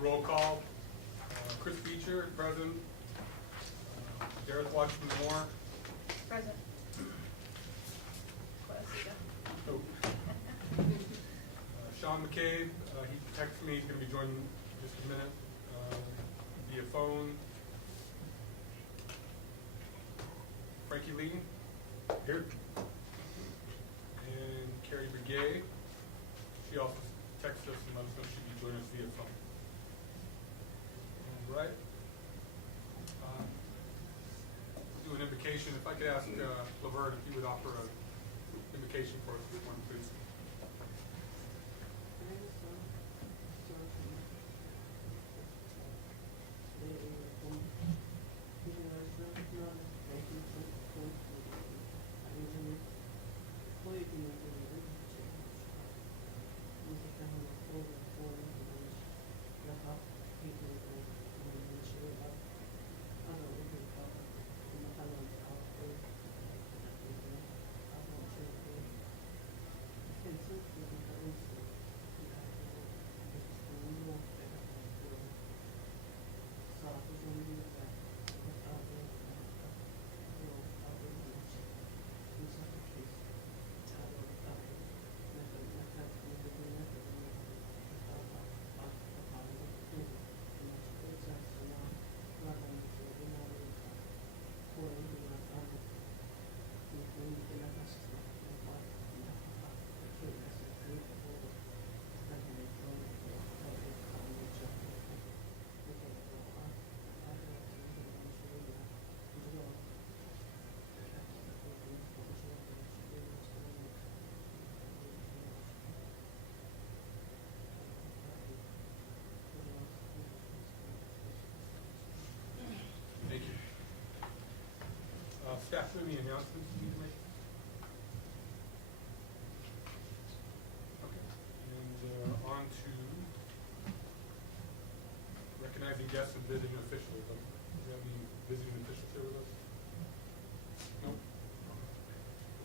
roll call. Chris Beecher, present. Gareth Washington Moore. Present. Oh. Sean McCabe, he texted me, he's going to be joining in just a minute via phone. Frankie Lee. Here. And Carrie Begay. She also texted us and let us know she'd be joining us via phone. All right. Do an invocation. If I could ask Laverne if he would offer an invocation for us this morning, please. Thank you. Staff, any announcements you need to make? Okay. And on to recognizing guests and visiting officials. Do you have any visiting officials here with us? No?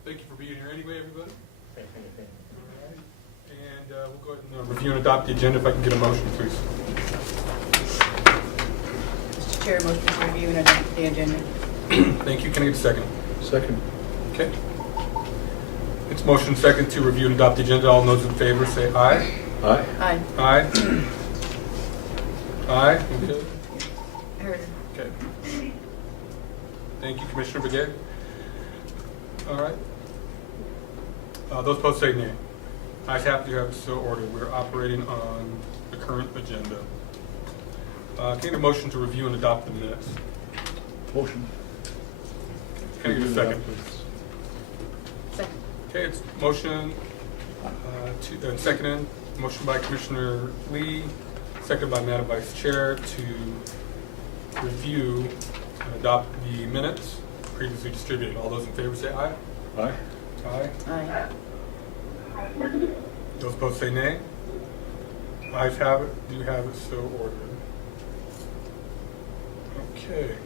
Thank you for being here anyway, everybody. All right. And we'll go ahead and review and adopt the agenda. If I can get a motion, please. Mr. Chair, motion to review and adopt the agenda. Thank you. Can I get a second? Second. Okay. It's motion second to review and adopt the agenda. All those in favor say aye. Aye. Aye. Aye. Aye. Okay. I heard it. Okay. Thank you, Commissioner Begay. All right. Those opposed say nay. Ayes have it so ordered. We're operating on the current agenda. Can I get a motion to review and adopt the minutes? Motion. Can I get a second? Second. Okay, it's motion seconded. Motion by Commissioner Lee, seconded by Madam Vice Chair to review and adopt the minutes previously distributed. All those in favor say aye. Aye. Aye. Aye. Those opposed say nay. Ayes have it. Do have it so ordered. Okay.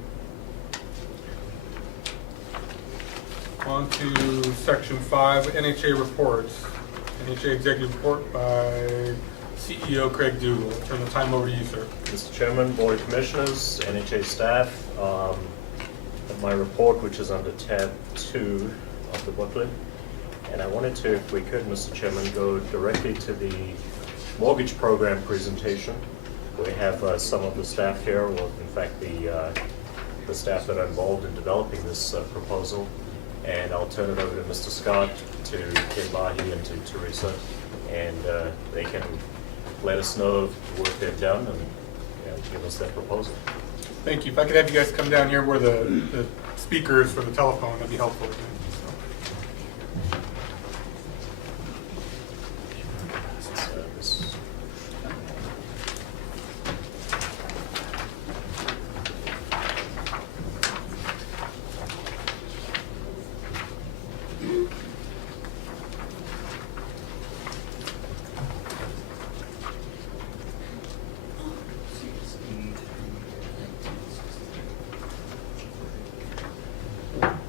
On to section 5, NHA reports. NHA executive report by CEO Craig Dougall. I'll turn the time over to you, sir. Mr. Chairman, Board of Commissioners, NHA staff, my report, which is under tab 2 of the booklet. And I wanted to, if we could, Mr. Chairman, go directly to the mortgage program presentation. We have some of the staff here, well, in fact, the staff that are involved in developing this proposal. And I'll turn it over to Mr. Scott, to Kim Bahi, and to Teresa, and they can let us know the work they've done and give us their proposal. Thank you. If I could have you guys come down here where the speaker is for the telephone, that'd be helpful.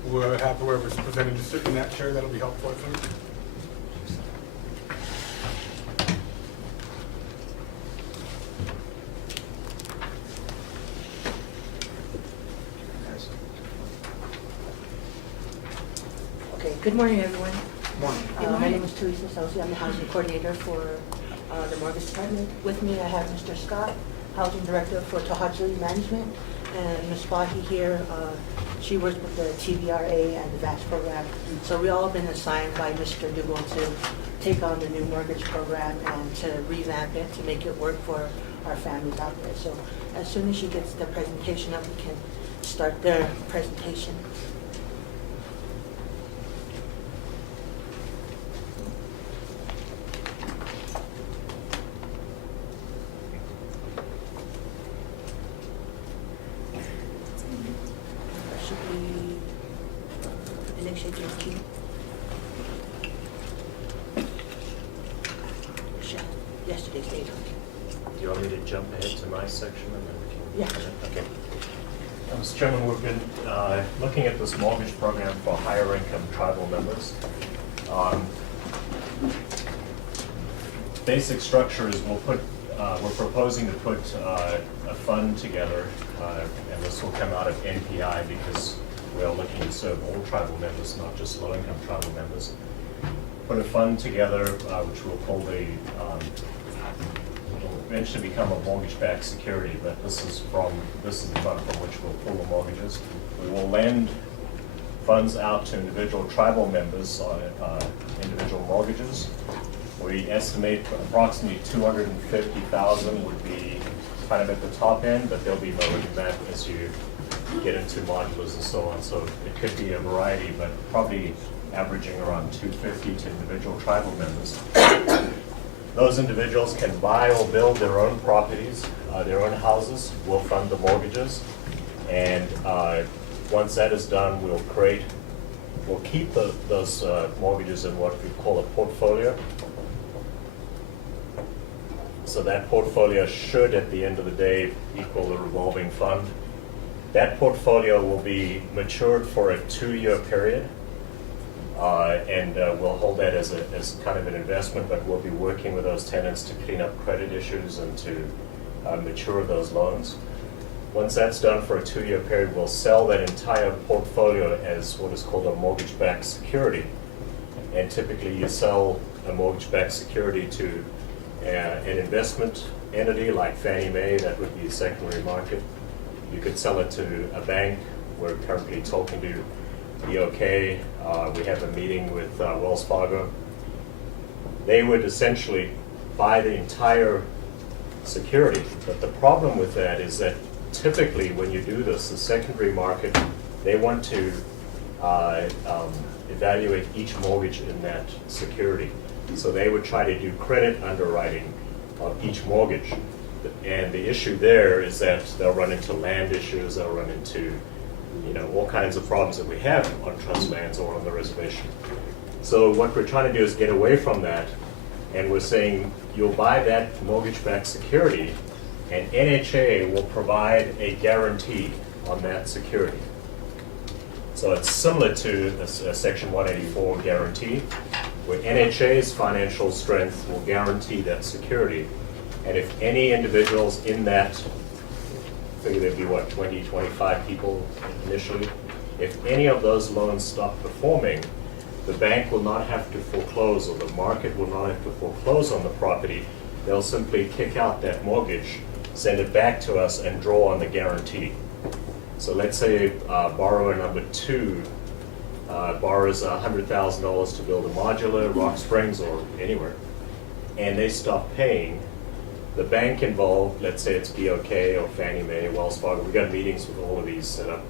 We'll have whoever's presenting to sit in that chair. That'll be helpful, I think. Good morning, everyone. Morning. My name is Teresa Sosi. I'm the housing coordinator for the mortgage department. With me, I have Mr. Scott, housing director for Tohatli Management, and Ms. Bahi here. She works with the TVRA and the VAX program. So we all have been assigned by Mr. Dugal to take on the new mortgage program and to revamp it, to make it work for our families out there. So as soon as she gets the presentation up, we can start their presentation. That should be NHA key. Yesterday's date. Do you want me to jump ahead to my section and then we can? Yeah. Okay. Mr. Chairman, we've been looking at this mortgage program for higher income tribal members. Basic structure is we're proposing to put a fund together, and this will come out of NPI because we are looking to serve all tribal members, not just low income tribal members. Put a fund together, which we'll call the will eventually become a mortgage-backed security, but this is the fund from which we'll pull the mortgages. We will lend funds out to individual tribal members on individual mortgages. We estimate approximately $250,000 would be kind of at the top end, but there'll be lower than that as you get into modulars and so on. So it could be a variety, but probably averaging around $250,000 to individual tribal members. Those individuals can buy or build their own properties, their own houses. We'll fund the mortgages. And once that is done, we'll keep those mortgages in what we call a portfolio. So that portfolio should, at the end of the day, equal the revolving fund. That portfolio will be matured for a 2-year period. And we'll hold that as kind of an investment, but we'll be working with those tenants to clean up credit issues and to mature those loans. Once that's done for a 2-year period, we'll sell that entire portfolio as what is called a mortgage-backed security. And typically you sell a mortgage-backed security to an investment entity like Fannie Mae. That would be a secondary market. You could sell it to a bank. We're currently talking to BOK. We have a meeting with Wells Fargo. They would essentially buy the entire security. But the problem with that is that typically when you do this, the secondary market, they want to evaluate each mortgage in that security. So they would try to do credit underwriting of each mortgage. And the issue there is that they'll run into land issues, they'll run into all kinds of problems that we have on trust lands or on the reservation. So what we're trying to do is get away from that, and we're saying you'll buy that mortgage-backed security, and NHA will provide a guarantee on that security. So it's similar to a Section 184 guarantee, where NHA's financial strength will guarantee that security. And if any individuals in that, I figure there'd be 20, 25 people initially. If any of those loans stop performing, the bank will not have to foreclose, or the market will not have to foreclose on the property. They'll simply kick out that mortgage, send it back to us, and draw on the guarantee. So let's say borrower number 2 borrows $100,000 to build a modular, Rock Springs or anywhere, and they stop paying. The bank involved, let's say it's BOK or Fannie Mae, Wells Fargo, we've got meetings with all of these set up.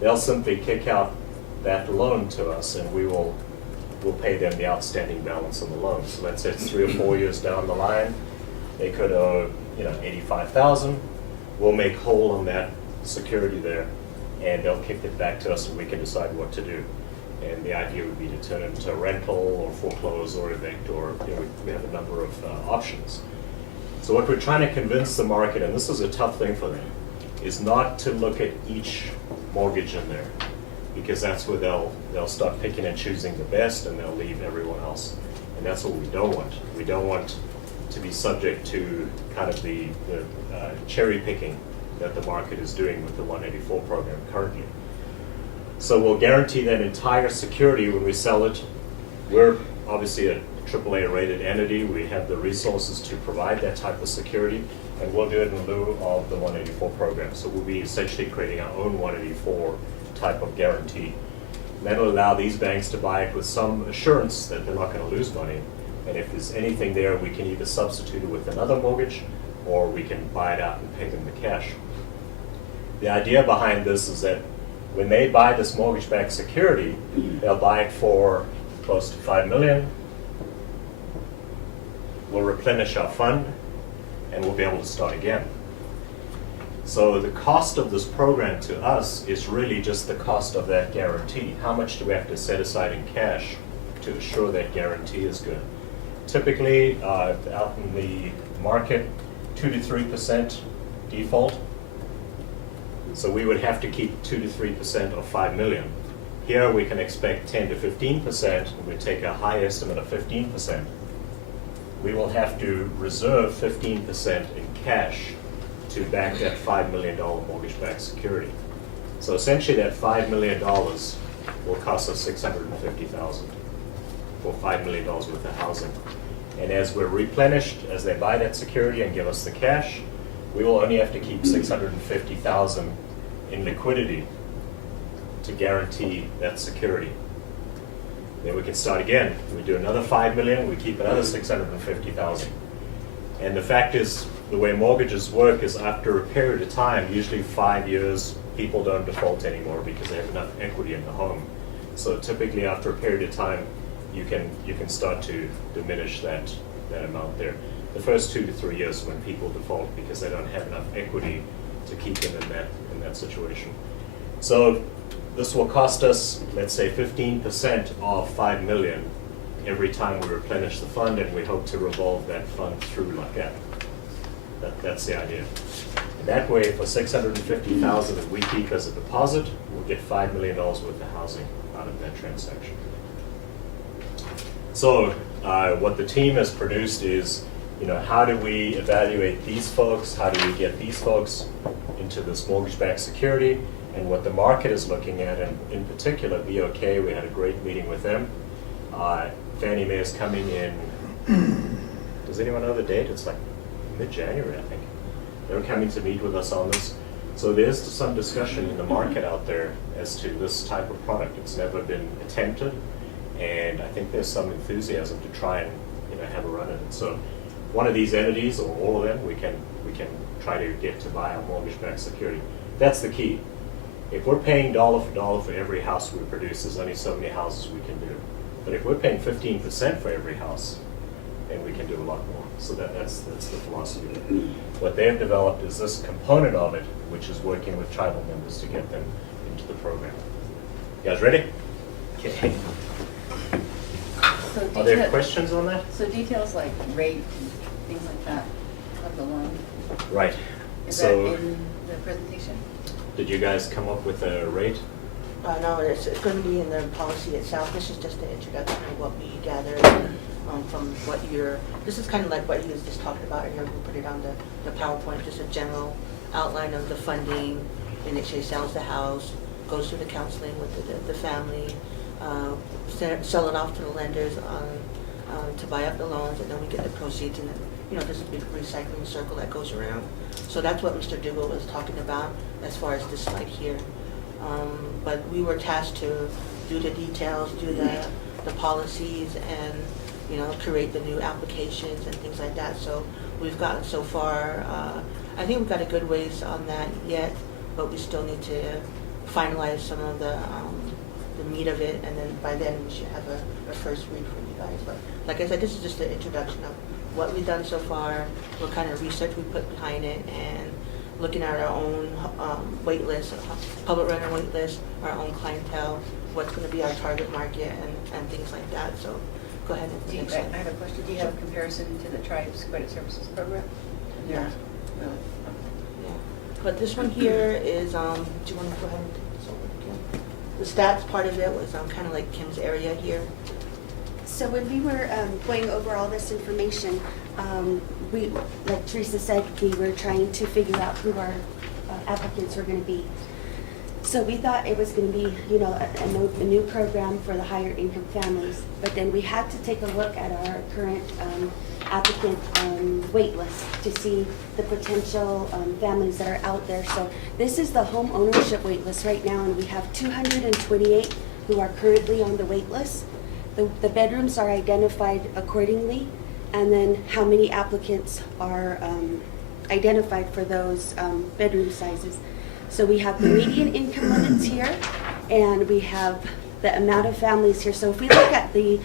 They'll simply kick out that loan to us, and we'll pay them the outstanding balance on the loan. So let's say it's 3 or 4 years down the line, they could owe $85,000. We'll make whole on that security there, and they'll kick it back to us, and we can decide what to do. And the idea would be to turn it into a rental or foreclose or evict, or we have a number of options. So what we're trying to convince the market, and this is a tough thing for them, is not to look at each mortgage in there, because that's where they'll start picking and choosing the best, and they'll leave everyone else. And that's what we don't want. We don't want to be subject to kind of the cherry picking that the market is doing with the 184 program currently. So we'll guarantee that entire security when we sell it. We're obviously a AAA rated entity. We have the resources to provide that type of security, and we'll do it in lieu of the 184 program. So we'll be essentially creating our own 184 type of guarantee. That'll allow these banks to buy it with some assurance that they're not going to lose money. And if there's anything there, we can either substitute it with another mortgage, or we can buy it out and pay them the cash. The idea behind this is that when they buy this mortgage-backed security, they'll buy it for close to $5 million. We'll replenish our fund, and we'll be able to start again. So the cost of this program to us is really just the cost of that guarantee. How much do we have to set aside in cash to assure that guarantee is good? Typically, out in the market, 2 to 3% default. So we would have to keep 2 to 3% of $5 million. Here we can expect 10 to 15%, and we take a high estimate of 15%. We will have to reserve 15% in cash to back that $5 million mortgage-backed security. So essentially that $5 million will cost us $650,000 for $5 million worth of housing. And as we're replenished, as they buy that security and give us the cash, we will only have to keep $650,000 in liquidity to guarantee that security. Then we can start again. We do another $5 million, we keep another $650,000. And the fact is, the way mortgages work is after a period of time, usually 5 years, people don't default anymore because they have enough equity in the home. So typically after a period of time, you can start to diminish that amount there. The first 2 to 3 years when people default because they don't have enough equity to keep them in that situation. So this will cost us, let's say, 15% of $5 million every time we replenish the fund, and we hope to revolve that fund through like that. That's the idea. And that way, for $650,000 that we keep as a deposit, we'll get $5 million worth of housing out of that transaction. So what the team has produced is, how do we evaluate these folks? How do we get these folks into this mortgage-backed security? And what the market is looking at, and in particular, BOK, we had a great meeting with them. Fannie Mae is coming in, does anyone know the date? It's like mid-January, I think. They're coming to meet with us on this. So there's some discussion in the market out there as to this type of product. It's never been attempted, and I think there's some enthusiasm to try and have a run at it. So one of these entities, or all of them, we can try to get to buy our mortgage-backed security. That's the key. If we're paying dollar for dollar for every house we produce, there's only so many houses we can do. But if we're paying 15% for every house, then we can do a lot more. So that's the philosophy. What they've developed is this component of it, which is working with tribal members to get them into the program. You guys ready? Okay. So Are there questions on that? So details like rate and things like that of the loan, Right. is So that in the presentation? did you guys come up with a rate? No, it's going to be in the policy itself. This is just an introduction of what we gathered from what this is kind of like what you just talked about here. We'll put it on the PowerPoint, just a general outline of the funding. NHA sells the house, goes through the counseling with the family, sell it off to the lenders to buy up the loans, and then we get the proceeds, and then, there's a big recycling circle that goes around. So that's what Mr. Dugal was talking about as far as this slide here. But we were tasked to do the details, do the policies, and create the new applications and things like that. So we've gotten so far. I think we've got a good ways on that yet, but we still need to finalize some of the meat of it, and then by then we should have a first read for you guys. But like I said, this is just an introduction of what we've done so far, what kind of research we put behind it, and looking at our own wait list, public renter wait list, our own clientele, what's going to be our target market, and things like that. So go ahead and I have a question. Do you have a comparison to the Tribe's Credit Services Program? Yeah. Really? Yeah. But this one here is, do you want to go ahead and take this over again? The stats part of it was kind of like Kim's area here. So when we were going over all this information, we, like Teresa said, we were trying to figure out who our applicants were going to be. So we thought it was going to be, you know, a new program for the higher income families. But then we had to take a look at our current applicant wait list to see the potential families that are out there. So this is the home ownership wait list right now, and we have 228 who are currently on the wait list. The bedrooms are identified accordingly, and then how many applicants are identified for those bedroom sizes. So we have the median income limits here, and we have the amount of families here. So if we look at the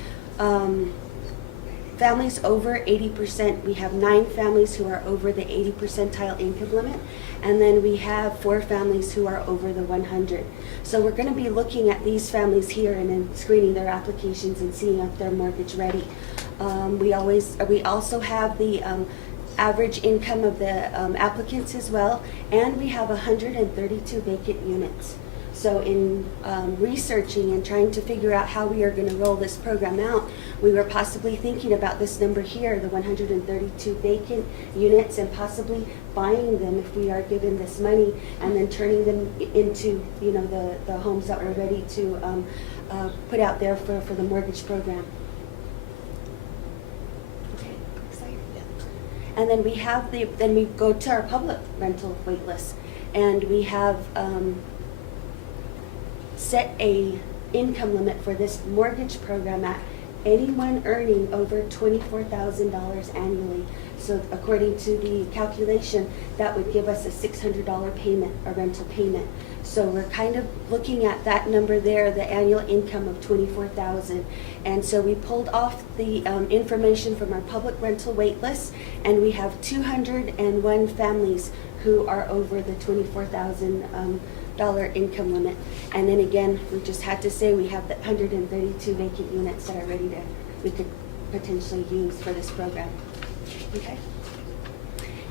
families over 80%, we have 9 families who are over the 80 percentile income limit, and then we have 4 families who are over the 100. So we're going to be looking at these families here and then screening their applications and seeing if they're mortgage ready. We also have the average income of the applicants as well, and we have 132 vacant units. So in researching and trying to figure out how we are going to roll this program out, we were possibly thinking about this number here, the 132 vacant units, and possibly buying them if we are given this money, and then turning them into, you know, the homes that we're ready to put out there for the mortgage program. Okay, excited. And then we have then we go to our public rental wait list, and we have set a income limit for this mortgage program at anyone earning over $24,000 annually. So according to the calculation, that would give us a $600 payment, a rental payment. So we're kind of looking at that number there, the annual income of $24,000. And so we pulled off the information from our public rental wait list, and we have 201 families who are over the $24,000 income limit. And then again, we just had to say we have the 132 vacant units that are ready to, we could potentially use for this program. Okay.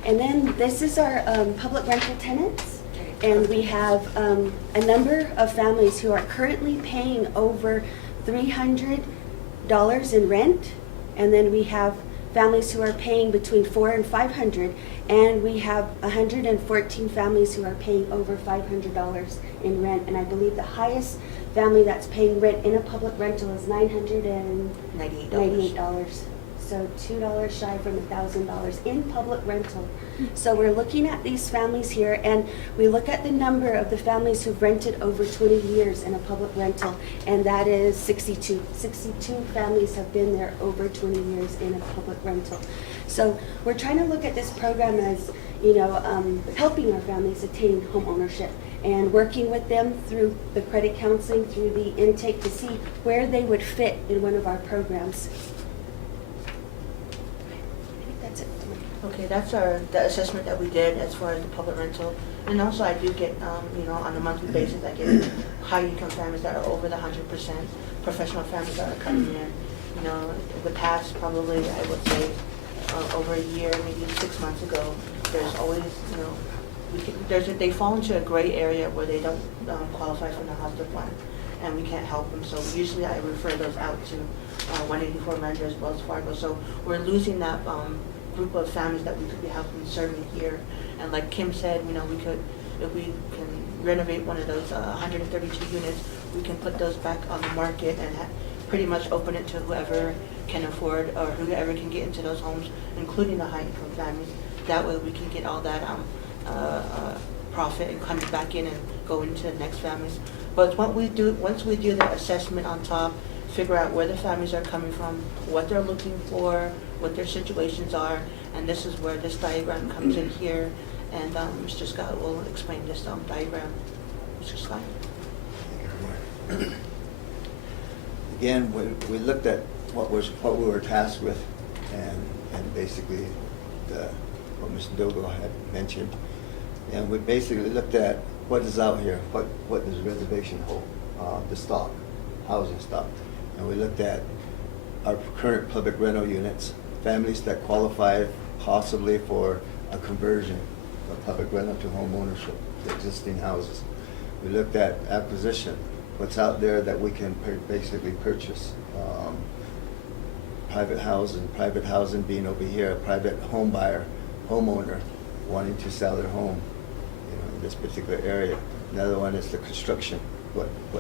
And then this is our public rental tenants. And we have a number of families who are currently paying over $300 in rent. And then we have families who are paying between $400 and $500, and we have 114 families who are paying over $500 in rent. And I believe the highest family that's paying rent in a public rental is $998. So $2 shy from $1,000 in public rental. So we're looking at these families here, and we look at the number of the families who've rented over 20 years in a public rental, and that is 62. 62 families have been there over 20 years in a public rental. So we're trying to look at this program as, you know, helping our families attain home ownership and working with them through the credit counseling, through the intake, to see where they would fit in one of our programs. That's it. Okay, that's the assessment that we did as far as the public rental. And also I do get, you know, on a monthly basis, I get high income families that are over the 100%, professional families that are coming in. You know, in the past, probably, I would say, over a year, maybe 6 months ago, there's always, you know, they fall into a gray area where they don't qualify for the hospital plan, and we can't help them. So usually I refer those out to 184 Renters, Wells Fargo. So we're losing that group of families that we could be helping serving here. And like Kim said, you know, we could, if we can renovate one of those 132 units, we can put those back on the market and pretty much open it to whoever can afford or whoever can get into those homes, including the high income families. That way we can get all that profit and come back in and go into the next families. But once we do the assessment on top, figure out where the families are coming from, what they're looking for, what their situations are, and this is where this diagram comes in here, and Mr. Scott will explain this diagram. Mr. Scott? Again, we looked at what we were tasked with, and basically what Mr. Dogo had mentioned, and we basically looked at what is out here, what does reservation hold, the stock, housing stock, and we looked at our current public rental units, families that qualify possibly for a conversion of public rental to home ownership, the existing houses. We looked at acquisition, what's out there that we can basically purchase. Private housing being over here, a private home buyer, homeowner wanting to sell their home, you know, in this particular area. Another one is the construction.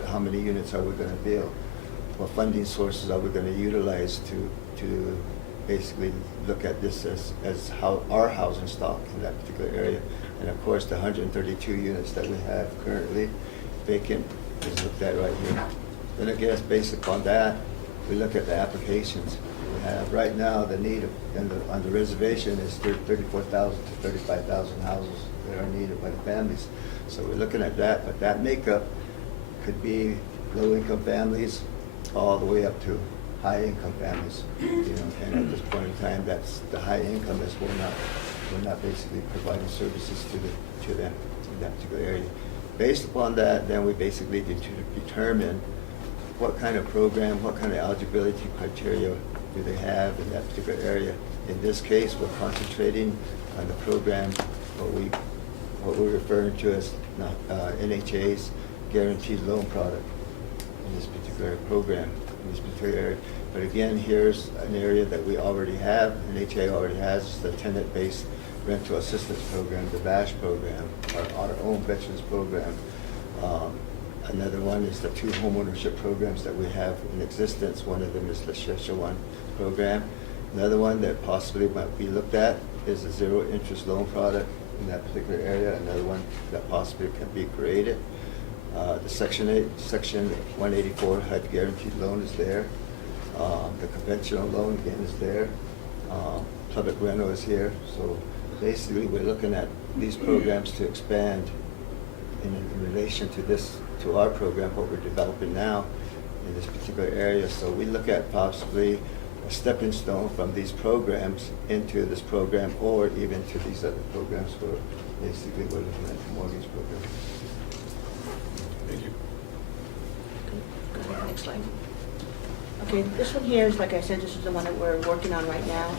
How many units are we gonna build? What funding sources are we gonna utilize to basically look at this as how our housing stock in that particular area? And of course, the 132 units that we have currently vacant is looked at right here. Then I guess based upon that, we look at the applications. We have right now the need on the reservation is 34,000 to 35,000 houses that are needed by the families. So we're looking at that, but that makeup could be low-income families all the way up to high-income families. And at this point in time, that's the high income is we're not basically providing services to them in that particular area. Based upon that, then we basically determine what kind of program, what kind of eligibility criteria do they have in that particular area. In this case, we're concentrating on the program, what we're referring to as NHA's guaranteed loan product in this particular program, in this particular area. But again, here's an area that we already have, NHA already has, the tenant-based rental assistance program, the VASH program, our own veterans program. Another one is the 2 homeownership programs that we have in existence. One of them is the Sheshawan program. Another one that possibly might be looked at is a zero interest loan product in that particular area. Another one that possibly can be created. The Section 184 HUD guaranteed loan is there. The conventional loan again is there. Public rental is here. So basically we're looking at these programs to expand in relation to our program, what we're developing now in this particular area. So we look at possibly a stepping stone from these programs into this program, or even to these other programs where basically we're looking at the mortgage program. Thank you. Okay, go ahead, next slide. Okay, this one here is, like I said, this is the one that we're working on right now.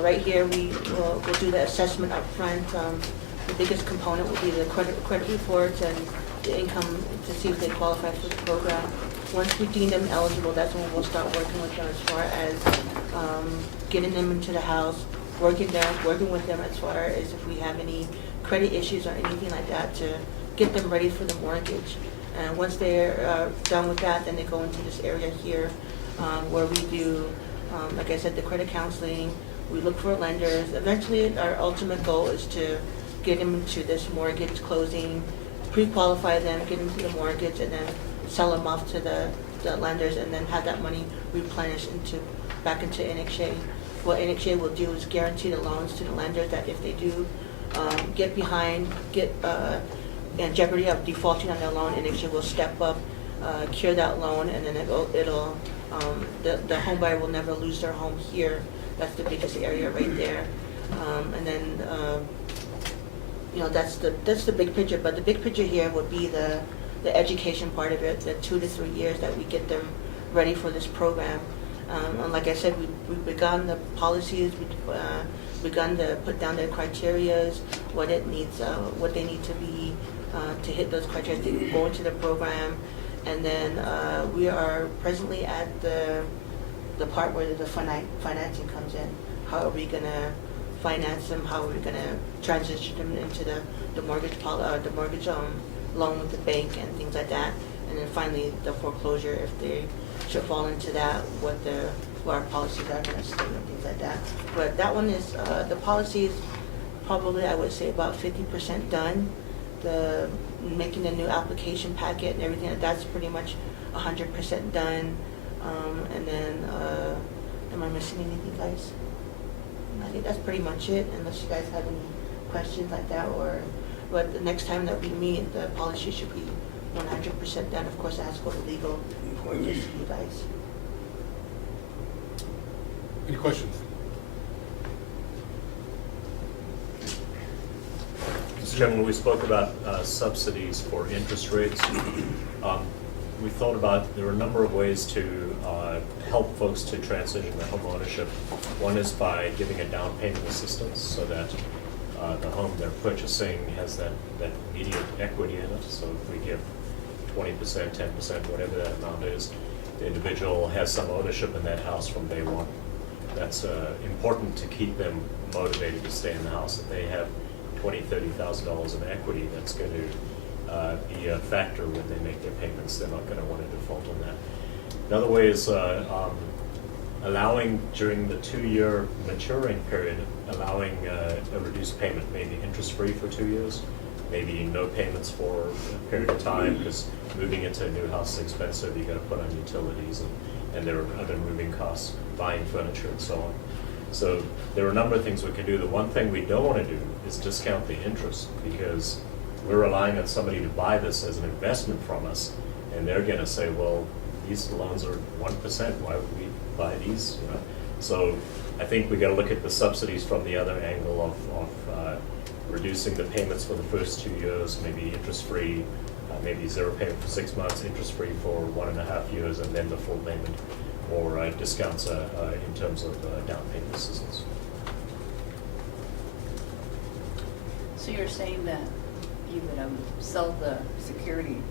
Right here, we'll do the assessment up front. The biggest component will be the credit reports and the income to see if they qualify for the program. Once we deem them eligible, that's when we'll start working with them as far as getting them into the house, working with them as far as if we have any credit issues or anything like that to get them ready for the mortgage. And once they're done with that, then they go into this area here where we do, like I said, the credit counseling. We look for lenders. Eventually, our ultimate goal is to get them into this mortgage closing, pre-qualify them, get into the mortgage, and then sell them off to the lenders, and then have that money replenished back into NHA. What NHA will do is guarantee the loans to the lenders that if they do get behind, in jeopardy of defaulting on their loan, NHA will step up, cure that loan, and then the home buyer will never lose their home here. That's the biggest area right there. And then that's the big picture. But the big picture here would be the education part of it, the 2 to 3 years that we get them ready for this program. And like I said, we've begun the policies, we've begun to put down the criterias, what it needs, what they need to be to hit those criteria to go into the program. And then we are presently at the part where the financing comes in. How are we going to finance them? How are we going to transition them into the mortgage loan with the bank and things like that? And then finally the foreclosure, if they should fall into that, what our policies are going to state and things like that. But that one is the policy is probably, I would say, about 50% done. The making the new application packet and everything, that's pretty much 100% done. And then, am I missing anything, guys? I think that's pretty much it, unless you guys have any questions like that, but the next time that we meet, the policy should be 100% done. Of course, it has to go to legal before it gets to you guys. Any questions? Mr. Chairman, we spoke about subsidies for interest rates. We thought about there are a number of ways to help folks to transition to home ownership. One is by giving a down payment assistance so that the home they're purchasing has that immediate equity in it. So if we give 20%, 10%, whatever that amount is, the individual has some ownership in that house from day one. That's important to keep them motivated to stay in the house. If they have $20,000, $30,000 in equity, that's going to be a factor when they make their payments. They're not going to want to default on that. Another way is allowing during the 2-year maturing period, allowing a reduced payment, maybe interest-free for 2 years, maybe no payments for a period of time, because moving into a new house is expensive. You got to put on utilities, and there are other moving costs, buying furniture and so on. So there are a number of things we can do. The one thing we don't want to do is discount the interest, because we're relying on somebody to buy this as an investment from us, and they're going to say, well, these loans are 1%. Why would we buy these? You know? So I think we got to look at the subsidies from the other angle of reducing the payments for the first 2 years, maybe interest-free, maybe zero payment for 6 months, interest-free for 1.5 years, and then the full payment, or discounts in terms of down payment assistance. So you're saying that you would sell the security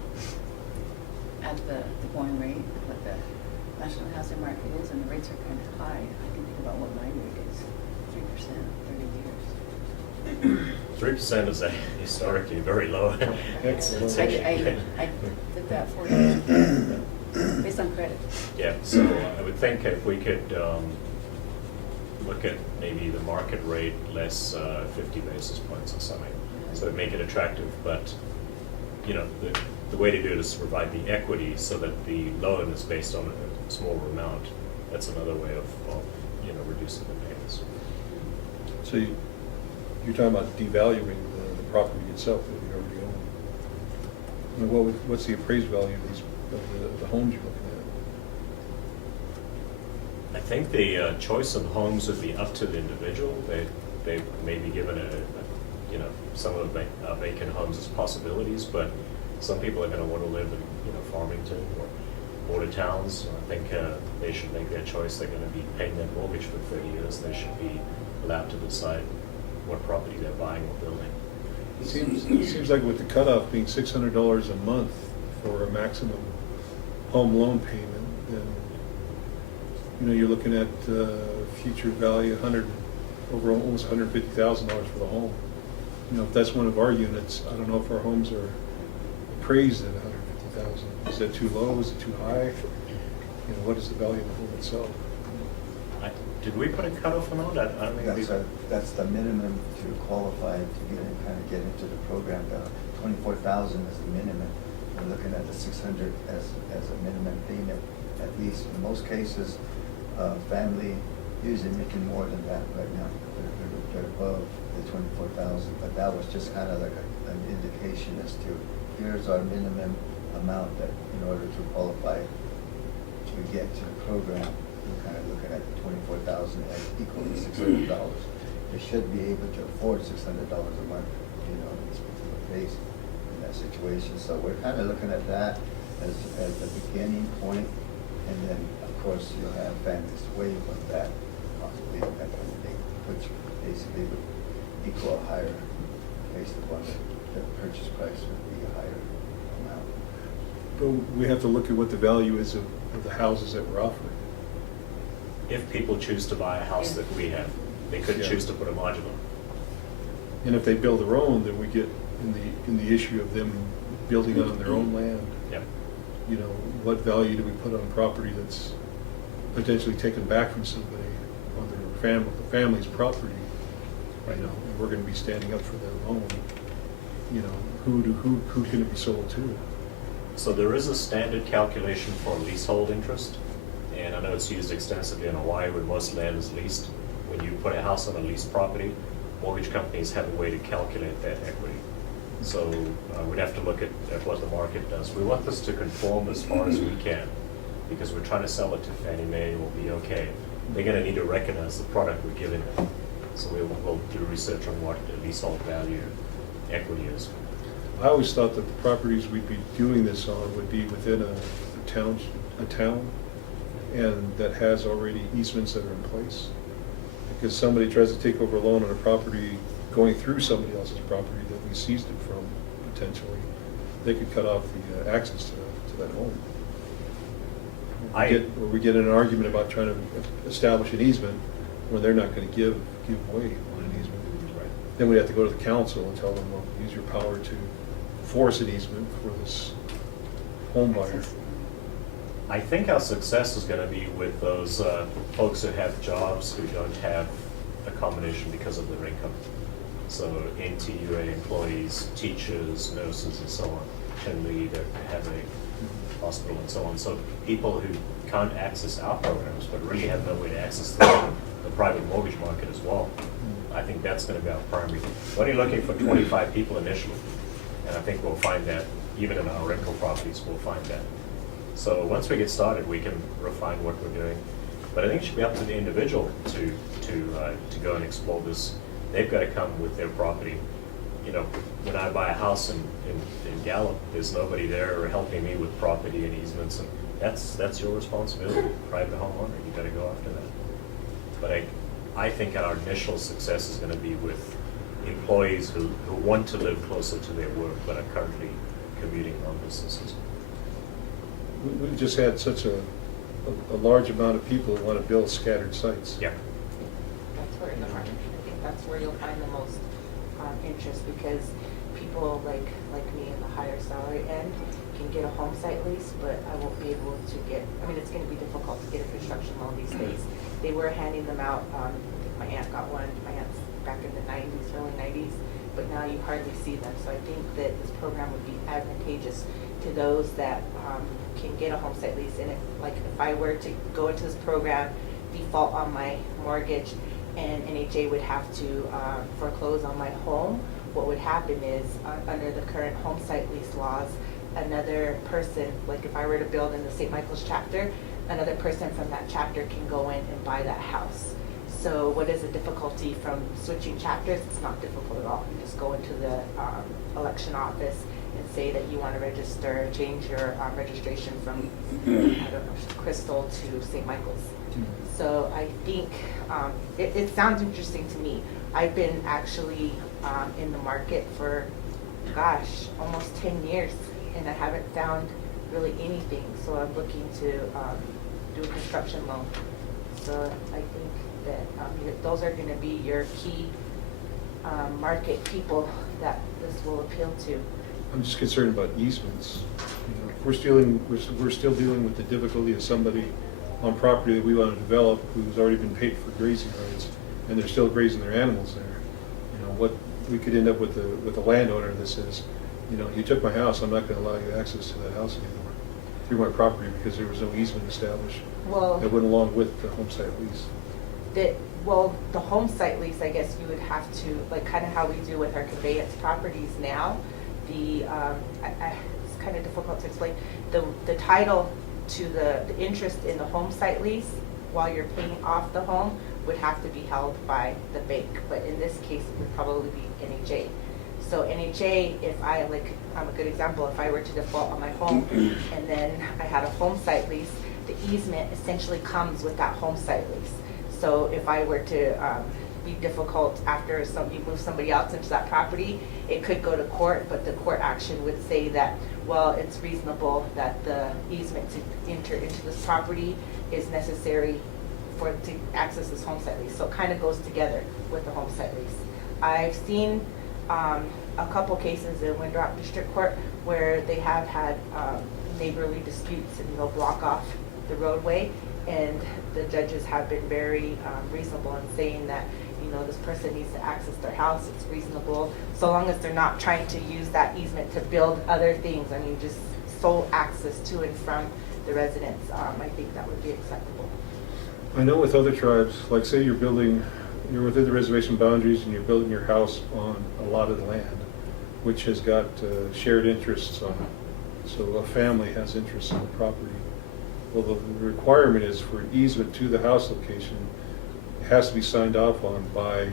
at the going rate, what the national housing market is, and the rates are kind of high. I can think about what my rate is, 3%, 30 years. 3% is historically very low. It's I did that 4 years based on credit. Yeah, so I would think if we could look at maybe the market rate less 50 basis points or something, so it'd make it attractive. But you know, the way to do it is to provide the equity so that the loan is based on a smaller amount. That's another way of you know, reducing the payments. So you're talking about devaluing the property itself that you already own. I mean, what's the appraised value of the homes you're looking at? I think the choice of homes would be up to the individual. They may be given you know, some of the vacant homes as possibilities, but some people are going to want to live in, you know, Farmington or border towns. I think they should make their choice. They're going to be paying their mortgage for 30 years. They should be allowed to decide what property they're buying or building. It seems like with the cutoff being $600 a month for a maximum home loan payment, then you know, you're looking at future value over almost $150,000 for the home. You know, if that's one of our units, I don't know if our homes are appraised at $150,000. Is that too low? Is it too high? You know, what is the value of the home itself? Did we put a cutoff amount? I don't think we. That's the minimum to qualify to get into the program. 24,000 is the minimum. We're looking at the 600 as a minimum payment, at least. In most cases, family usually making more than that right now. They're above the 24,000, but that was just kind of like an indication as to here's our minimum amount that in order to qualify to get to the program. We're kind of looking at 24,000 as equal to $600. They should be able to afford $600 a month, you know, in this particular case, in that situation. So we're kind of looking at that as the beginning point, and then of course you'll have families way above that, possibly that which basically would equal a higher, based upon the purchase price would be a higher amount. But we have to look at what the value is of the houses that we're offering. If people choose to buy a house that we have, they could Yeah. choose to put a modular. And if they build their own, then we get in the issue of them building on their own land. Yep. You know, what value do we put on property that's potentially taken back from somebody on the family's property? You know, and we're going to be standing up for their loan. You know, who can it be sold to? So there is a standard calculation for leasehold interest, and I know it's used extensively in Hawaii where most land is leased. When you put a house on a leased property, mortgage companies have a way to calculate that equity. So we'd have to look at what the market does. We want this to conform as far as we can, because we're trying to sell it to Fannie Mae. Will be okay. They're going to need to recognize the product we're giving them. So we'll do research on what the leasehold value equity is. I always thought that the properties we'd be doing this on would be within a town, and that has already easements that are in place. Because somebody tries to take over a loan on a property going through somebody else's property that we seized it from, potentially, they could cut off the access to that home. Or we get in an argument about trying to establish an easement when they're not going to give way on an easement. Right. Then we have to go to the council and tell them, well, use your power to force an easement for this home buyer. I think our success is gonna be with those folks who have jobs who don't have accommodation because of their income. So NTUA employees, teachers, nurses, and so on, generally that have a hospital and so on. So people who can't access our programs but really have no way to access the private mortgage market as well. I think that's gonna be our primary. We're only looking for 25 people initially, and I think we'll find that, even in our rental properties, we'll find that. So once we get started, we can refine what we're doing. But I think it should be up to the individual to go and explore this. They've got to come with their property. You know, when I buy a house in Gallup, there's nobody there helping me with property and easements, and that's your responsibility, private homeowner. You got to go after that. But I think our initial success is going to be with employees who want to live closer to their work but are currently commuting long distances. We've just had such a large amount of people who want to build scattered sites. Yeah. That's where in the market, I think that's where you'll find the most interest, because people like me in the higher salary end can get a home site lease, but I won't be able to get, I mean, it's gonna be difficult to get a construction loan these days. They were handing them out, I think my aunt got one, my aunt's back in the 90s, early 90s, but now you hardly see them. So I think that this program would be advantageous to those that can get a home site lease. And if I were to go into this program, default on my mortgage, and NHA would have to foreclose on my home, what would happen is under the current home site lease laws, another person, like if I were to build in the St. Michael's chapter, another person from that chapter can go in and buy that house. So what is the difficulty from switching chapters? It's not difficult at all. You just go into the election office and say that you want to register, change your registration from, I don't know, Crystal to St. Michael's. So I think it sounds interesting to me. I've been actually in the market for, gosh, almost 10 years, and I haven't found really anything. So I'm looking to do a construction loan. So I think that those are going to be your key market people that this will appeal to. I'm just concerned about easements. You know, we're still dealing with the difficulty of somebody on property that we want to develop who's already been paid for grazing rights, and they're still grazing their animals there. You know, what we could end up with a landowner that says, you know, you took my house, I'm not going to allow you access to that house anymore through my property because there was no easement established. Well, that went along with the home site lease. The home site lease, I guess you would have to, like kind of how we do with our conveyance properties now. It's kind of difficult to explain. The title to the interest in the home site lease while you're paying off the home would have to be held by the bank. But in this case, it would probably be NHA. So NHA, I'm a good example, if I were to default on my home and then I had a home site lease, the easement essentially comes with that home site lease. So if I were to be difficult after you move somebody else into that property, it could go to court, but the court action would say that, well, it's reasonable that the easement to enter into this property is necessary to access this home site lease. So it kind of goes together with the home site lease. I've seen a couple cases in Windrock District Court where they have had neighborly disputes and they'll block off the roadway, and the judges have been very reasonable in saying that, you know, this person needs to access their house, it's reasonable, so long as they're not trying to use that easement to build other things. I mean, just sole access to and from the residents, I think that would be acceptable. I know with other tribes, like say you're within the reservation boundaries and you're building your house on a lot of the land, which has got shared interests on it. So a family has interests in the property. Well, the requirement is for an easement to the house location has to be signed off on by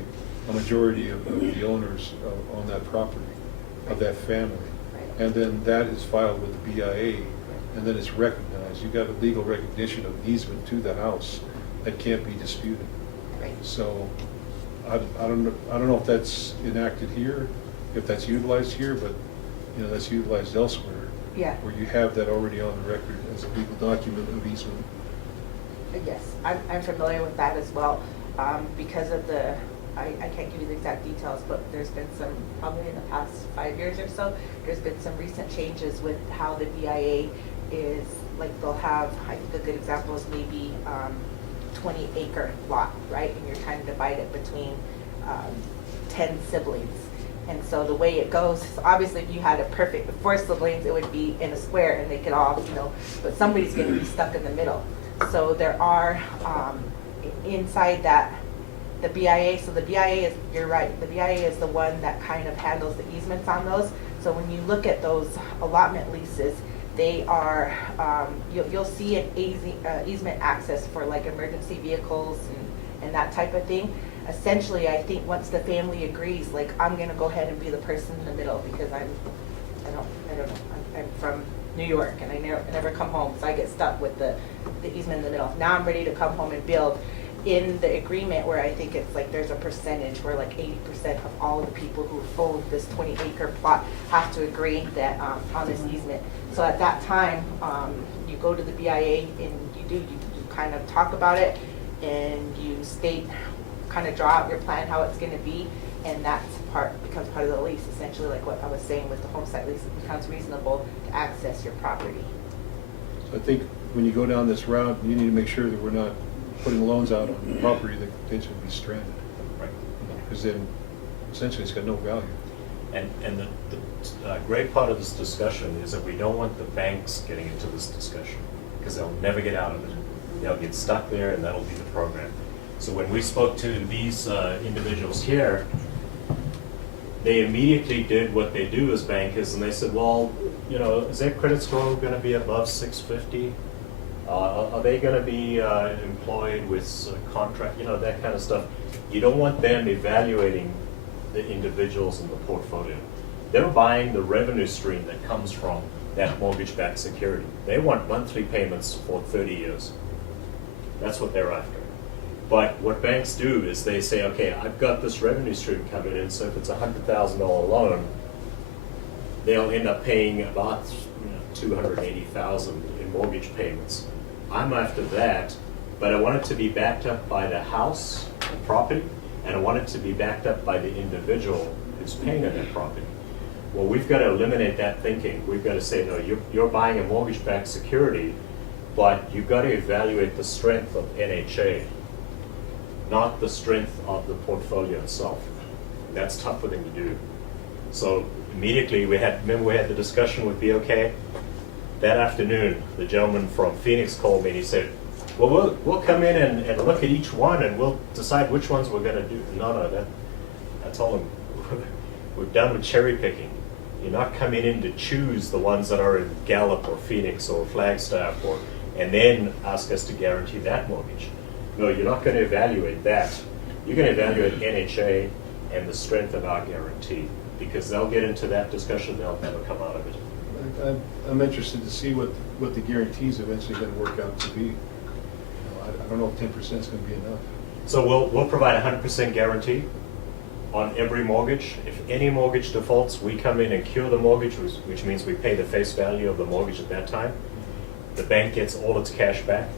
a majority of the owners on that property, of that family. Right. And then that is filed with the BIA, and then it's recognized. You've got a legal recognition of an easement to the house that can't be disputed. Right. So I don't know if that's enacted here, if that's utilized here, but you know, that's utilized elsewhere. Yeah. Where you have that already on the record as a legal document of easement. Yes, I'm familiar with that as well. Because of the I can't give you the exact details, but there's been some, probably in the past 5 years or so, there's been some recent changes with how the BIA is, like they'll have, I think a good example is maybe 20-acre lot, right? And you're trying to divide it between 10 siblings. And so the way it goes, so obviously if you had a perfect 4 siblings, it would be in a square and they could all, but somebody's gonna be stuck in the middle. So there are, inside that, the BIA, so the BIA is, you're right, the BIA is the one that kind of handles the easements on those. So when you look at those allotment leases, they are, you'll see an easement access for like emergency vehicles and that type of thing. Essentially, I think once the family agrees, like I'm gonna go ahead and be the person in the middle because I don't know, I'm from New York and I never come home, so I get stuck with the easement in the middle. Now I'm ready to come home and build. In the agreement where I think it's like there's a percentage where like 80% of all the people who own this 20-acre plot have to agree that on this easement. So at that time, you go to the BIA and you kind of talk about it and you state, kind of draw out your plan, how it's going to be, and that becomes part of the lease. Essentially, like what I was saying with the home site lease, it becomes reasonable to access your property. So I think when you go down this route, you need to make sure that we're not putting loans out on property that could potentially be stranded. Right. Because then essentially it's got no value. And the great part of this discussion is that we don't want the banks getting into this discussion because they'll never get out of it. They'll get stuck there and that'll be the program. So when we spoke to these individuals here, they immediately did what they do as bankers and they said, well, is their credit score going to be above 650? Are they going to be employed with contract, that kind of stuff? You don't want them evaluating the individuals in the portfolio. They're buying the revenue stream that comes from that mortgage-backed security. They want monthly payments for 30 years. That's what they're after. But what banks do is they say, okay, I've got this revenue stream coming in, so if it's a $100,000 loan, they'll end up paying about $280,000 in mortgage payments. I'm after that, but I want it to be backed up by the house, the property, and I want it to be backed up by the individual who's paying on that property. Well, we've got to eliminate that thinking. We've got to say, no, you're buying a mortgage-backed security, but you've got to evaluate the strength of NHA, not the strength of the portfolio itself. That's tough for them to do. So immediately remember we had the discussion with BOK? That afternoon, the gentleman from Phoenix called me and he said, well, we'll come in and look at each one and we'll decide which ones we're going to do. No, I told him, we're done with cherry picking. You're not coming in to choose the ones that are in Gallup or Phoenix or Flagstaff and then ask us to guarantee that mortgage. No, you're not going to evaluate that. You're going to evaluate NHA and the strength of our guarantee because they'll get into that discussion, they'll never come out of it. I'm interested to see what the guarantees eventually going to work out to be. I don't know if 10% is going to be enough. So we'll provide 100% guarantee on every mortgage. If any mortgage defaults, we come in and cure the mortgage, which means we pay the face value of the mortgage at that time. The bank gets all its cash back.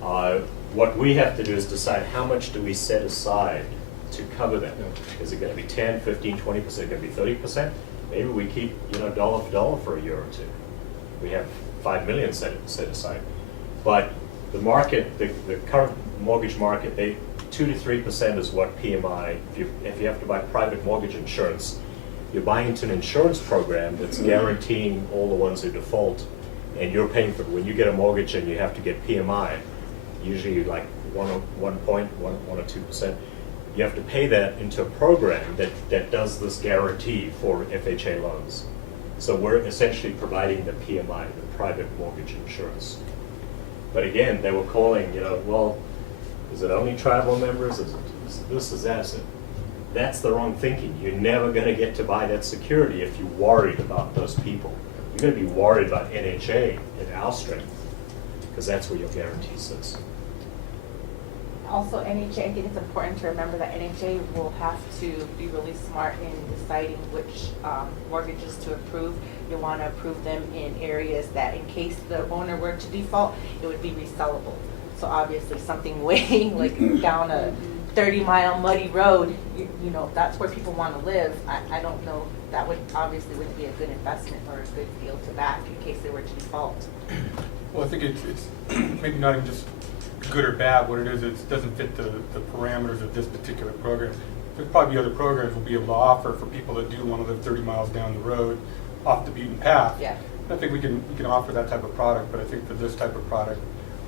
What we have to do is decide how much do we set aside to cover that. Is it going to be 10, 15, 20%? Is it going to be 30%? Maybe we keep dollar for dollar for a year or two. We have $5 million set aside. But the market, the current mortgage market, 2 to 3% is what PMI. If you have to buy private mortgage insurance, you're buying into an insurance program that's guaranteeing all the ones who default, and you're paying for it. When you get a mortgage and you have to get PMI, usually like 1 or 2%. You have to pay that into a program that does this guarantee for FHA loans. So we're essentially providing the PMI, the private mortgage insurance. But again, they were calling, well, is it only tribal members? Is this, is that? That's the wrong thinking. You're never going to get to buy that security if you're worried about those people. You're going to be worried about NHA and our strength, because that's where your guarantee sits. Also, NHA, I think it's important to remember that NHA will have to be really smart in deciding which mortgages to approve. You want to approve them in areas that, in case the owner were to default, it would be resellable. So obviously, something way like down a 30-mile muddy road, you know, that's where people want to live. I don't know, that would obviously wouldn't be a good investment or a good deal to back in case they were to default. Well, I think it's maybe not even just good or bad. What it is, it doesn't fit the parameters of this particular program. There's probably other programs we'll be able to offer for people that do want to live 30 miles down the road off the beaten path. Yeah. I think we can offer that type of product, but I think for this type of product,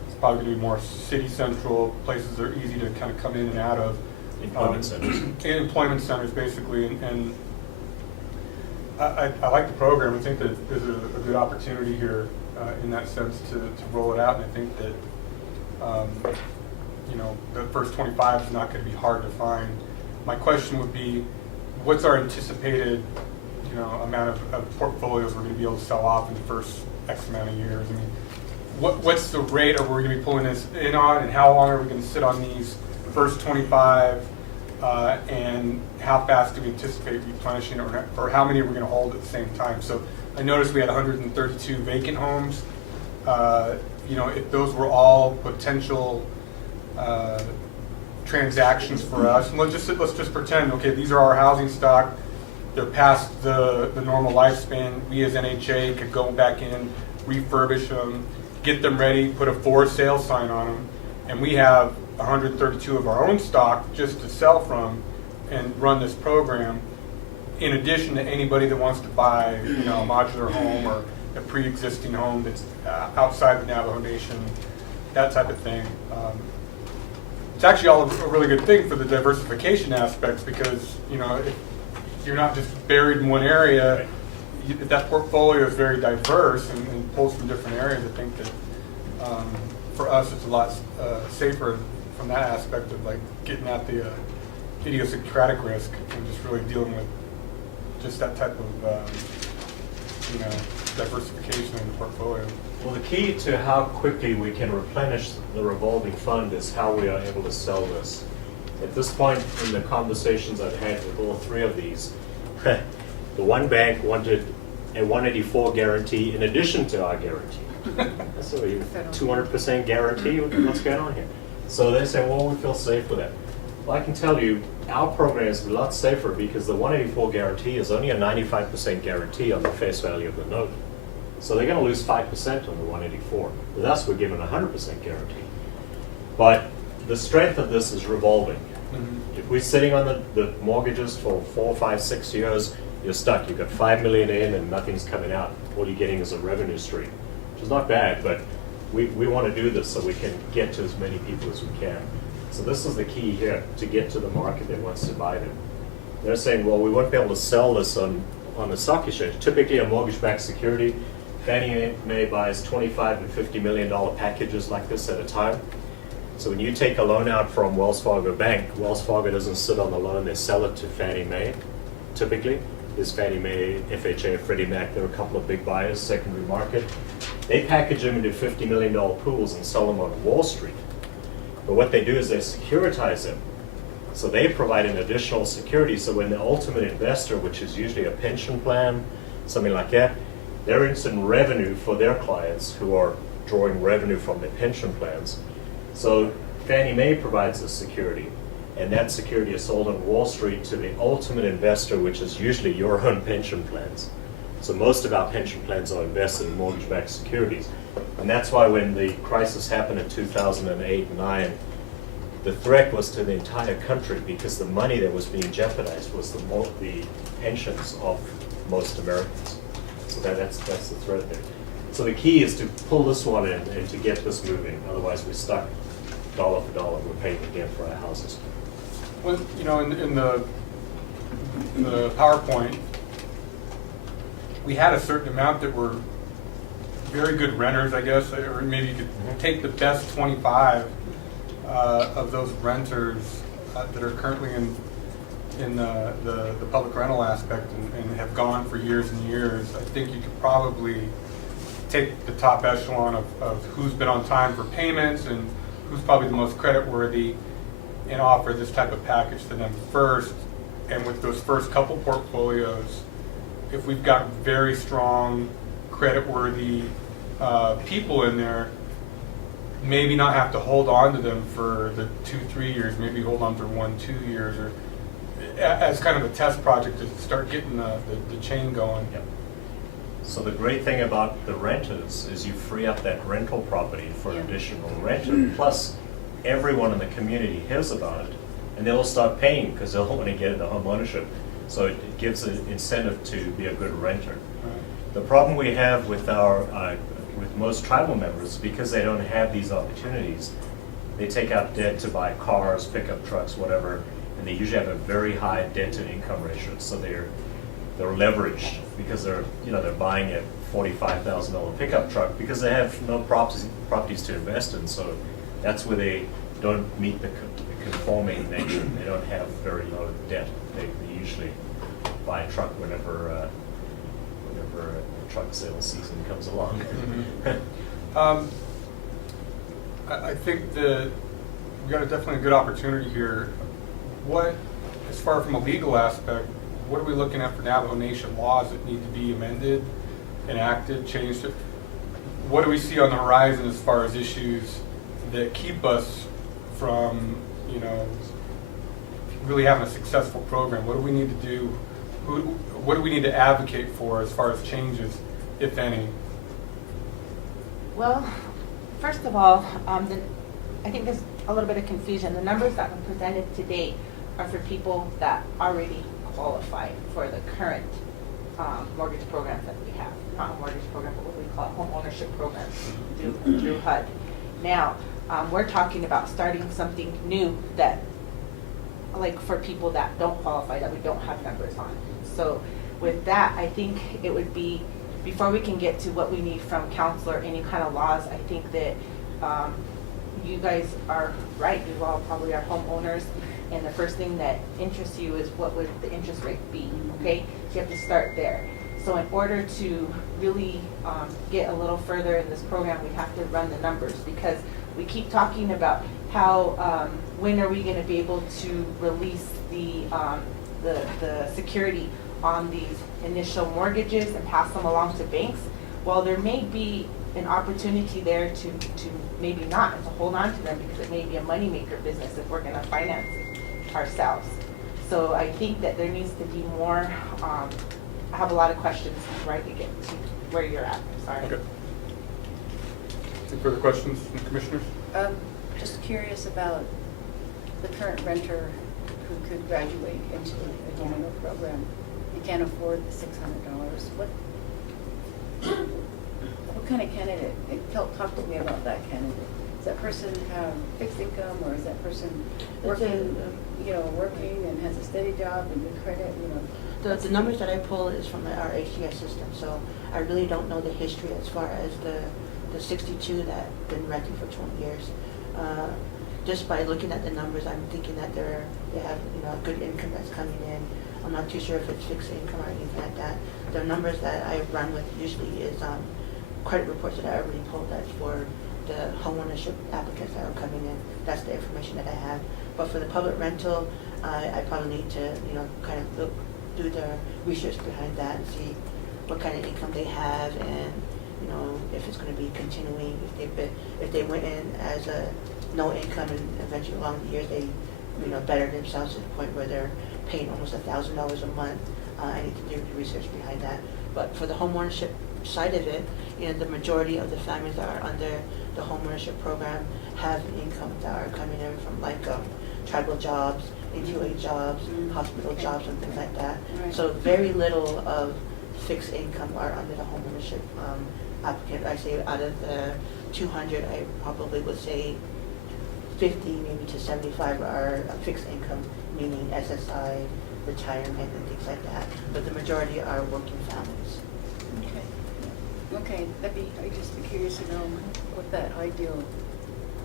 it's probably going to be more city central, places that are easy to kind of come in and out of. Employment centers. And employment centers, basically. And I like the program. I think that there's a good opportunity here in that sense to roll it out. And I think that, you know, the first 25 is not going to be hard to find. My question would be, what's our anticipated, you know, amount of portfolios we're going to be able to sell off in the first X amount of years? I mean, what's the rate are we going to be pulling this in on, and how long are we going to sit on these first 25, and how fast do we anticipate replenishing, or how many are we going to hold at the same time? So I noticed we had 132 vacant homes. You know, if those were all potential transactions for us, and let's just pretend, okay, these are our housing stock. They're past the normal lifespan. We as NHA could go back in, refurbish them, get them ready, put a for sale sign on them, and we have 132 of our own stock just to sell from and run this program, in addition to anybody that wants to buy, you know, a modular home or a pre-existing home that's outside the Navajo Nation, that type of thing. It's actually all a really good thing for the diversification aspects, because, you know, if you're not just buried in one area, that portfolio is very diverse and pulls from different areas. I think that for us it's a lot safer from that aspect of like getting at the idiosyncratic risk and just really dealing with just that type of you know, diversification in the portfolio. Well, the key to how quickly we can replenish the revolving fund is how we are able to sell this. At this point in the conversations I've had with all three of these, the one bank wanted a 184 guarantee in addition to our guarantee. So you 200% guarantee, what's going on here? So they say, well, we feel safe with that. Well, I can tell you, our program is a lot safer because the 184 guarantee is only a 95% guarantee on the face value of the note. So they're going to lose 5% on the 184. With us, we're given 100% guarantee. But the strength of this is revolving. Mm-hmm. If we're sitting on the mortgages for 4, 5, 6 years, you're stuck. You've got $5 million in and nothing's coming out. All you're getting is a revenue stream, which is not bad, but we want to do this so we can get to as many people as we can. So this is the key here, to get to the market that wants to buy them. They're saying, well, we won't be able to sell this on the stock exchange. Typically, a mortgage-backed security, Fannie Mae buys $25 and $50 million packages like this at a time. So when you take a loan out from Wells Fargo Bank, Wells Fargo doesn't sit on the loan, they sell it to Fannie Mae, typically. There's Fannie Mae, FHA, Freddie Mac, there are a couple of big buyers, secondary market. They package them into $50 million pools and sell them on Wall Street. But what they do is they securitize them. So they provide an additional security, so when the ultimate investor, which is usually a pension plan, something like that, they're in revenue for their clients who are drawing revenue from their pension plans. So Fannie Mae provides the security, and that security is sold on Wall Street to the ultimate investor, which is usually your own pension plans. So most of our pension plans are invested in mortgage-backed securities. And that's why when the crisis happened in 2008 and 9, the threat was to the entire country, because the money that was being jeopardized was the pensions of most Americans. So that's the threat there. So the key is to pull this one in and to get this moving. Otherwise, we're stuck dollar for dollar. We're paying again for our houses. Well, you know, in the PowerPoint, we had a certain amount that were very good renters, I guess, or maybe you could take the best 25 of those renters that are currently in the public rental aspect and have gone for years and years. I think you could probably take the top echelon of who's been on time for payments and who's probably the most creditworthy and offer this type of package to them first. And with those first couple portfolios, if we've got very strong, creditworthy people in there, maybe not have to hold on to them for the 2-3 years, maybe hold on for 1-2 years, or as kind of a test project to start getting the chain going. Yep. So the great thing about the renters is you free up that rental property for Yeah. additional renter. Plus, everyone in the community hears about it, and they'll start paying because they'll want to get into home ownership. So it gives an incentive to be a good renter. The problem we have with with most tribal members, because they don't have these opportunities, they take out debt to buy cars, pickup trucks, whatever, and they usually have a very high debt to income ratio. So they're leveraged because they're buying a $45,000 pickup truck because they have no properties to invest in. So that's where they don't meet the conforming nature. They don't have very low debt. They usually buy a truck whenever a truck sales season comes along. I think that we got definitely a good opportunity here. What, as far from a legal aspect, what are we looking at for Navajo Nation laws that need to be amended, enacted, changed? What do we see on the horizon as far as issues that keep us from, really having a successful program? What do we need to do? What do we need to advocate for as far as changes, if any? Well, first of all, I think there's a little bit of confusion. The numbers that were presented today are for people that already qualify for the current mortgage programs that we have. Not a mortgage program, but what we call home ownership programs through HUD. Now, we're talking about starting something new that, like for people that don't qualify, that we don't have numbers on. So with that, I think it would be, before we can get to what we need from council or any kind of laws, I think that you guys are right. You all probably are homeowners, and the first thing that interests you is what would the interest rate be, okay? So you have to start there. So in order to really get a little further in this program, we have to run the numbers, because we keep talking about how, when are we gonna be able to release the security on these initial mortgages and pass them along to banks. Well, there may be an opportunity there to maybe not, and to hold on to them, because it may be a moneymaker business if we're gonna finance it ourselves. So I think that there needs to be more, I have a lot of questions before I could get to where you're at, sorry. Okay. Any further questions from commissioners? Just curious about the current renter who could graduate into a domino program. He can't afford the $600. What kind of candidate? Talk to me about that candidate. Does that person have fixed income, or is that person working, working and has a steady job and good credit? The numbers that I pull is from our HCS system, so I really don't know the history as far as the 62 that been renting for 20 years. Just by looking at the numbers, I'm thinking that they have a good income that's coming in. I'm not too sure if it's fixed income or anything like that. The numbers that I run with usually is credit reports that I already pulled. That's for the homeownership applicants that are coming in. That's the information that I have. But for the public rental, I probably need to kind of do the research behind that and see what kind of income they have, and if it's going to be continuing. If they went in as a no income, and eventually along the years they better themselves to the point where they're paying almost $1,000 a month. I need to do the research behind that. But for the homeownership side of it, the majority of the families that are under the homeownership program have income that are coming in from tribal jobs, NHA jobs, hospital jobs, and things like that. Right. So very little of fixed income are under the homeownership applicant. I say out of the 200, I probably would say 50, maybe to 75 are fixed income, meaning SSI, retirement, and things like that. But the majority are working families. Okay, I'd just be curious to know what that ideal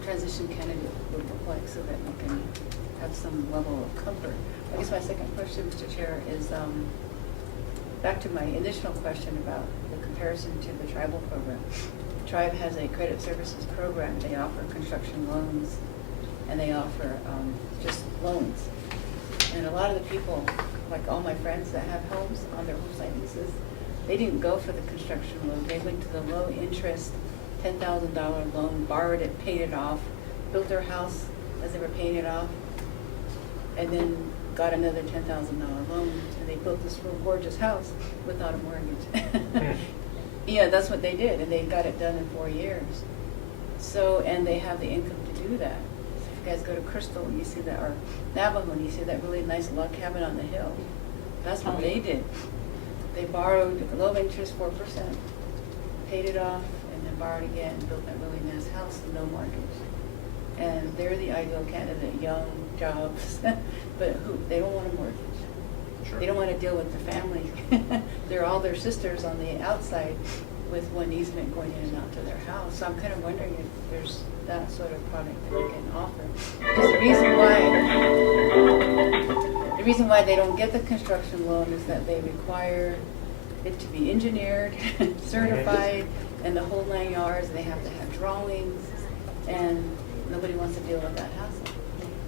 transition candidate would look like, so that we can have some level of comfort. I guess my second question, Mr. Chair, is back to my initial question about the comparison to the tribal program. The tribe has a credit services program. They offer construction loans, and they offer just loans. And a lot of the people, like all my friends that have homes on their home site leases, they didn't go for the construction loan. They went to the low interest $10,000 loan, borrowed it, paid it off, built their house as they were paying it off, and then got another $10,000 loan, and they built this real gorgeous house without a mortgage. Yeah, that's what they did, and they got it done in 4 years. So, and they have the income to do that. So if you guys go to Crystal, you see that, or Navajo, and you see that really nice log cabin on the hill. That's what they did. They borrowed low interest, 4%, paid it off, and then borrowed again, and built that really nice house with no mortgage. And they're the ideal candidate, young, jobs, but who, they don't want a mortgage. Sure. They don't want to deal with the family. They're all their sisters on the outside with one easement going in and out to their house. So I'm kind of wondering if there's that sort of product that you can offer. Because the reason why they don't get the construction loan is that they require it to be engineered, certified, and the whole 9 yards. They have to have drawings, and nobody wants to deal with that hassle.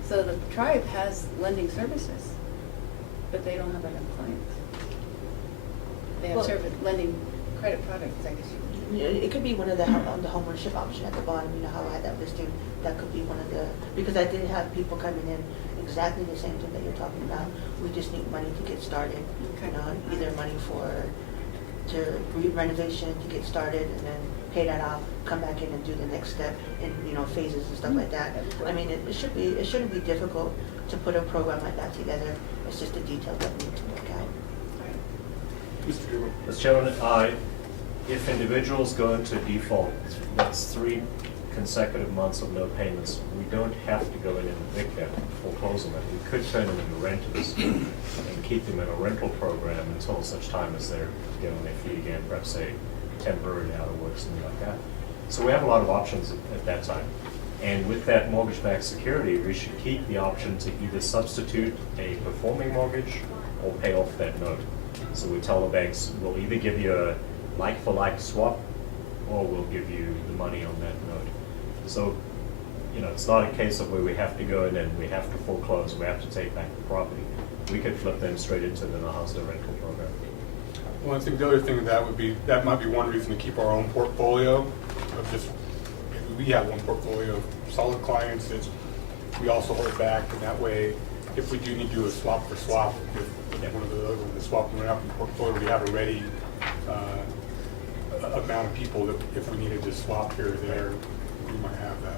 So the tribe has lending services, but they don't have enough clients. They have Well- lending credit products, I guess you could. Yeah, it could be one of the homeownership option at the bottom, you know how I had that listed, that could be one of the, because I did have people coming in exactly the same thing that you're talking about. We just need money to get started, Okay. you know, either money to renovation to get started and then pay that off, come back in and do the next step in, you know, phases and stuff like that. I mean, it shouldn't be difficult to put a program like that together. It's just the details that we need to work out. Mr. Giroux. Mr. Chairman, if individuals go into default, that's 3 consecutive months of no payments. We don't have to go in and evict them, foreclose them. We could turn them into renters and keep them in a rental program until such time as they're getting their feet again, perhaps say temporarily out of work, something like that. So we have a lot of options at that time. And with that mortgage-backed security, we should keep the option to either substitute a performing mortgage or pay off that note. So we tell the banks, we'll either give you a like-for-like swap, or we'll give you the money on that note. So, you know, it's not a case of where we have to go in and we have to foreclose, we have to take back the property. We could flip them straight into the house rental program. Well, I think the other thing that might be one reason to keep our own portfolio of just, we have one portfolio of solid clients that we also hold back, and that way, if we do need to do a swap for swap with one of the other ones, the swap and run out in the portfolio, we have a ready amount of people that if we needed to swap here or there, we might have that.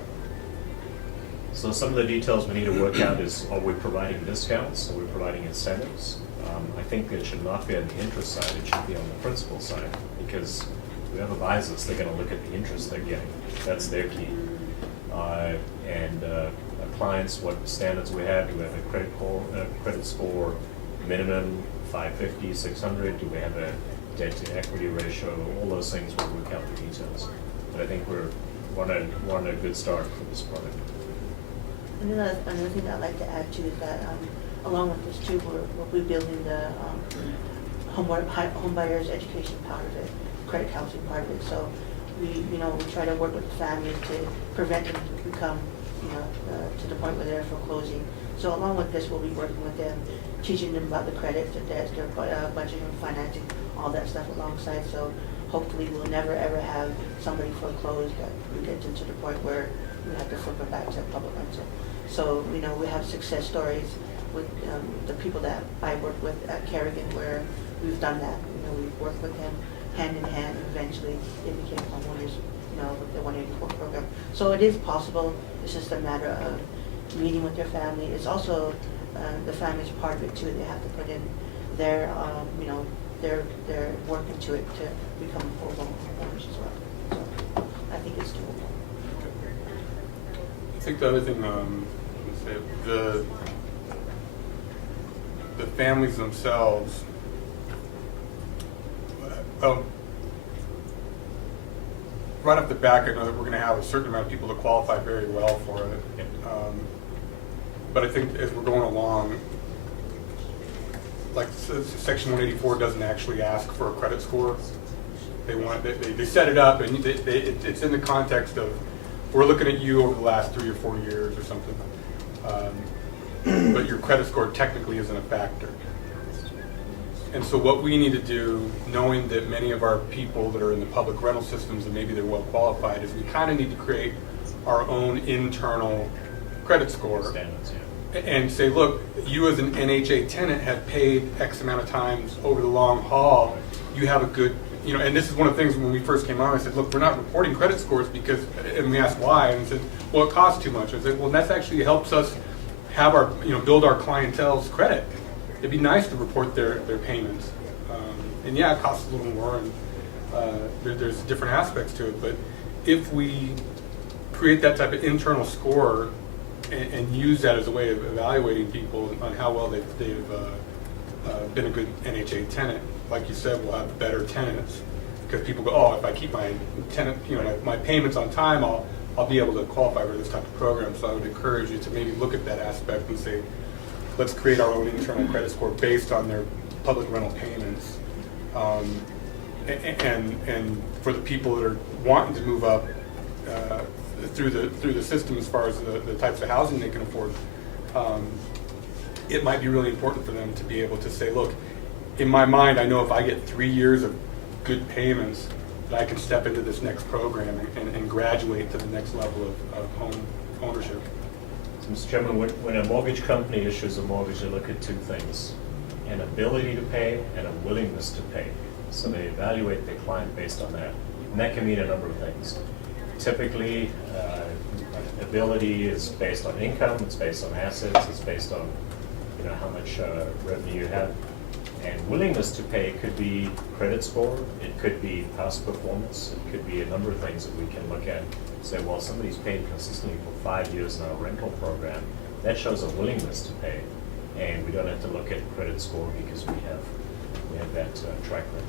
So some of the details we need to work out is, are we providing discounts, are we providing incentives? I think it should not be on the interest side, it should be on the principal side, because whoever buys this, they're gonna look at the interest they're getting. That's their key. And clients, what standards we have, do we have a credit score minimum 550, 600, do we have a debt to equity ratio, all those things we'll work out the details. But I think we're on a good start for this product. And then another thing I'd like to add too is that along with this too, we'll be building the home buyers education part of it, credit counseling part of it. So we try to work with the family to prevent them to become, to the point where they're foreclosing. So along with this, we'll be working with them, teaching them about the credit, the debts, their budgeting, financing, all that stuff alongside. So hopefully we'll never ever have somebody foreclosed that we get to the point where we have to flip it back to public rental. So we have success stories with the people that I work with at Kerrigan where we've done that. We've worked with them hand in hand, and eventually they became homeowners, with the 184 program. So it is possible. It's just a matter of meeting with their family. It's also the family's part of it too. They have to put in their, their work into it to become full-blown homeowners as well. So I think it's doable. I think the other thing, the families themselves, right off the back, I know that we're going to have a certain amount of people that qualify very well for it. But I think as we're going along, like Section 184 doesn't actually ask for a credit score. They set it up, and it's in the context of, we're looking at you over the last 3 or 4 years or something. But your credit score technically isn't a factor. And so what we need to do, knowing that many of our people that are in the public rental systems and maybe they're well qualified, is we kind of need to create our own internal credit score. Standards, yeah. And say, look, you as an NHA tenant have paid X amount of times over the long haul. You have a good, and this is one of the things when we first came on, I said, look, we're not reporting credit scores because, and we asked why, and said, well, it costs too much. I said, well, that actually helps us have our, build our clientele's credit. It'd be nice to report their payments. And yeah, it costs a little more, and there's different aspects to it, but if we create that type of internal score and use that as a way of evaluating people on how well they've been a good NHA tenant, like you said, we'll have better tenants, because people go, oh, if I keep my tenant, my payments on time, I'll be able to qualify for this type of program. So I would encourage you to maybe look at that aspect and say, let's create our own internal credit score based on their public rental payments. And for the people that are wanting to move up through the system as far as the types of housing they can afford, it might be really important for them to be able to say, look, in my mind, I know if I get 3 years of good payments, that I can step into this next program and graduate to the next level of home ownership. So, Mr. Chairman, when a mortgage company issues a mortgage, they look at two things: an ability to pay and a willingness to pay. So they evaluate their client based on that. And that can mean a number of things. Typically, ability is based on income, it's based on assets, it's based on how much revenue you have. And willingness to pay could be credit score, it could be past performance, it could be a number of things that we can look at. Say, well, somebody's paid consistently for 5 years in our rental program. That shows a willingness to pay, and we don't have to look at credit score because we have that track record.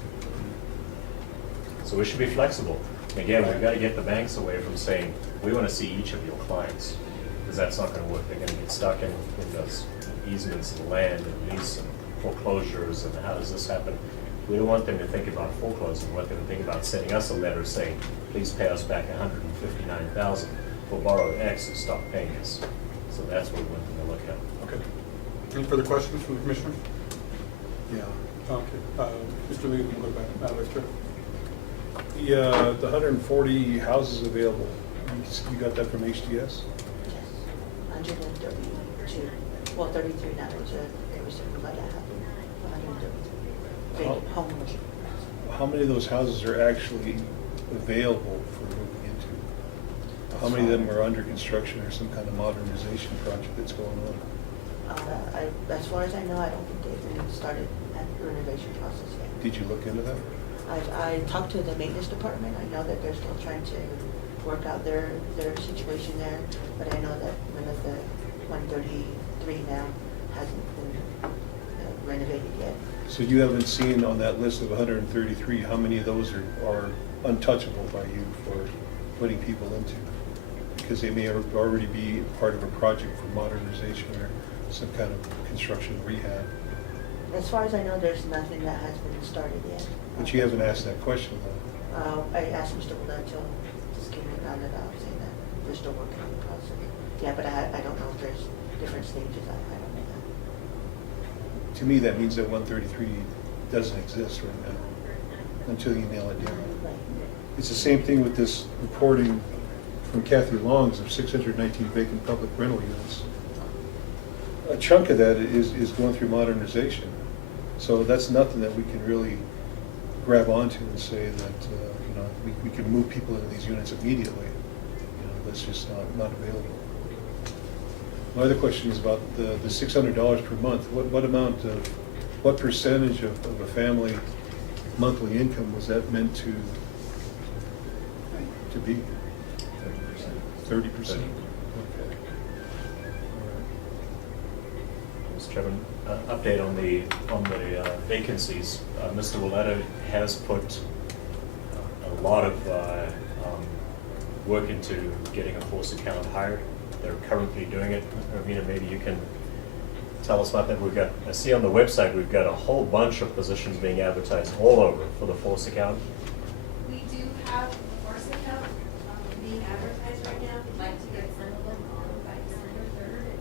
So we should be flexible. Again, we've got to get the banks away from saying, we want to see each of your clients, because that's not going to work. They're going to get stuck in those easements of land and lease and foreclosures and how does this happen. We don't want them to think about foreclosing. We want them to think about sending us a letter saying, please pay us back $159,000 for borrowed X and stop paying us. So that's what we want them to look at. Okay. Any further questions from the commissioners? Yeah. Okay. Mr. Lee, we'll go back. Vice Chair. The 140 houses available, you got that from HDS? Yes, 132, well, 33 now, they were saying about that happened, 133 vacant homes. How many of those houses are actually available for moving into? How many of them are under construction or some kind of modernization project that's going on? As far as I know, I don't think they've even started that renovation process yet. Did you look into that? I talked to the maintenance department. I know that they're still trying to work out their situation there, but I know that one of the 133 now hasn't been renovated yet. So you haven't seen on that list of 133, how many of those are untouchable by you for putting people into? Because they may already be part of a project for modernization or some kind of construction rehab. As far as I know, there's nothing that has been started yet. But you haven't asked that question, though. I asked Mr. Valento, just gave me a round about saying that they're still working on the process. Yeah, but I don't know if there's different stages. I don't know that. To me, that means that 133 doesn't exist right now until you nail it down. Right. It's the same thing with this reporting from Kathy Longs of 619 vacant public rental units. A chunk of that is going through modernization. So that's nothing that we can really grab onto and say that we can move people into these units immediately. That's just not available. My other question is about the $600 per month. What percentage of a family monthly income was that meant to be? 30%. 30%. Okay. Mr. Chairman, update on the vacancies. Mr. Willetta has put a lot of work into getting a force account hired. They're currently doing it. Irvina, maybe you can tell us about that. I see on the website we've got a whole bunch of positions being advertised all over for the force account. We do have a force account being advertised right now. We'd like to get some of them on by December 3rd.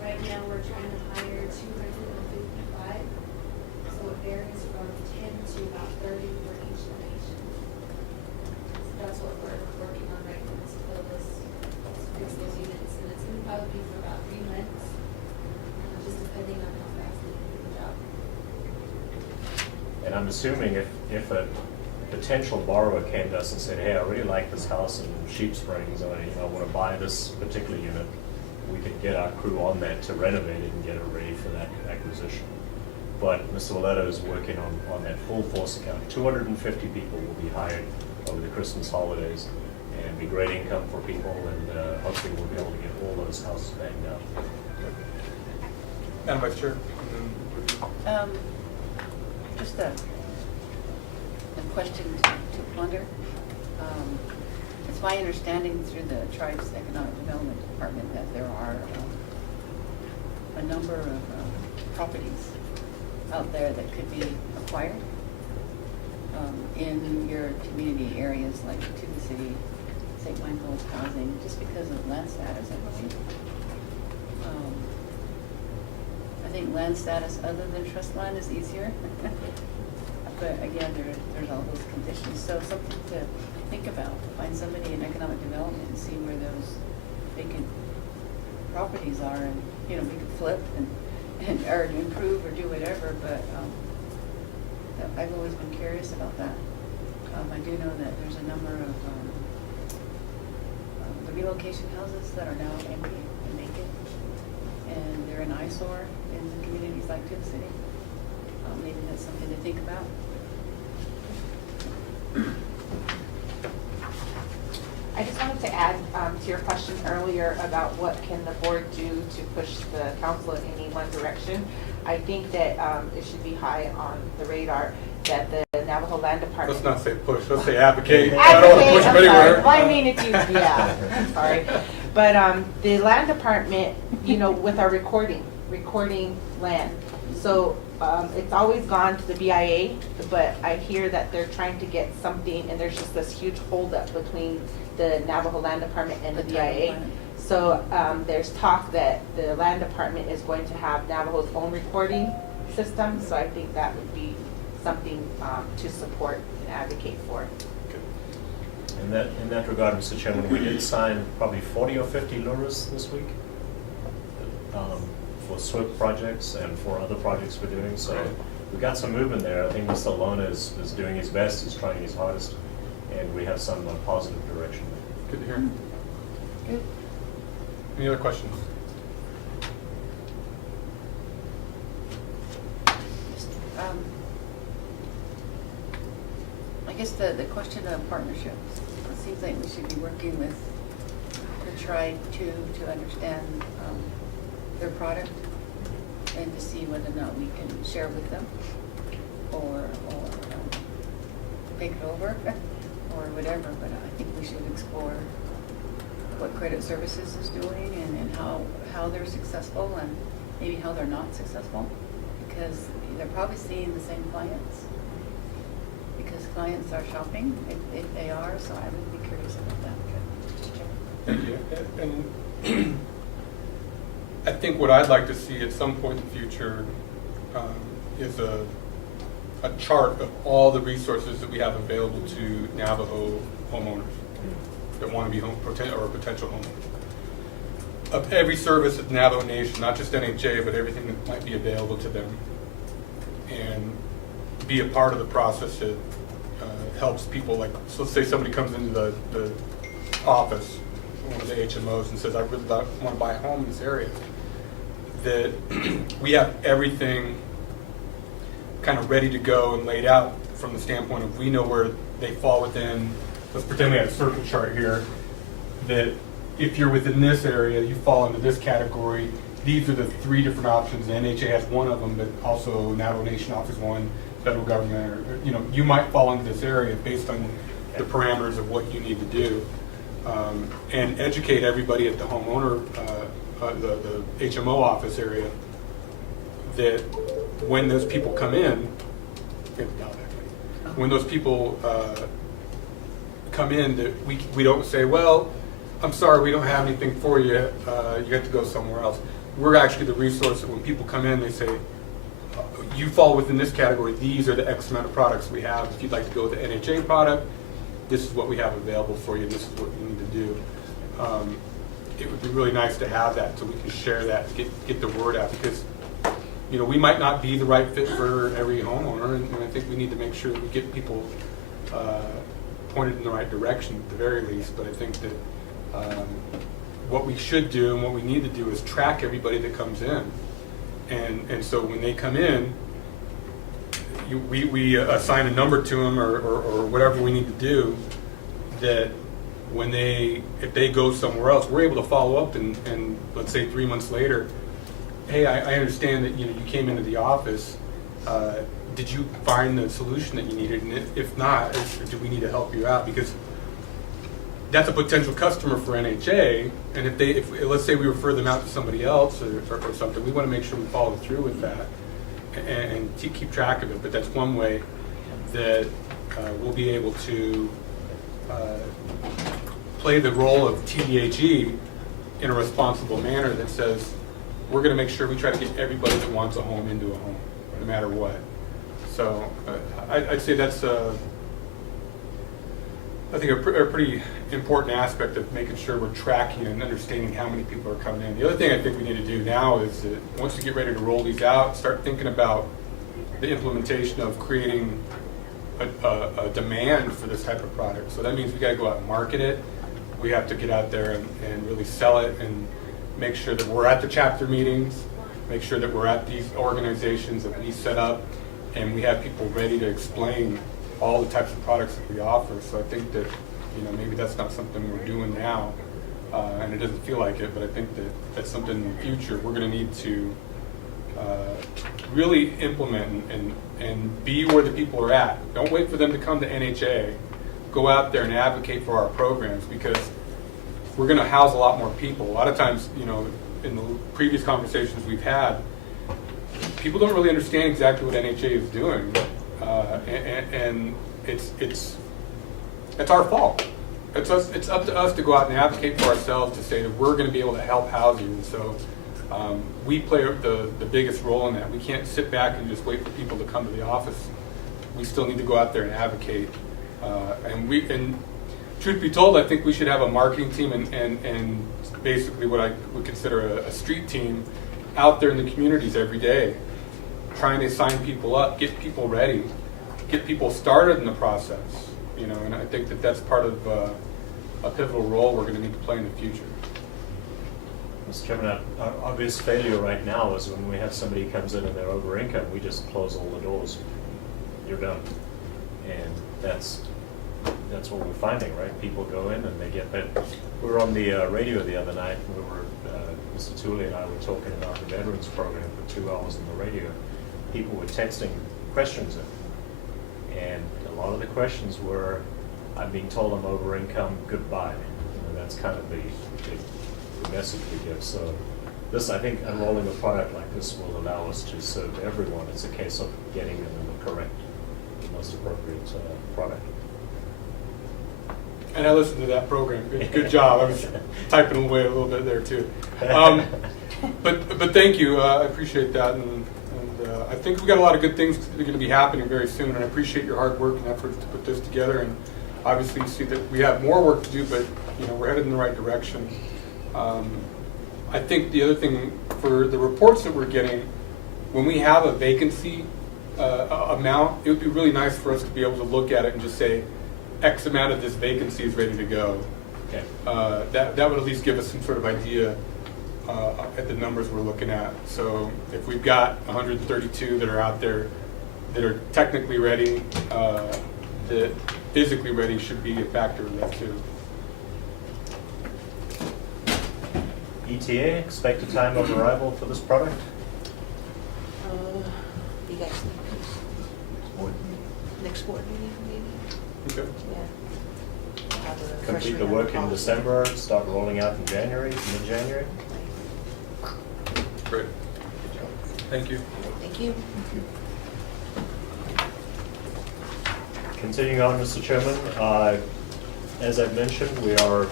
Right now, we're trying to hire 255. So if And I'm assuming if a potential borrower came to us and said, hey, I really like this house in Sheep Springs, or I want to buy this particular unit, we could get our crew on that to renovate it and get it ready for that acquisition. But Mr. Walletto is working on that full force account. 250 people will be hired over the Christmas holidays, and be great income for people, and hopefully we'll be able to get all those houses banged out. Madam Vice Chair. Just a question to ponder. It's my understanding through the tribe's economic development department that there are a number of properties out there that could be acquired in your community areas like Tuba City, St. Michael's housing, just because of land status, I believe. I think land status other than trust land is easier. But again, there's all those conditions. So something to think about, find somebody in economic development and see where those vacant properties are, and, we could flip and or improve or do whatever, but I've always been curious about that. I do know that there's a number of the relocation houses that are now empty and vacant, and they're an eyesore in communities like Tuba City. Maybe that's something to think about. I just wanted to add to your question earlier about what can the board do to push the council in any one direction. I think that it should be high on the radar that the Navajo Land Department. Let's not say push, let's say advocate. I don't want to push them I'm sorry. anywhere. Well, I mean, it's used, yeah, I'm sorry. But the land department, with our recording land. So it's always gone to the BIA, but I hear that they're trying to get something, and there's just this huge holdup between the Navajo Land Department and the BIA. So there's talk that the land department is going to have Navajo's own recording system. So I think that would be something to support and advocate for. In that regard, Mr. Chairman, we did sign probably 40 or 50 LURAs this week for SWIP projects and for other projects we're doing. So we've got some movement there. I think Mr. Lona is doing his best, he's trying his hardest, and we have some positive direction. Good to hear. Good. Any other questions? I guess the question of partnerships, it seems like we should be working with the tribe to understand their product and to see whether or not we can share with them or take it over or whatever. But I think we should explore what credit services is doing and how they're successful and maybe how they're not successful, because they're probably seeing the same clients. Because clients are shopping, if they are, so I would be curious about that. Thank you. And I think what I'd like to see at some point in the future is a chart of all the resources that we have available to Navajo homeowners that want to be potential homeowners. Of every service at Navajo Nation, not just NHA, but everything that might be available to them. And be a part of the process that helps people, like, so let's say somebody comes into the office, one of the HMOs, and says, I really want to buy a home in this area. That we have everything kind of ready to go and laid out from the standpoint of we know where they fall within. Let's pretend we have a circle chart here, that if you're within this area, you fall into this category. These are the 3 different options. The NHA has one of them, but also Navajo Nation offers one, federal government, or, you might fall into this area based on the parameters of what you need to do. And educate everybody at the homeowner, the HMO office area, that when those people come in, when those people come in, that we don't say, well, I'm sorry, we don't have anything for you, you have to go somewhere else. We're actually the resource that when people come in, they say, you fall within this category, these are the X amount of products we have. If you'd like to go with the NHA product, this is what we have available for you, this is what you need to do. It would be really nice to have that so we can share that, get the word out, because we might not be the right fit for every homeowner, and I think we need to make sure that we get people pointed in the right direction at the very least. But I think that what we should do and what we need to do is track everybody that comes in. And so when they come in, we assign a number to them or whatever we need to do, that if they go somewhere else, we're able to follow up and let's say 3 months later, hey, I understand that you came into the office. Did you find the solution that you needed? And if not, do we need to help you out? Because that's a potential customer for NHA, and if let's say we refer them out to somebody else or something, we want to make sure we follow through with that and keep track of it. But that's one way that we'll be able to play the role of TDHE in a responsible manner that says we're going to make sure we try to get everybody that wants a home into a home, no matter what. So I'd say that's I think a pretty important aspect of making sure we're tracking and understanding how many people are coming in. The other thing I think we need to do now is that once we get ready to roll these out, start thinking about the implementation of creating a demand for this type of product. So that means we got to go out and market it. We have to get out there and really sell it and make sure that we're at the chapter meetings, make sure that we're at these organizations that we set up, and we have people ready to explain all the types of products that we offer. So I think that maybe that's not something we're doing now, and it doesn't feel like it, but I think that that's something in the future we're going to need to really implement and be where the people are at. Don't wait for them to come to NHA. Go out there and advocate for our programs, because we're going to house a lot more people. A lot of times, in the previous conversations we've had, people don't really understand exactly what NHA is doing. And it's our fault. It's up to us to go out and advocate for ourselves, to say that we're going to be able to help housing. And so we play the biggest role in that. We can't sit back and just wait for people to come to the office. We still need to go out there and advocate. And truth be told, I think we should have a marketing team and basically what I would consider a street team out there in the communities every day, trying to sign people up, get people ready, get people started in the process, and I think that that's part of a pivotal role we're going to need to play in the future. Mr. Chairman, our obvious failure right now is when we have somebody who comes in and they're over income, we just close all the doors. You're done. And that's what we're finding, right? People go in and they get that. We were on the radio the other night, and Mr. Tooley and I were talking about the Veterans Program for 2 hours on the radio. People were texting questions in, and a lot of the questions were, I'm being told I'm over income, goodbye. That's kind of the message we give. So this, I think, unrolling a product like this will allow us to serve everyone. It's a case of getting them the correct, the most appropriate product. And I listened to that program. Good job. I was typing away a little bit there too. But thank you. I appreciate that, and I think we got a lot of good things that are going to be happening very soon. And I appreciate your hard work and efforts to put this together. And obviously, you see that we have more work to do, but we're headed in the right direction. I think the other thing for the reports that we're getting, when we have a vacancy amount, it would be really nice for us to be able to look at it and just say, X amount of this vacancy is ready to go. Okay. That would at least give us some sort of idea at the numbers we're looking at. So if we've got 132 that are out there that are technically ready, the physically ready should be a factor in that too. ETA, expected time of arrival for this product? You guys next board meeting, maybe? Okay. Yeah. Have a first Complete the read on work in policy. December, start rolling out in January, mid-January? Great. Thank you. Thank you. Continuing on, Mr. Chairman, as I've mentioned, we are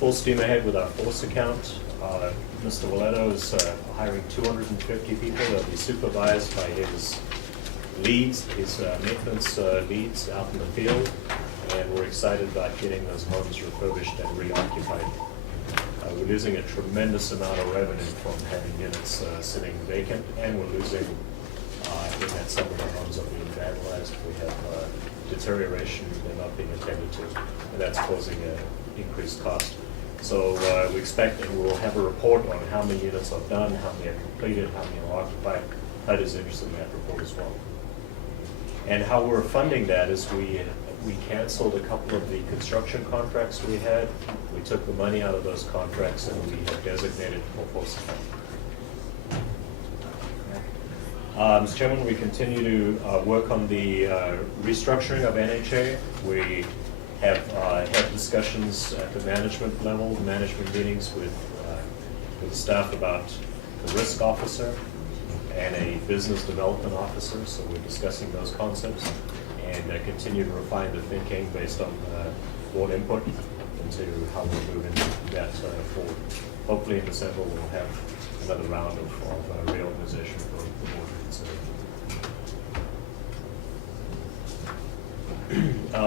full steam ahead with our force account. Mr. Walletto is hiring 250 people. They'll be supervised by his leads, his maintenance leads out in the field, and we're excited about getting those homes refurbished and reoccupied. We're losing a tremendous amount of revenue from having units sitting vacant, and we're losing in that some of the homes are being vandalized. We have deterioration, they're not being attended to, and that's causing an increased cost. So we expect that we'll have a report on how many units are done, how many are completed, how many are occupied. HUD is interested in that report as well. And how we're funding that is we canceled a couple of the construction contracts we had. We took the money out of those contracts and we have designated for post-funding. Mr. Chairman, we continue to work on the restructuring of NHA. We have had discussions at the management level, management meetings with staff about the risk officer and a business development officer. So we're discussing those concepts and continue to refine the thinking based on board input into how we'll move into that forward. Hopefully in December we'll have another round of reorganization for the board to consider.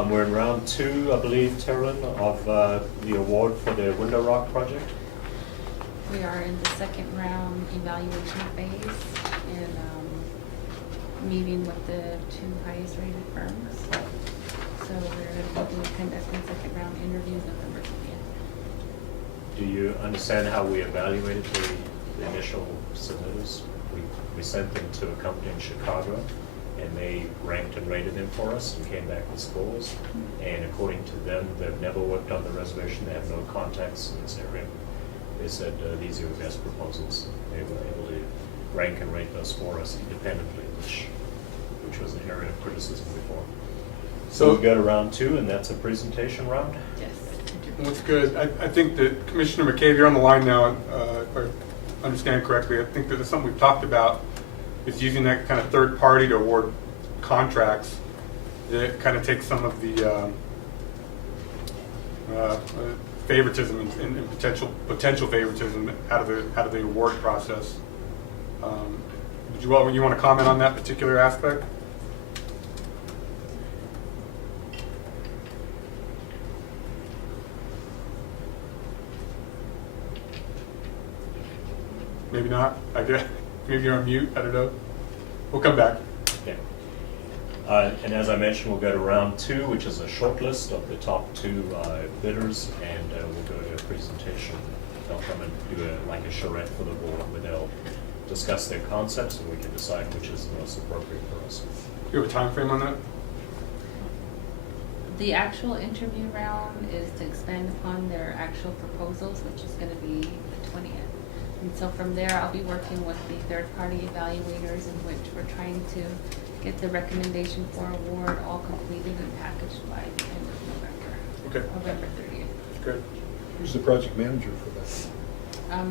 We're in round 2, I believe, Terlin, of the award for the Window Rock project. We are in the second round evaluation phase and meeting with the 2 highest rated firms. So we're going to be conducting second round interviews November 20th. Do you understand how we evaluated the initial submitters? We sent them to a company in Chicago, and they ranked and rated them for us and came back with scores. And according to them, they've never worked on the reservation. They have no contacts in this area. They said these are the best proposals. They were able to rank and rate those for us independently, which was an area of criticism before. So we go to round 2, and that's a presentation round. Yes. That's good. I think that Commissioner McCabe, you're on the line now, if I understand correctly. I think that it's something we've talked about, is using that kind of third party to award contracts that kind of takes some of the favoritism and potential favoritism out of the award process. You want to comment on that particular aspect? Maybe not. I guess maybe you're on mute. I don't know. We'll come back. Okay. And as I mentioned, we'll go to round 2, which is a short list of the top 2 bidders, and we'll go to a presentation. They'll come and do like a charrette for the board, where they'll discuss their concepts, and we can decide which is the most appropriate for us. Do you have a time frame on that? The actual interview round is to expand upon their actual proposals, which is going to be the 20th. And so from there, I'll be working with the third-party evaluators, in which we're trying to get the recommendation for award all completed and packaged by the end of November. Okay. November 30th. Good. Who's the project manager for that?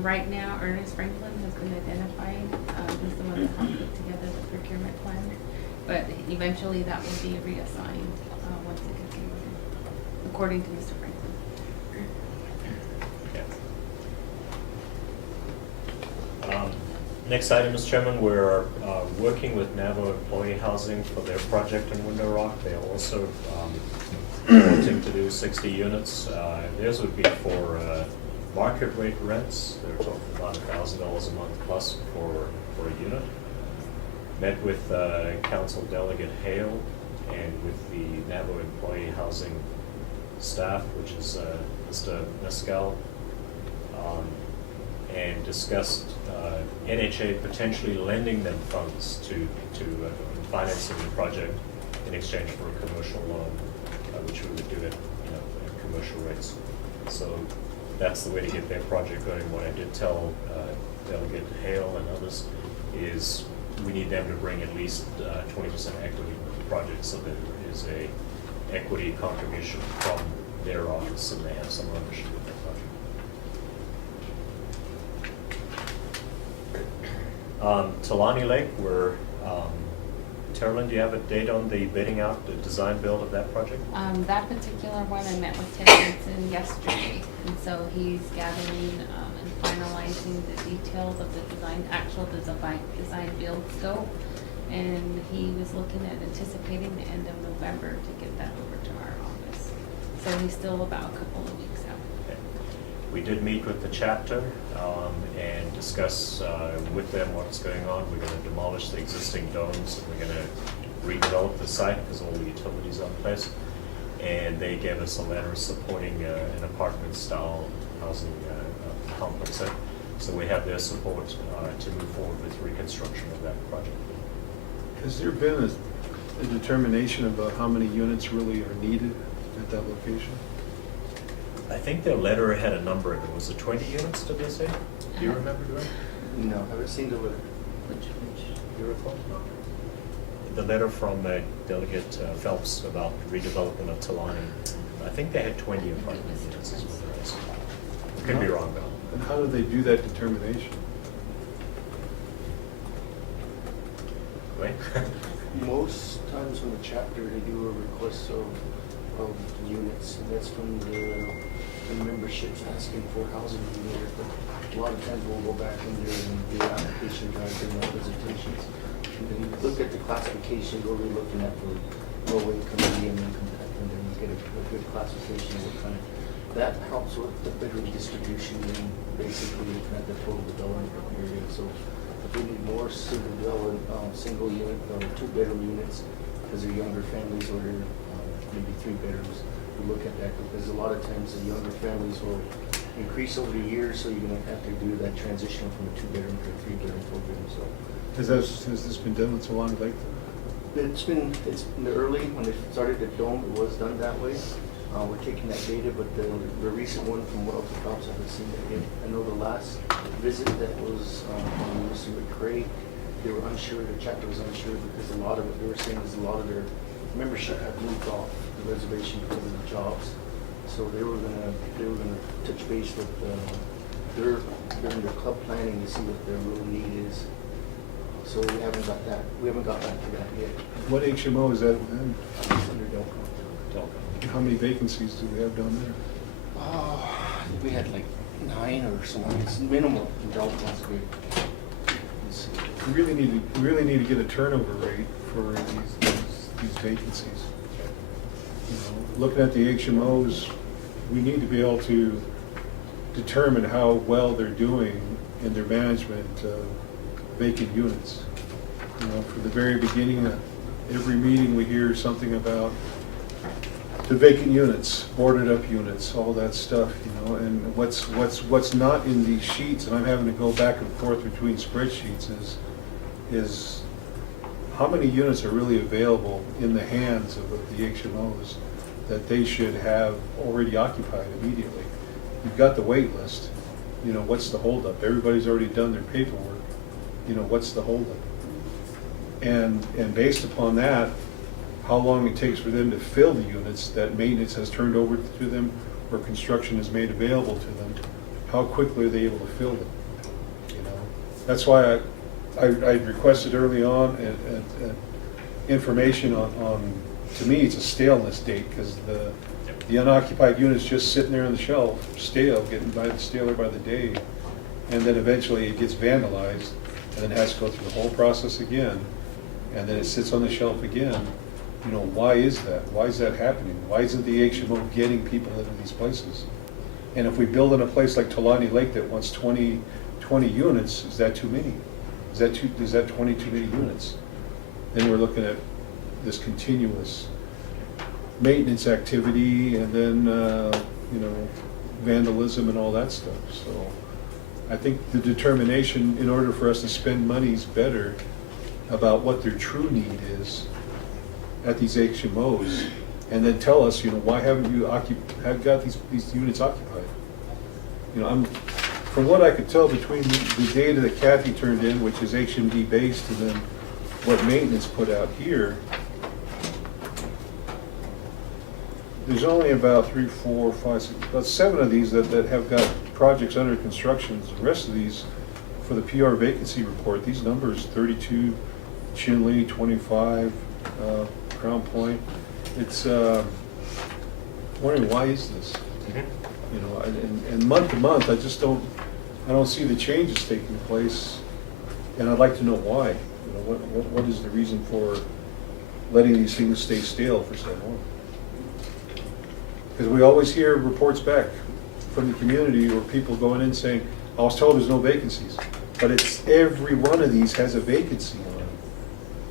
Right now, Ernest Franklin has been identified. He's the one that helped put together the procurement plan. But eventually, that will be reassigned once it gets moving, according to Mr. Franklin. Next item, Mr. Chairman, we're working with NAVO Employee Housing for their project in Window Rock. They're also wanting to do 60 units. Theirs would be for market rate rents. They're talking about $1,000 a month plus for a unit. Met with Council Delegate Hale and with the NAVO Employee Housing staff, which is Mr. Mescal, and discussed NHA potentially lending them funds to financing the project in exchange for a commercial loan, which we would do at commercial rates. So that's the way to get their project going. What I did tell Delegate Hale and others is we need them to bring at least 20% equity into the project, so that there is a equity contribution from their office and they have some ownership of that project. Talani Lake, we're, Terlin, do you have a date on the bidding out, the design build of that project? That particular one, I met with Ted Benson yesterday, and so he's gathering and finalizing the details of the actual design build scope, and he was looking at anticipating the end of November to get that over to our office. So he's still about a couple of weeks out. Okay. We did meet with the chapter and discuss with them what's going on. We're going to demolish the existing domes, and we're going to redevelop the site because all the utilities are in place. And they gave us a letter supporting an apartment-style housing complex there. So we have their support to move forward with reconstruction of that project. Has there been a determination about how many units really are needed at that location? I think their letter had a number in it. Was it 20 units, did they say? Do you remember doing? No, I haven't seen the letter. Do you recall? The letter from Delegate Phelps about redevelopment of Talani, I think they had 20 apartment units. Is what it was. I could be wrong though. And how do they do that determination? Right? Most times when a chapter, they do a request of units, and that's from the memberships asking for housing units. But a lot of times we'll go back in there and do application guides and presentations. And then you look at the classification, go really looking at the low income, medium income, and then you get a good classification of what kind of, that helps with the bedroom distribution and basically looking at the total development area. So if we need more single unit or 2-bedroom units, because they're younger families, or maybe 3 bedrooms, we look at that, because a lot of times the younger families will increase over the years, so you're gonna have to do that transition from a 2-bedroom to a 3-bedroom, 4-bedroom, so. Has this been done with Talani Lake? It's in the early, when they started the dome, it was done that way. We're taking that data, but the recent one from Wells and Phelps, I haven't seen that yet. I know the last visit that was on Mr. McCray, they were unsure, the chapter was unsure, because a lot of what they were saying is a lot of their membership had moved off the reservation because of the jobs. So they were gonna touch base with during their club planning to see what their real need is. So we haven't got back to that yet. What HMO is that? It's under Delco. How many vacancies do we have down there? I think we had like 9 or so. It's minimal in Delco. That's good. We really need to get a turnover rate for these vacancies. You know, looking at the HMOs, we need to be able to determine how well they're doing in their management of vacant units. You know, from the very beginning, every meeting we hear something about the vacant units, boarded up units, all that stuff, you know, and what's not in these sheets, and I'm having to go back and forth between spreadsheets, is how many units are really available in the hands of the HMOs that they should have already occupied immediately. You've got the wait list, you know, what's the holdup? Everybody's already done their paperwork, you know, what's the holdup? And based upon that, how long it takes for them to fill the units that maintenance has turned over to them or construction has made available to them, how quickly are they able to fill them? You know, that's why I requested early on information on, to me, it's a staleness date, because the unoccupied unit's just sitting there on the shelf, stale, getting staler by the day, and then eventually it gets vandalized, and then has to go through the whole process again, and then it sits on the shelf again. You know, why is that? Why is that happening? Why isn't the HMO getting people into these places? And if we build in a place like Talani Lake that wants 20 units, is that too many? Is that 20 too many units? Then we're looking at this continuous maintenance activity, and then you know, vandalism and all that stuff. So I think the determination, in order for us to spend monies better about what their true need is at these HMOs, and then tell us, you know, why haven't you got these units occupied? You know, from what I could tell between the data that Kathy turned in, which is HMD based, and then what maintenance put out here, there's only about 3, 4, 5, 6, about 7 of these that have got projects under construction. The rest of these, for the PR vacancy report, these numbers, 32 Chinley, 25 Crown Point. It's wondering, why is this? You know, and month to month, I don't see the changes taking place, and I'd like to know why. You know, what is the reason for letting these things stay stale for so long? Because we always hear reports back. from the community or people going in saying, I was told there's no vacancies. But it's, every one of these has a vacancy on it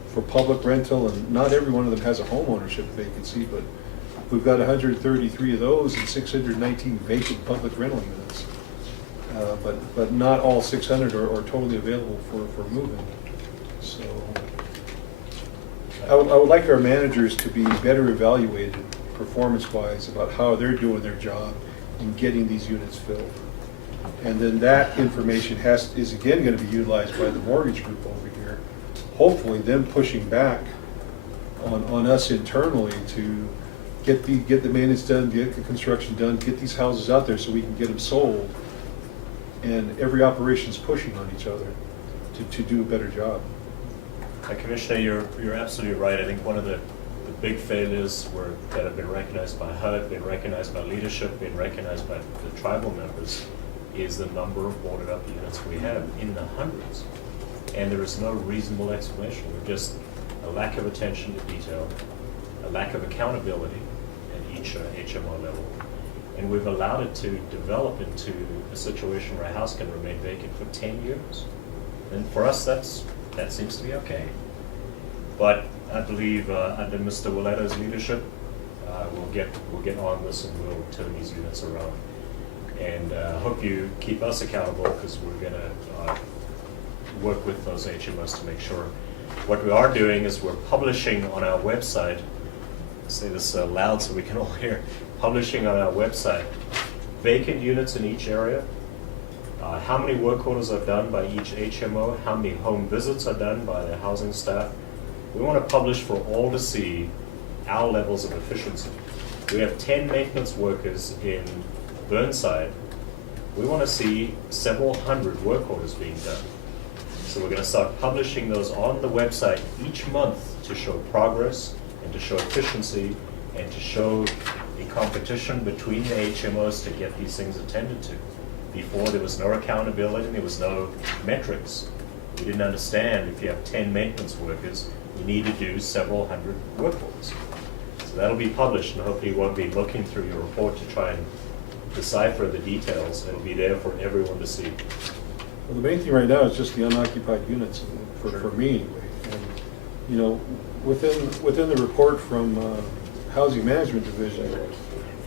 for public rental, and not every one of them has a home ownership vacancy, but we've got 133 of those and 619 vacant public rental units. But not all 600 are totally available for moving. So I would like our managers to be better evaluated performance-wise about how they're doing their job in getting these units filled. And then that information is again going to be utilized by the mortgage group over here. Hopefully them pushing back on us internally to get the maintenance done, get the construction done, get these houses out there so we can get them sold. And every operation's pushing on each other to do a better job. Commissioner, you're absolutely right. I think one of the big failures that have been recognized by HUD, been recognized by leadership, been recognized by the tribal members, is the number of boarded up units we have in the hundreds. And there is no reasonable explanation. We're just a lack of attention to detail, a lack of accountability at each HMO level. And we've allowed it to develop into a situation where a house can remain vacant for 10 years. And for us, that seems to be okay. But I believe under Mr. Willeto's leadership, we'll get on this and we'll turn these units around. And hope you keep us accountable, because we're going to work with those HMOs to make sure. What we are doing is we're publishing on our website, say this loud so we can all hear, publishing on our website vacant units in each area, how many work orders are done by each HMO, how many home visits are done by the housing staff. We want to publish for all to see our levels of efficiency. We have 10 maintenance workers in Burnside. We want to see several hundred work orders being done. So we're going to start publishing those on the website each month to show progress and to show efficiency and to show a competition between the HMOs to get these things attended to. Before, there was no accountability, there was no metrics. We didn't understand if you have 10 maintenance workers, you need to do several hundred work orders. So that'll be published, and hopefully you won't be looking through your report to try and decipher the details. It'll be there for everyone to see. Well, the main thing right now is just the unoccupied units, for me anyway. And, you know, within the report from Housing Management Division,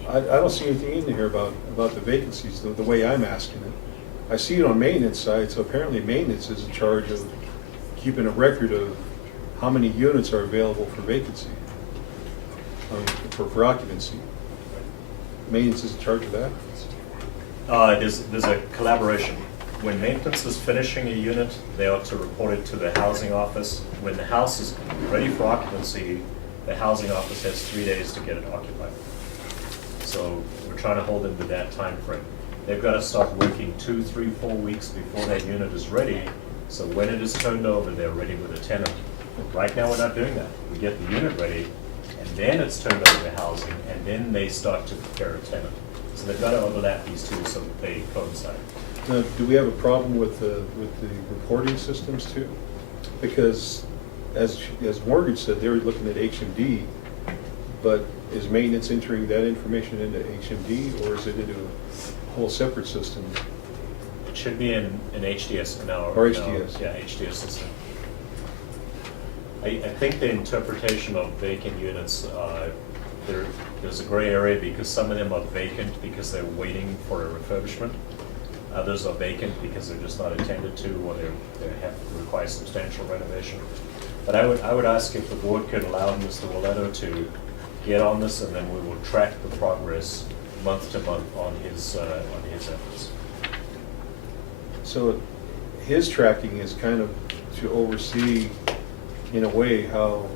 I don't see anything in here about the vacancies the way I'm asking it. I see it on maintenance side, so apparently maintenance is in charge of keeping a record of how many units are available for vacancy, for occupancy. Maintenance is in charge of that? There's a collaboration. When maintenance is finishing a unit, they ought to report it to the housing office. When the house is ready for occupancy, the housing office has 3 days to get it occupied. So we're trying to hold them to that time frame. They've got to start working 2, 3, 4 weeks before that unit is ready. So when it is turned over, they're ready with a tenant. Right now, we're not doing that. We get the unit ready, and then it's turned over to housing, and then they start to prepare a tenant. So they've got to overlap these two so that they coincide. Now, do we have a problem with the reporting systems too? Because as Morgan said, they were looking at HMD, but is maintenance entering that information into HMD, or is it into a whole separate system? It should be in HDS now. Or HDS. Yeah, HDS system. I think the interpretation of vacant units, there's a gray area because some of them are vacant because they're waiting for a refurbishment. Others are vacant because they're just not attended to, or they require substantial renovation. But I would ask if the board could allow Mr. Willeto to get on this, and then we will track the progress month to month on his efforts. So his tracking is kind of to oversee, in a way, how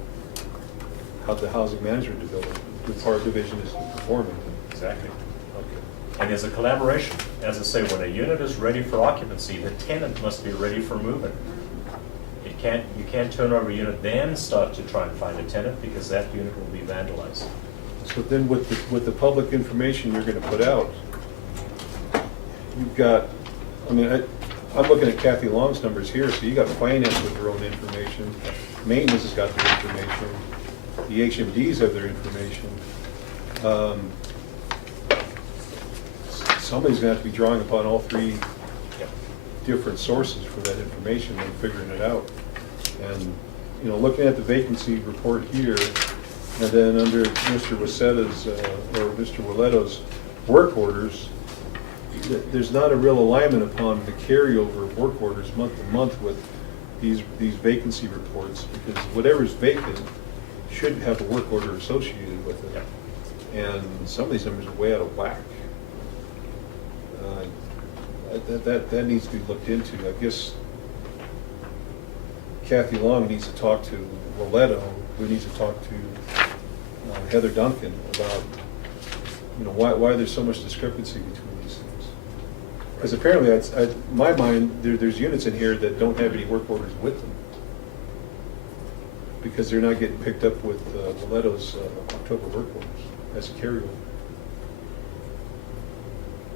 the housing management division is performing. Exactly. Okay. And there's a collaboration. As I say, when a unit is ready for occupancy, the tenant must be ready for moving. You can't turn over a unit then start to try and find a tenant, because that unit will be vandalized. So then with the public information you're going to put out, you've got, I mean, I'm looking at Kathy Long's numbers here, so you got finance with their own information, maintenance has got their information, the HMDs have their information. somebody's gonna have to be drawing upon all three Yep. different sources for that information and figuring it out. And, you know, looking at the vacancy report here, and then under Mr. Wasetta's, or Mr. Waleto's work orders, there's not a real alignment upon the carryover of work orders month to month with these vacancy reports, because whatever's vacant should have a work order associated with it. And some of these numbers are way out of whack. That needs to be looked into. I guess Kathy Long needs to talk to Waleto, who needs to talk to Heather Duncan about, you know, why there's so much discrepancy between these things. Because apparently, in my mind, there's units in here that don't have any work orders with them, because they're not getting picked up with Waleto's October work orders as a carryover.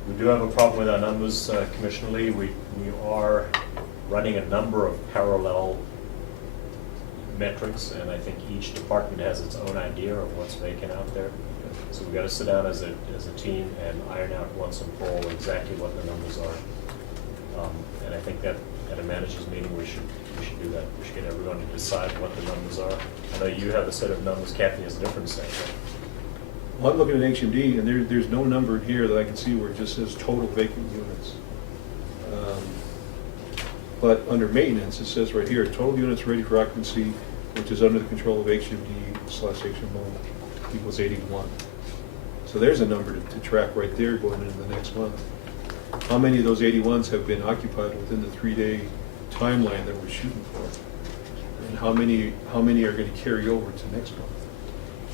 We do have a problem with our numbers, Commissioner Lee. We are running a number of parallel metrics, and I think each department has its own idea of what's vacant out there. So we've got to sit down as a team and iron out once and for all exactly what the numbers are. And I think that at a managers meeting, we should do that. We should get everyone to decide what the numbers are. I know you have a set of numbers, Kathy has a different set. Right? Well, I'm looking at HMD, and there's no number in here that I can see where it just says total vacant units. But under maintenance, it says right here, total units ready for occupancy, which is under the control of HMD/HMO, equals 81. So there's a number to track right there going into the next month. How many of those 81s have been occupied within the 3-day timeline that we're shooting for? And how many are going to carry over to next month?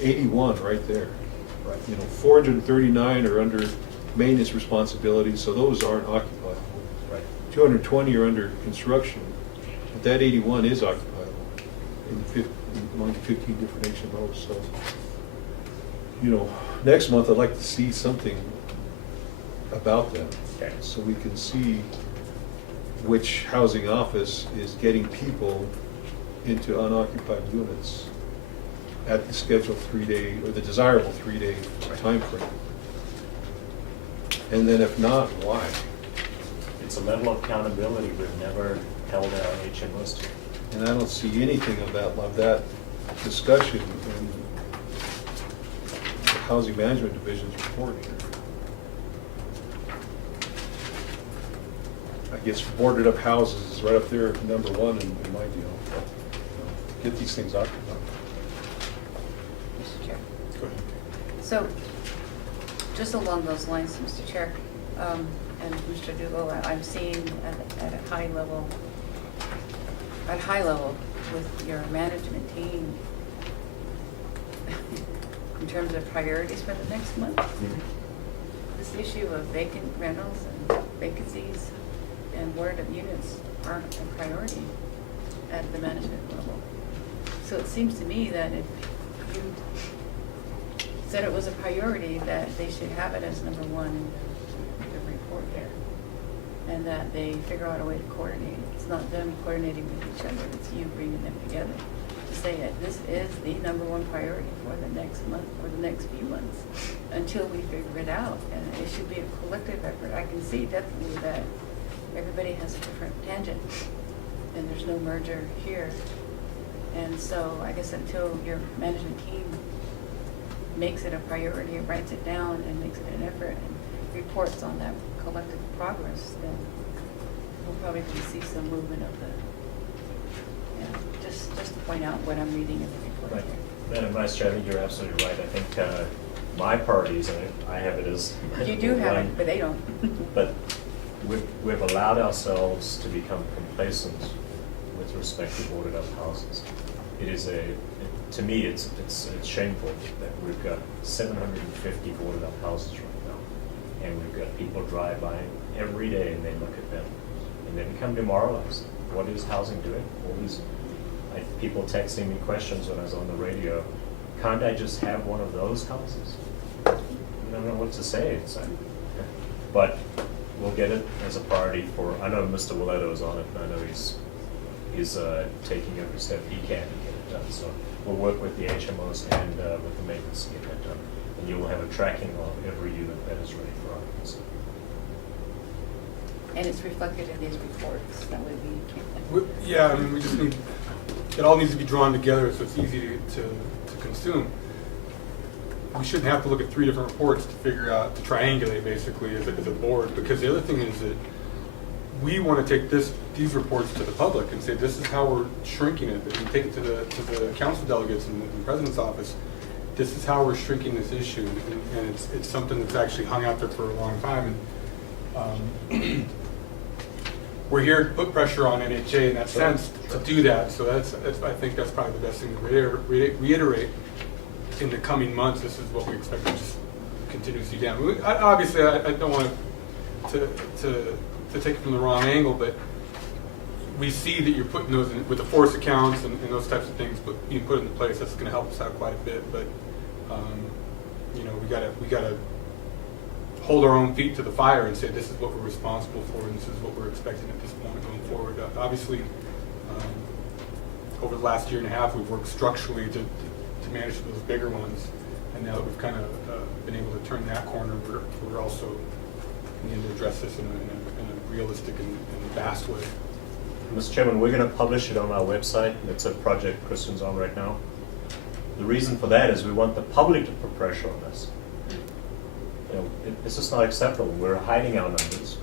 81 right there. Right. You know, 439 are under maintenance responsibility, so those aren't occupied. Right. 220 are under construction, but that 81 is occupiable among the 15 different HMOs. So, you know, next month I'd like to see something about that, Okay. so we can see which housing office is getting people into unoccupied units at the scheduled 3-day, or the desirable 3-day time frame. And then if not, why? It's a level of accountability we've never held our HMOs to. And I don't see anything of that discussion in the Housing Management Division's report here. I guess boarded up houses is right up there, number one in my deal. You know, get these things occupied. Mr. Chair. Go ahead. So, just along those lines, Mr. Chair, and Mr. Dugo, I'm seeing at a high level with your management team, in terms of priorities for the next month, this issue of vacant rentals and vacancies and boarded up units aren't a priority at the management level. So it seems to me that if you said it was a priority, that they should have it as number one in the report there. And that they figure out a way to coordinate. It's not them coordinating with each other, it's you bringing them together. To say that this is the number one priority for the next month or the next few months until we figure it out. And it should be a collective effort. I can see definitely that everybody has a different tangent and there's no merger here. And so I guess until your management team makes it a priority and writes it down and makes it an effort and reports on that collective progress, then we'll probably see some movement of the, just to point out what I'm reading in the report Right. here. Madam Vice Chair, I think you're absolutely right. I think my priorities, and I have it as. You do have it, but they don't. But we've allowed ourselves to become complacent with respect to boarded up houses. It is to me, it's shameful that we've got 750 boarded up houses right now. And we've got people drive by every day and they look at them and they become demoralized. What is housing doing? All these people texting me questions when I was on the radio. Can't I just have one of those houses? I don't know what to say. But we'll get it as a priority for, I know Mr. Waleto is on it, and I know he's taking every step he can to get it done. So we'll work with the HMOs and with the maintenance to get that done. And you will have a tracking of every unit that is ready for occupancy. And it's reflected in these reports, that way Yeah, I mean, we just need, it all needs to be drawn together so it's easy to consume. We shouldn't have to look at 3 different reports to figure out, to triangulate basically as a board, because the other thing is that we want to take these reports to the public and say, this is how we're shrinking it. That we take it to the council delegates and the president's office. This is how we're shrinking this issue, and it's something that's actually hung out there for a long time. And we're here to put pressure on NHA in that sense to do that. So that's I think that's probably the best thing to reiterate in the coming months. This is what we expect to just continue to see down. Obviously, I don't want to take it from the wrong angle, but we see that you're putting those in, with the force accounts and those types of things being put into place. That's going to help us out quite a bit. But you know, we gotta hold our own feet to the fire and say this is what we're responsible for and this is what we're expecting at this point going forward. Obviously, over the last year and a half, we've worked structurally to manage those bigger ones, and now that we've kind of been able to turn that corner, we're also needing to address this in a realistic and vast way. Mr. Chairman, we're going to publish it on our website. It's a project Kristen's on right now. The reason for that is we want the public to put pressure on us. You know, it's just not acceptable. We're hiding our numbers.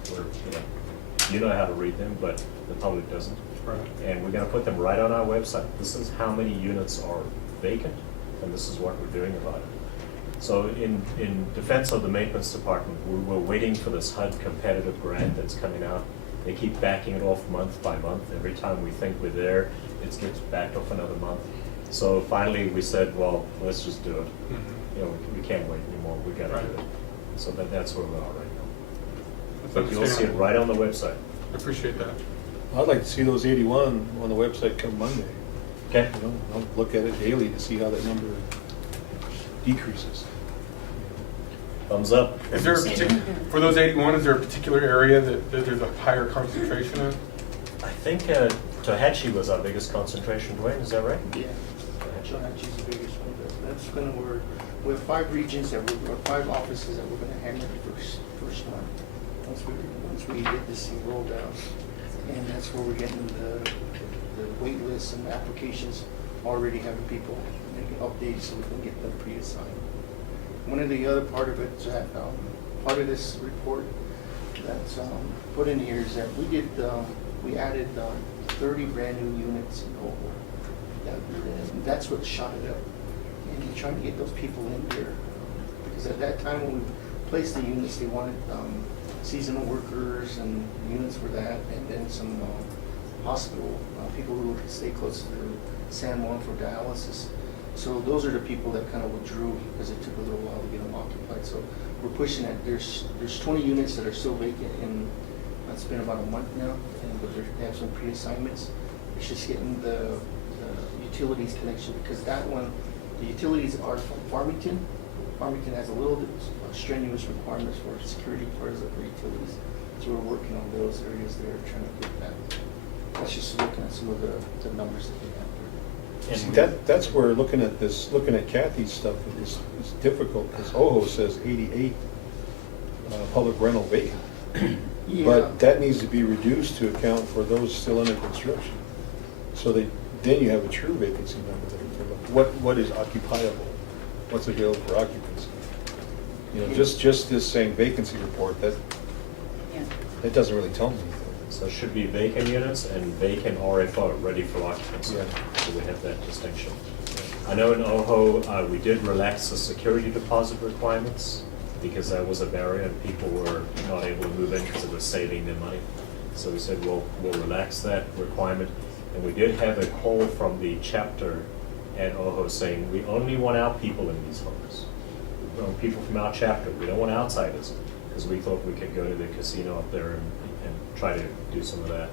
You know how to read them, but the public doesn't. Right. And we're going to put them right on our website. This is how many units are vacant, and this is what we're doing about it. So in defense of the maintenance department, we're waiting for this HUD competitive grant that's coming out. They keep backing it off month by month. Every time we think we're there, it gets backed off another month. So finally we said, well, let's just do it. Mm-hmm. You know, we can't wait anymore. We got to Right. do it. So that's where we are right now. That's But you'll see it understandable. right on the website. I appreciate that. I'd like to see those 81 on the website come Monday. Okay. You know, I'll look at it daily to see how that number decreases. Thumbs up. Is there a particular, for those 81, is there a particular area that there's a higher concentration in? I think Tohatchi was our biggest concentration, Dwayne, is that right? Yeah, Tohatchi's the biggest one. That's gonna work. We have 5 regions or 5 offices that we're gonna handle first one. Once we get this thing rolled out, and that's where we're getting the wait lists and applications, already having people making updates so we can get them pre-assigned. One of the other part of it that part of this report that's put in here is that we added 30 brand new units in Ojo. That's what shot it up. And you're trying to get those people in here. Because at that time when we placed the units, they wanted seasonal workers and units for that, and then some hospital people who would stay close to San Juan for dialysis. So those are the people that kind of withdrew because it took a little while to get them occupied. So we're pushing that. There's 20 units that are still vacant, and it's been about a month now, but they have some pre-assignments. It's just getting the utilities connection, because that one, the utilities are from Farmington. Farmington has a little bit strenuous requirements for security parts of the utilities. So we're working on those areas there, trying to get that. That's just looking at some of the numbers that they have there. See, that's where looking at Kathy's stuff is difficult, because OHO says 88 public rental vacant. Yeah. But that needs to be reduced to account for those still under construction. So then you have a true vacancy number. What is occupiable? What's available for occupancy? You know, just this saying vacancy report, that doesn't really tell me anything. So it should be vacant units and vacant RFO, ready for occupancy. Yeah. So we have that distinction. I know in OHO, we did relax the security deposit requirements because that was a barrier and people were not able to move in because it was saving their money. So we said, we'll relax that requirement. And we did have a call from the chapter at OHO saying, we only want our people in these homes. We want people from our chapter. We don't want outsiders, because we thought we could go to the casino up there and try to do some of that.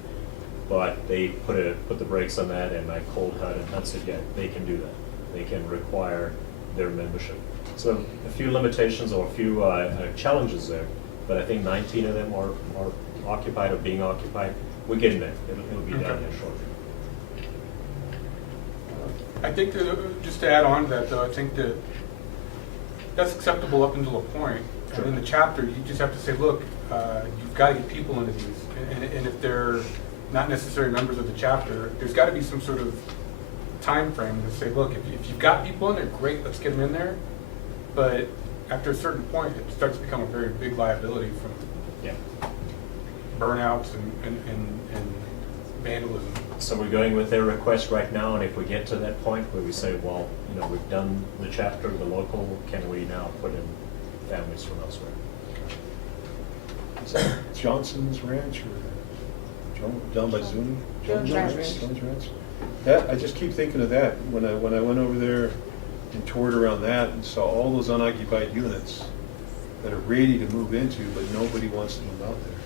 But they put the brakes on that, and I called HUD, and HUD said, yeah, they can do that. They can require their membership. So a few limitations or a few challenges there, but I think 19 of them are occupied or being occupied. We're getting there. It'll be done there shortly. I think that, just to add on to that, though, I think that that's acceptable up until a point. And in the chapter, you just have to say, look, you've got to get people into these. And if they're not necessarily members of the chapter, there's got to be some sort of time frame to say, look, if you've got people in there, great, let's get them in there. But after a certain point, it starts to become a very big liability from burnouts and vandalism. So we're going with their request right now, and if we get to that point where we say, well, you know, we've done the chapter, the local, can we now put in families from elsewhere? Is that Johnson's Ranch or down by Zuni? Jones Ranch. Jones Ranch. That, I just keep thinking of that when I went over there and toured around that and saw all those unoccupied units that are ready to move into, but nobody wants to move out there.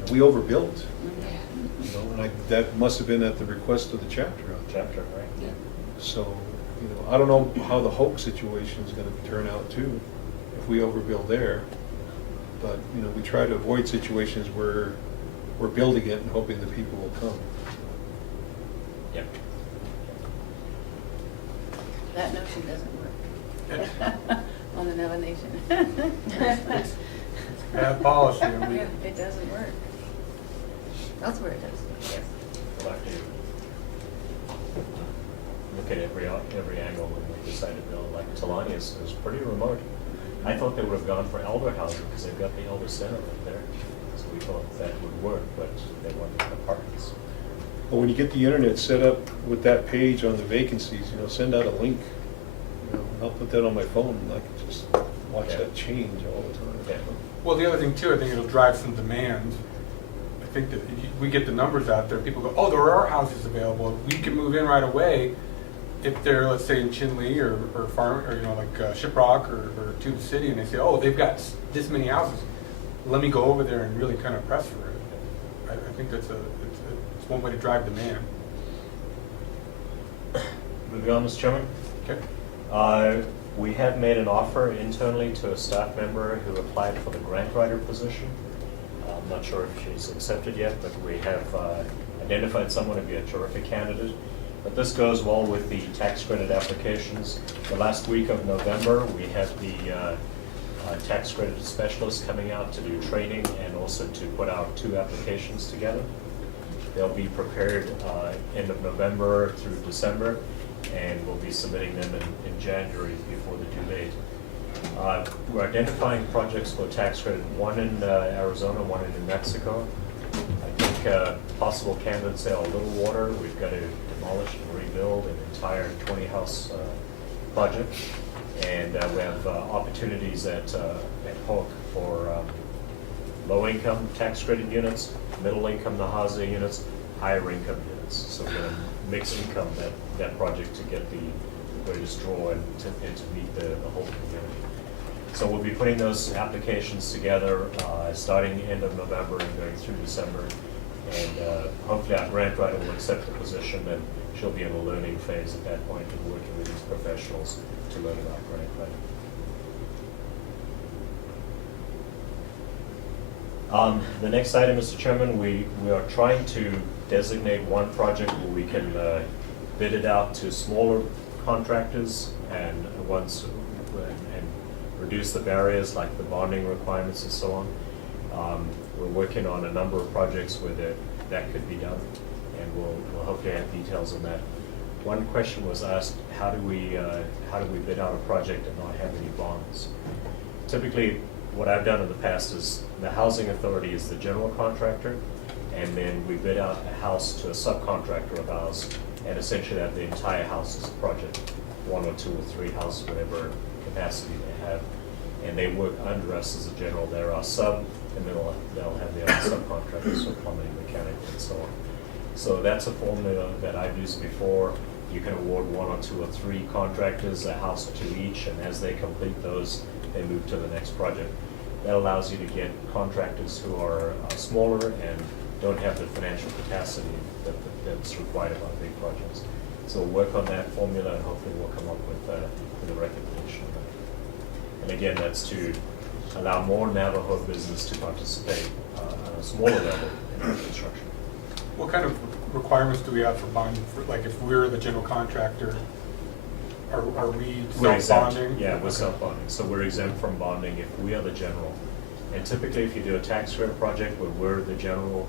And we overbuilt, you know, and that must have been at the request of the chapter. Chapter, right? Yeah. So, you know, I don't know how the Hope situation is going to turn out too, if we overbuild there. But, you know, we try to avoid situations where we're building it and hoping the people will come. Yeah. That notion doesn't work on the Nova Nation. Bad policy. I mean, Yeah, it doesn't work. Elsewhere it does. Yes. We'll have to look at every angle when we decide to build. Like Telanius is pretty remote. I thought they would have gone for elder housing because they've got the elder center right there. So we thought that would work, but they wanted apartments. But when you get the internet set up with that page on the vacancies, you know, send out a link. You know, I'll put that on my phone and I can just watch that change all the time. Yeah. well, the other thing too, I think it'll drive some demand. I think that we get the numbers out there, people go, oh, there are houses available. We can move in right away if they're, let's say, in Chinle or farm, or, you know, like Shiprock or Tuba City, and they say, oh, they've got this many houses. Let me go over there and really kind of press for it. I think that's it's one way to drive demand. Moving on, Mr. Chairman. Okay. We have made an offer internally to a staff member who applied for the grant writer position. I'm not sure if she's accepted yet, but we have identified someone to be a terrific candidate. But this goes well with the tax credit applications. The last week of November, we have the tax credit specialist coming out to do training and also to put out 2 applications together. They'll be prepared end of November through December, and we'll be submitting them in January before the due date. We're identifying projects for tax credit, one in Arizona, one in New Mexico. I think possible candidates say Little Water. We've got to demolish and rebuild an entire 20-house project. And we have opportunities at Polk for low-income tax credit units, middle-income Nahaza units, higher-income units. So we're going to mix income that project to get the greatest draw and to meet the whole community. So we'll be putting those applications together starting end of November and going through December. And hopefully our grant writer will accept the position, and she'll be in a learning phase at that point and working with these professionals to learn about grant writing. The next item, Mr. Chairman, we are trying to designate one project where we can bid it out to smaller contractors and ones and reduce the barriers like the bonding requirements and so on. We're working on a number of projects where that could be done, and we'll hopefully have details on that. One question was asked: how do we bid out a project and not have any bonds? Typically, what I've done in the past is the housing authority is the general contractor, and then we bid out a house to a subcontractor of ours, and essentially have the entire house as a project, 1 or 2 or 3 houses, whatever capacity they have, and they work under us as a general. They're our sub, and they'll have their own subcontractors, so plumbing, mechanic, and so on. So that's a formula that I've used before. You can award 1 or 2 or 3 contractors, a house or 2 each, and as they complete those, they move to the next project. That allows you to get contractors who are smaller and don't have the financial capacity that's required on big projects. So we'll work on that formula, and hopefully we'll come up with a recommendation of that. And again, that's to allow more Navajo business to participate on a smaller level in construction. What kind of requirements do we have for bonding? Like if we're the general contractor, Are we We're exempt. self-bonding? Yeah, we're Okay. self-bonding, so we're exempt from bonding if we are the general. And typically, if you do a tax credit project where we're the general,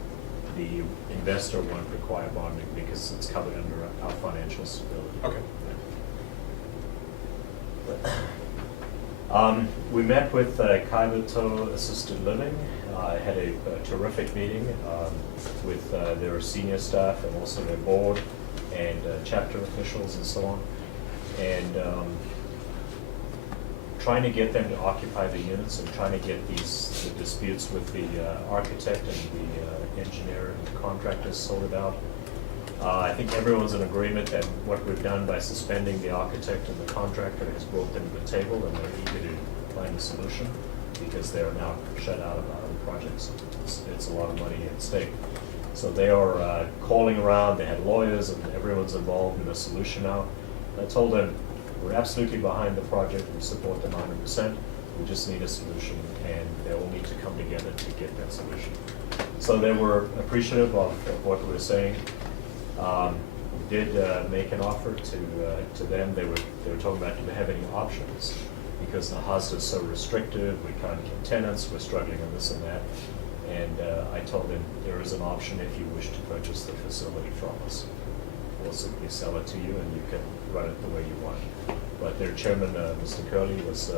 the investor won't require bonding because it's covered under our financial stability. Okay. We met with Kaibuto Assisted Living. I had a terrific meeting with their senior staff and also their board and chapter officials and so on. And trying to get them to occupy the units and trying to get the disputes with the architect and the engineer and the contractors sorted out. I think everyone's in agreement that what we've done by suspending the architect and the contractor has brought them to the table, and they're eager to find a solution because they're now shut out of our other projects. It's a lot of money at stake. So they are calling around. They had lawyers, and everyone's involved in a solution now. I told them we're absolutely behind the project. We support them 100%. We just need a solution, and they all need to come together to get that solution. So they were appreciative of what we were saying. We did make an offer to them. They were talking about, do they have any options? Because the HUD is so restrictive, we can't get tenants, we're struggling on this and that. And I told them there is an option if you wish to purchase the facility from us. We'll simply sell it to you and you can run it the way you want. But their chairman, Mr. Curley, was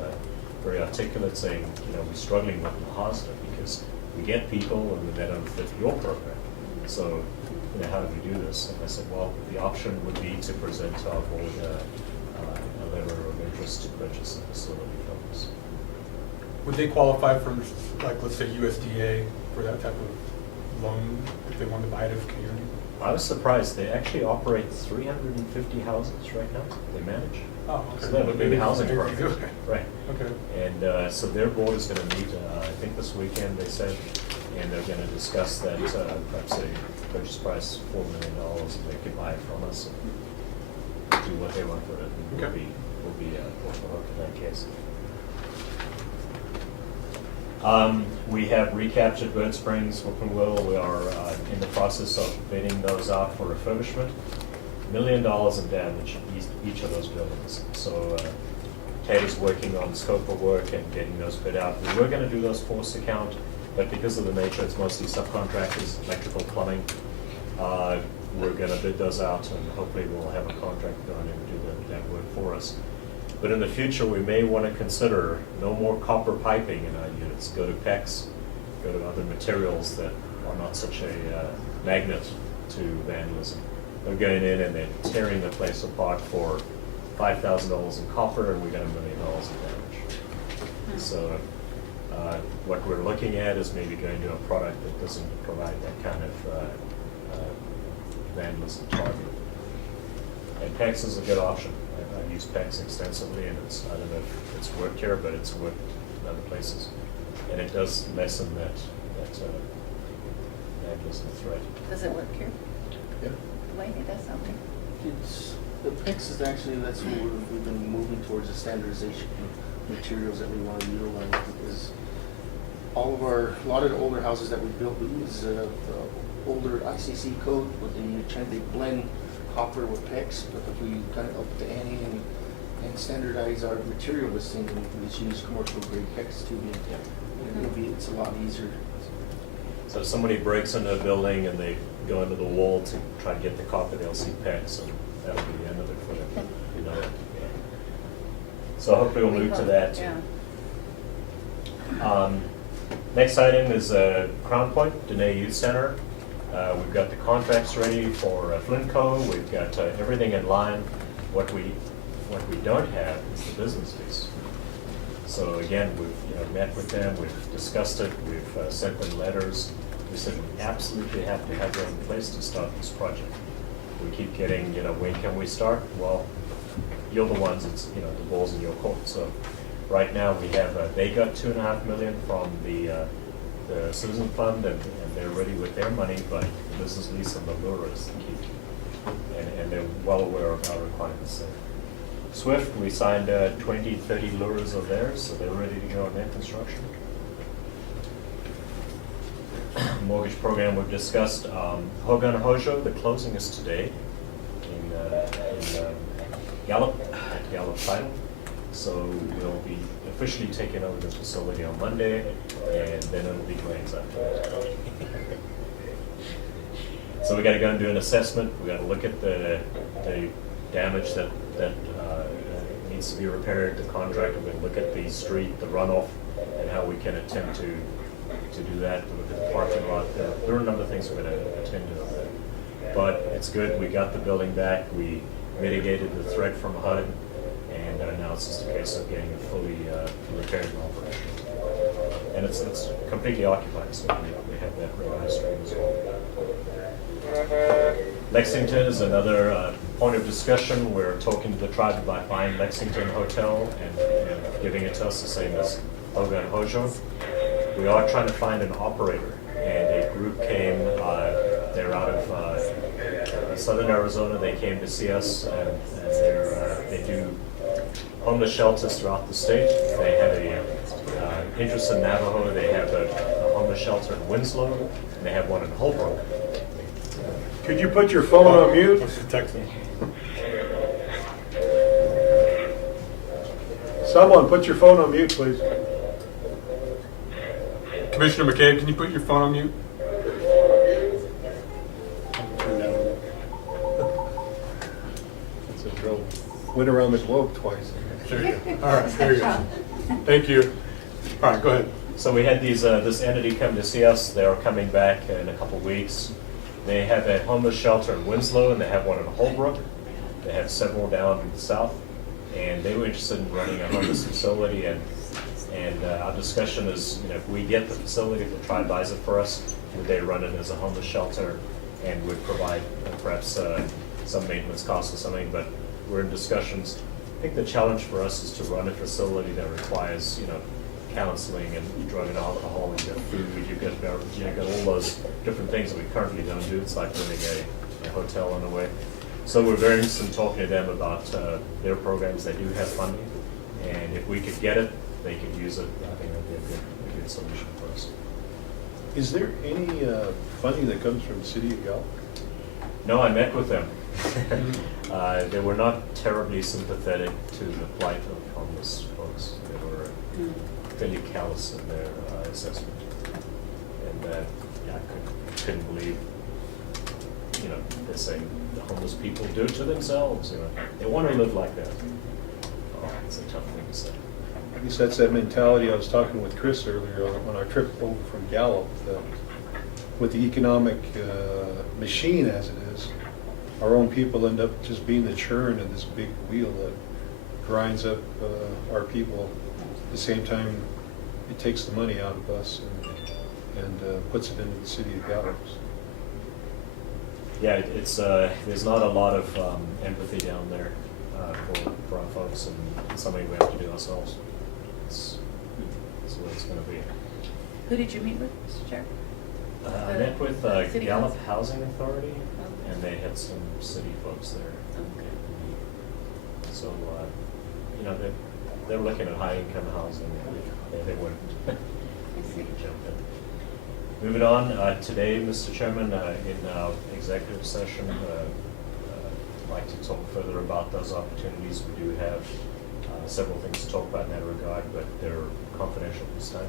very articulate, saying, we're struggling with the HUD because we get people and they don't fit your program. So, how do we do this? And I said, well, the option would be to present to our board a letter of interest to purchase the facility from us. Would they qualify for, like, let's say USDA for that type of loan if they wanted to buy it as a community? I was surprised. They actually operate 350 houses right now. They manage. Oh, okay. So they have a big housing maybe program. do it. Right. Okay. And so their board is going to meet, I think this weekend, they said, and they're going to discuss that, perhaps a purchase price $4 million, and they could buy it from us and do what they want with it. And Okay. we'll be off the hook in that case. We have recaptured Bird Springs, Whippoorwill. We are in the process of bidding those out for refurbishment. $1 million in damage in each of those buildings. So Ted is working on scope of work and getting those bid out. We were going to do those forced account, but because of the nature, it's mostly subcontractors, electrical, plumbing. We're going to bid those out, and hopefully we'll have a contract going and do that work for us. But in the future, we may want to consider no more copper piping in our units. Go to PEX, go to other materials that are not such a magnet to vandalism. They're going in and they're tearing the place apart for $5,000 in copper, and we got $1 million in damage. So what we're looking at is maybe going to a product that doesn't provide that kind of vandalism target. And PEX is a good option. I've used PEX extensively, and I don't know if it's worked here, but it's worked in other places. And it does lessen that vandalism threat. Does it work here? Yeah. Wayne, it does something. The PICS is actually, that's what we've been moving towards, the standardization of materials that we want to utilize, because a lot of the older houses that we built, we use the older ICC code, but they blend copper with PICS, but if we kind of up the ante and standardize our material listing, and we just use commercial grade PICS tubing, it's a lot easier. So if somebody breaks into a building and they go into the wall to try to get the copper, they'll see PEX, and that'll be the end of it for them. Yeah. So hopefully we'll move to that. Yeah. Next item is Crown Point, Dene Youth Center. We've got the contracts ready for Flintco. We've got everything in line. What we don't have is the business lease. So again, we've met with them, we've discussed it, we've sent them letters. We said we absolutely have to have that in place to start this project. We keep getting, when can we start? Well, you're the ones, it's, the ball's in your court. So right now we have, they got $2.5 million from the Citizen Fund, and they're ready with their money, but the business lease and the lure is the key. And they're well aware of our requirements there. Swift, we signed 20, 30 lures of theirs, so they're ready to go on their construction. Mortgage program we've discussed. Hogan Hojo, the closing is today in Gallup. Gallup title. So we'll be officially taking over the facility on Monday, and then it'll be Dwayne's after that. So we got to go and do an assessment. We got to look at the damage that needs to be repaired. The contractor. We're going to look at the street, the runoff, and how we can attempt to do that. To look at the parking lot. There are a number of things we're going to attend to on that. But it's good. We got the building back. We mitigated the threat from HUD, and now it's just a case of getting it fully repaired and operational. And it's completely occupied, so we have that revenue stream as well. Lexington is another point of discussion. We're talking to the tribe about buying Lexington Hotel and giving it to us the same as Hoga and Hojo. We are trying to find an operator, and a group came, they're out of southern Arizona. They came to see us, and they do homeless shelters throughout the state. They have a interest in Navajo. They have a homeless shelter in Winslow, and they have one in Holbrook. Could you put your phone on mute? Text me. Someone, put your phone on mute, please. Commissioner McCabe, can you put your phone on mute? It's a drill. Went around the globe twice. There you go. All right, there you go. Thank you. All right, go ahead. So we had this entity come to see us. They are coming back in a couple weeks. They have a homeless shelter in Winslow, and they have one in Holbrook. They have several down in the south, and they were interested in running a homeless facility. And our discussion is, if we get the facility, if the tribe buys it for us, would they run it as a homeless shelter and would provide perhaps some maintenance costs or something? But we're in discussions. I think the challenge for us is to run a facility that requires, counseling and drug and alcohol, and you get food, you get beverage, you get all those different things that we currently don't do. It's like running a hotel in a way. So we're very interested in talking to them about their programs. They do have funding, and if we could get it, they could use it. I think that would be a good solution for us. Is there any funding that comes from the city of Gallup? No, I met with them. They were not terribly sympathetic to the plight of homeless folks. They were fairly callous in their assessment, and I couldn't believe, they're saying the homeless people do it to themselves. They want to live like that. Oh, it's a tough thing to say. I guess that's that mentality. I was talking with Chris earlier on our trip over from Gallup, that with the economic machine as it is, our own people end up just being the churn in this big wheel that grinds up our people. At the same time, it takes the money out of us and puts it into the city of Gallup. Yeah, it's there's not a lot of empathy down there for our folks, and it's something we have to do ourselves. It's the way it's going to be. Who did you meet with, Mr. Chair? I met with City Gallup Council? Housing Authority, Okay. and they had some city folks there. Okay. So, they're looking at high-income housing. They wouldn't. I see. You could jump in. Moving on, today, Mr. Chairman, in our executive session, I'd like to talk further about those opportunities. We do have several things to talk about in that regard, but they're confidential this time.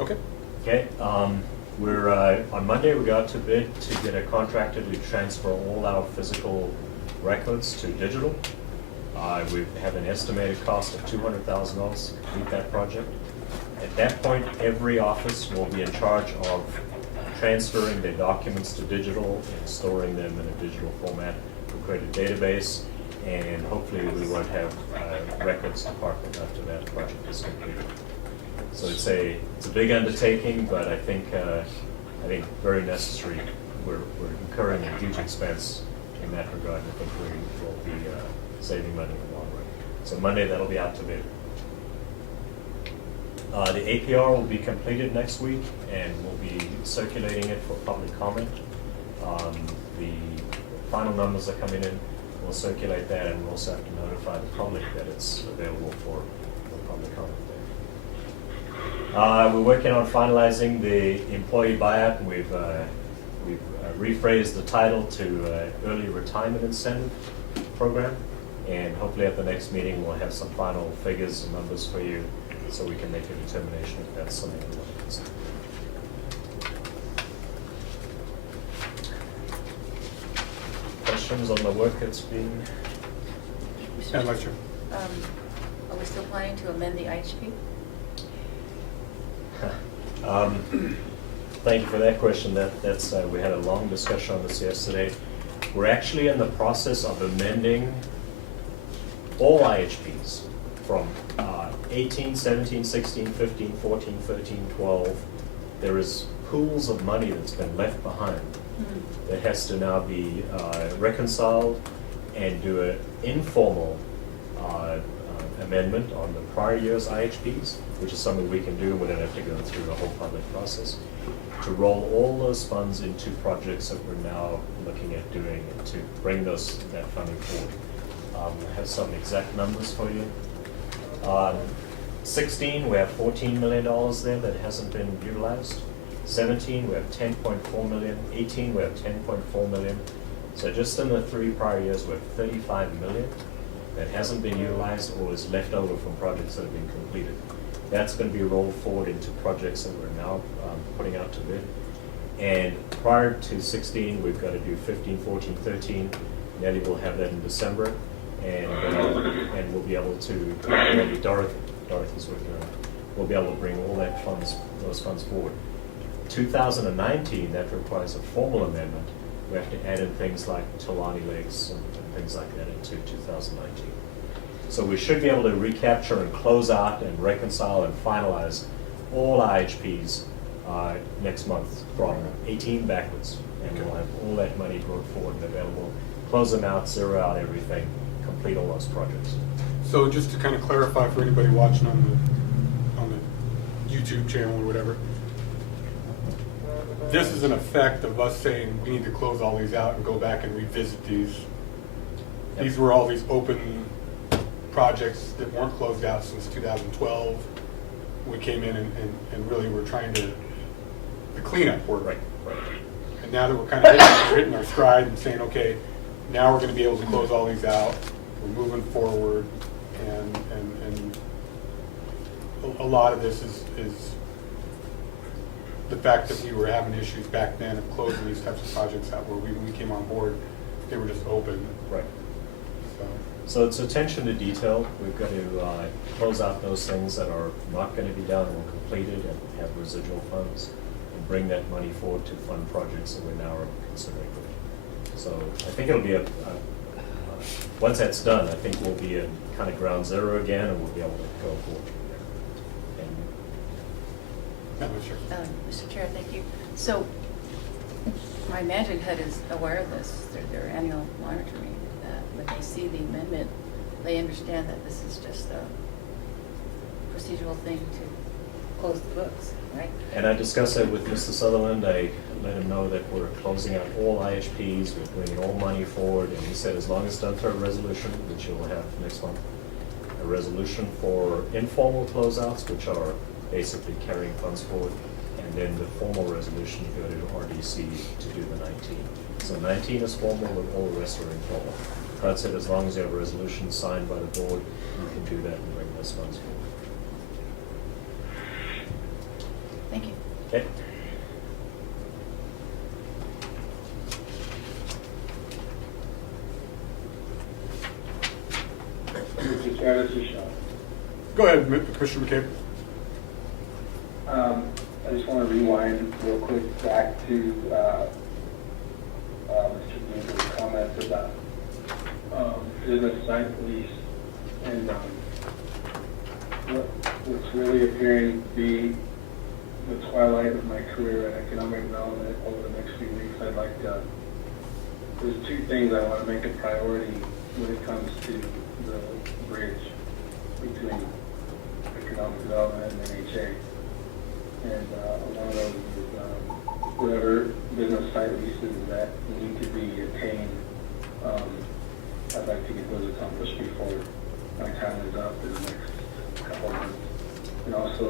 Okay. Okay, we're, on Monday, we got to bid to get a contractor to transfer all our physical records to digital. We have an estimated cost of $200,000 to complete that project. At that point, every office will be in charge of transferring their documents to digital and storing them in a digital format. We'll create a database, and hopefully we won't have records department after that project is completed. So it's a big undertaking, but I think very necessary. We're incurring a huge expense in that regard, and I think we will be saving money in the long run. So Monday, that'll be out to bid. The APR will be completed next week, and we'll be circulating it for public comment. The final numbers are coming in. We'll circulate that, and we'll also have to notify the public that it's available for public comment there. We're working on finalizing the employee buyout, and we've rephrased the title to Early Retirement Incentive Program. And hopefully at the next meeting, we'll have some final figures and numbers for you so we can make a determination if that's something we want to consider. Questions on the work that's been? Madam Vice Chair. Are we still planning to amend the IHP? Thank you for that question. That's we had a long discussion on this yesterday. We're actually in the process of amending all IHPs from 18, 17, 16, 15, 14, 13, 12. There is pools of money that's been left behind that has to now be reconciled and do an informal amendment on the prior year's IHPs, which is something we can do. We don't have to go through a whole public process to roll all those funds into projects that we're now looking at doing and to bring that funding forward. I have some exact numbers for you. 16, we have $14 million there that hasn't been utilized. 17, we have 10.4 million. 18, we have 10.4 million. So just in the 3 prior years, we have 35 million that hasn't been utilized or is left over from projects that have been completed. That's going to be rolled forward into projects that we're now putting out to bid. And prior to 16, we've got to do 15, 14, 13. Nelly will have that in December, and we'll be able to, maybe Dorothy's working on it. We'll be able to bring all those funds forward. 2019, that requires a formal amendment. We have to add in things like Talani Lakes and things like that into 2019. So we should be able to recapture and close out and reconcile and finalize all IHPs next month from 18 backwards. And we'll have all that money brought forward and available, close them out, zero out everything, complete all those projects. So just to kind of clarify for anybody watching on the YouTube channel or whatever, this is an effect of us saying we need to close all these out and go back and revisit these. Yep. These were all these open projects that weren't closed out since 2012. We came in and really were trying to the cleanup work. Right. And now that we're kind of hitting our stride and saying, okay, now we're going to be able to close all these out. We're moving forward, and a lot of this is the fact that we were having issues back then of closing these types of projects out where when we came on board, they were just open. Right. So So it's attention to detail. We've got to close out those things that are not going to be done or completed and have residual funds and bring that money forward to fund projects that we're now considering. So I think it'll be once that's done, I think we'll be at kind of ground zero again, and we'll be able to go forward from there. Madam Chair. Mr. Chair, thank you. So I imagine HUD is aware of this, their annual monitoring, that when they see the amendment, they understand that this is just a procedural thing to close the books, right? And I discussed that with Mr. Sutherland. I let him know that we're closing out all IHPs, we're bringing all money forward, and he said as long as it's done through a resolution, which you'll have next month, a resolution for informal closeouts, which are basically carrying funds forward, and then the formal resolution to go to RDC to do the 19. So 19 is formal, and all the rest are informal. Brad said as long as you have a resolution signed by the board, you can do that and bring those funds forward. Thank you. Okay. Mr. Chair, this is Sean. Go ahead, Commissioner McCabe. I just want to rewind real quick back to Mr. Dugan's comments about business site lease and what's really appearing to be the twilight of my career in economic development over the next few weeks. I'd like to, there's two things I want to make a priority when it comes to the bridge between economic development and NHA. And one of those is whatever business site leases that need to be attained, I'd like to get those accomplished before my time is up in the next couple of months. And also,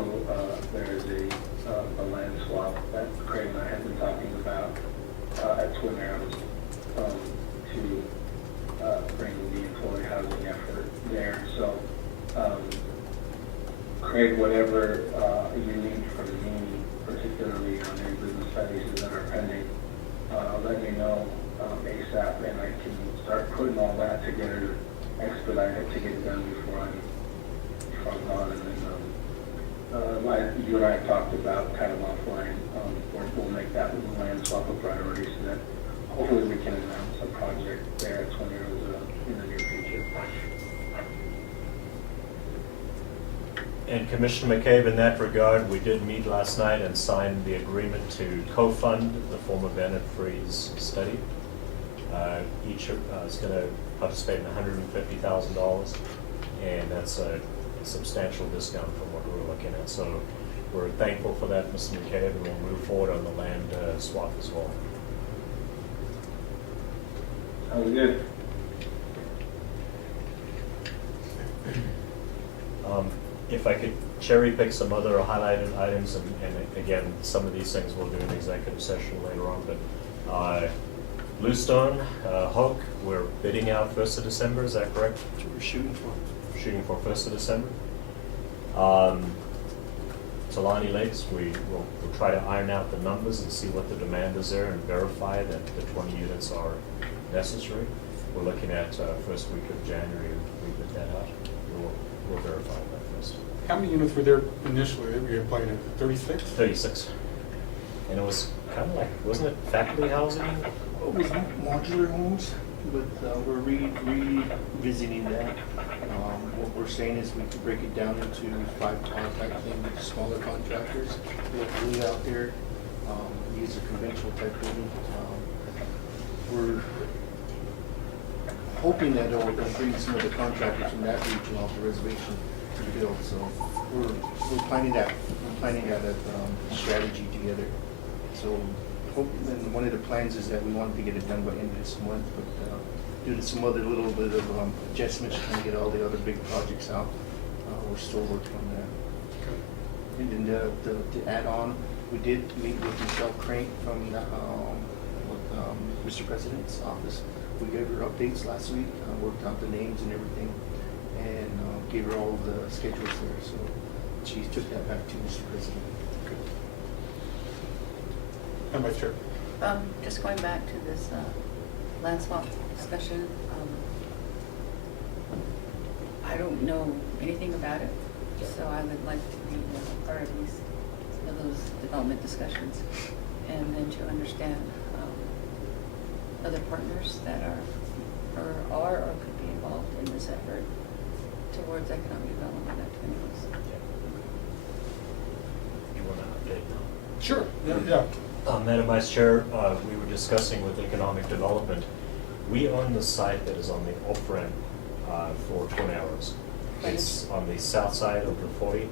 there is a land swap that Craig and I have been talking about at Twin Arrows to bring the employee housing effort there. So, Craig, whatever you need from me, particularly on any business studies that are pending, let me know ASAP, and I can start putting all that together, expedite it to get it done before I'm gone. And then, like you and I talked about kind of offline, we'll make that land swap a priority so that hopefully we can announce a project there at 20 Rosa in the near future. And Commissioner McCabe, in that regard, we did meet last night and signed the agreement to co-fund the former Bennett Freeze study. Each is going to participate in $150,000, and that's a substantial discount from what we were looking at. So we're thankful for that, Mr. McCabe, and we'll move forward on the land swap as well. Sounds good. If I could cherry pick some other highlighted items, and again, some of these things we'll do in executive session later on, but Bluestone, Hook, we're bidding out 1st of December, is that correct? That's what we're shooting for. Shooting for 1st of December. Talani Lakes, we'll try to iron out the numbers and see what the demand is there and verify that the 20 units are necessary. We're looking at first week of January, we bid that out. We'll verify that first. How many units were there initially that we applied at? 36? 36. And it was kind of like, wasn't it faculty housing? It was modular homes, but we're revisiting that. What we're saying is we could break it down into 5-pod type thing with smaller contractors. We have Blue out there, use a conventional type building. We're hoping that it'll bring some of the contractors from that region off the reservation to build. So we're planning that. We're planning that strategy together. So and one of the plans is that we wanted to get it done by end of this month, but due to some other little bit of adjustments trying to get all the other big projects out, we're still working on that. Okay. And then to add on, we did meet with Michelle Crank from the, Mr. President's office. We gave her updates last week, worked out the names and everything, and gave her all the schedules there. So she took that back to Mr. President. And Vice Chair. Just going back to this land swap discussion, I don't know anything about it, so I would like to be part of these, some of those development discussions, and then to understand other partners that are or could be involved in this effort towards economic development activities. You want to update now? Sure. Yeah. Madam Vice Chair, we were discussing with economic development. We own the site that is on the off-ramp for Twin Arrows. It's on the south side of the 40.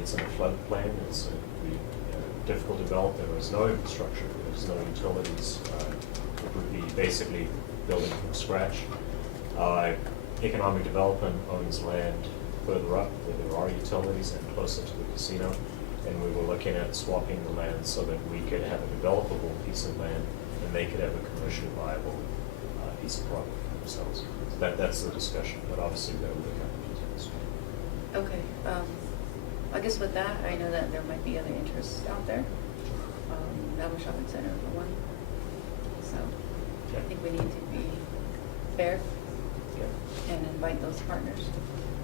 It's in a floodplain. It's difficult to develop. There is no infrastructure. There's no utilities. It would be basically building from scratch. Economic development owns land further up where there are utilities and closer to the casino. And we were looking at swapping the land so that we could have a developable piece of land and they could have a commercially viable piece of property for themselves. So that's the discussion, but obviously that would have details. Okay. I guess with that, I know that there might be other interests out there. Napa Shopping Center for one. So I think we need to be fair and invite those partners,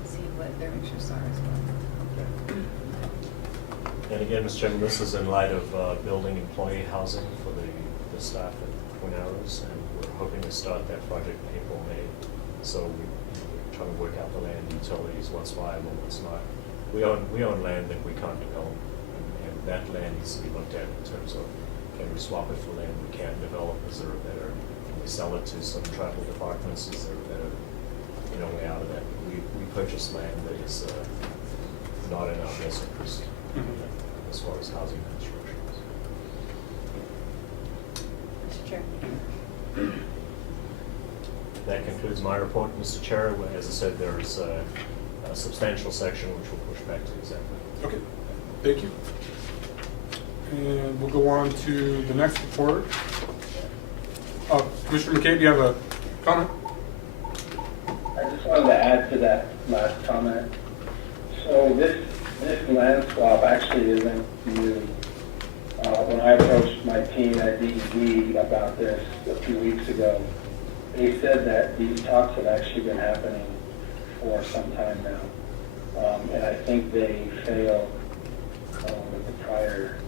see what their interests are as well. Okay. And again, Mr. Chairman, this is in light of building employee housing for the staff at Twin Arrows, and we're hoping to start that project in April, May. So we're trying to work out the land utilities, what's viable, what's not. We own land that we can't develop, and that land needs to be looked at in terms of, can we swap it for land we can't develop? Is there a better, can we sell it to some tribal departments? Is there a better, way out of that? We purchase land that is not in our best interest. As far as housing construction is. Mr. Chair. That concludes my report, Mr. Chair. As I said, there's a substantial section which we'll push back to executive. Okay. Thank you. And we'll go on to the next report. Commissioner McKay, do you have a comment? I just wanted to add to that last comment. So this land swap actually isn't new. When I approached my team at DED about this a few weeks ago, they said that these talks have actually been happening for some time now. And I think they failed with the prior,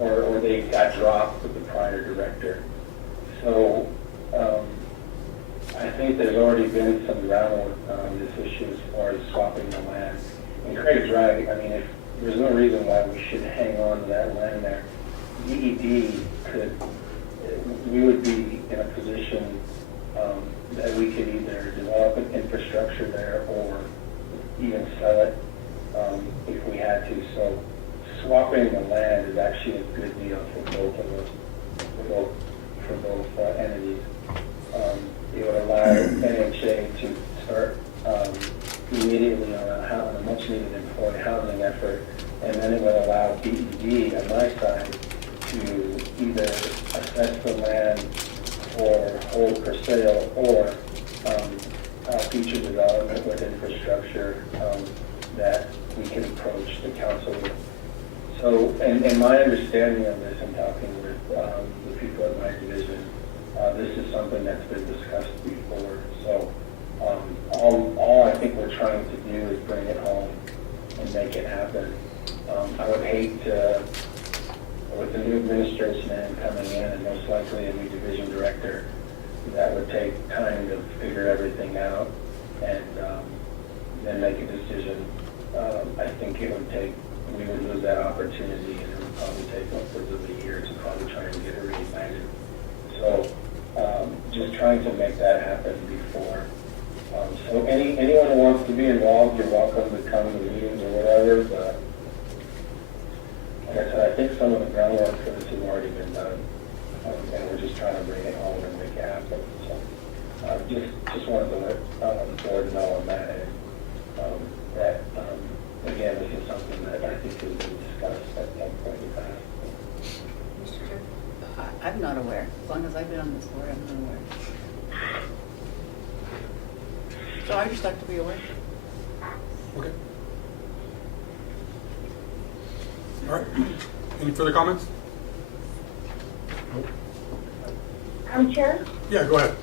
or they got dropped with the prior director. So I think there's already been some groundwork on this issue as far as swapping the land. And Craig's right. I mean, there's no reason why we should hang on to that land there. DED we would be in a position that we could either develop an infrastructure there or even sell it if we had to. So swapping the land is actually a good deal for both of us, for both entities. It would allow NHA to start immediately on a much-needed employee housing effort, and then it would allow DED on my side to either assess the land for hold for sale or future development with infrastructure that we can approach the council with. So, and my understanding of this and talking with the people at my division, this is something that's been discussed before. So all I think we're trying to do is bring it home and make it happen. I would hate to, with the new administration coming in and most likely a new division director, that would take time to figure everything out and then make a decision. I think we would lose that opportunity, and it would probably take upwards of a year to probably try and get it reunited. So just trying to make that happen before. So anyone who wants to be involved, you're welcome to come to meetings or whatever. But like I said, I think some of the groundwork for this has already been done, and we're just trying to bring it home and make it happen. So just wanted to let the board know on that end. That again, this is something that I think has been discussed at some point in the past. Mr. Chair? I'm not aware. As long as I've been on this board, I'm not aware. So I just like to be aware. Okay. All right. Any further comments? Chair? Yeah, go ahead.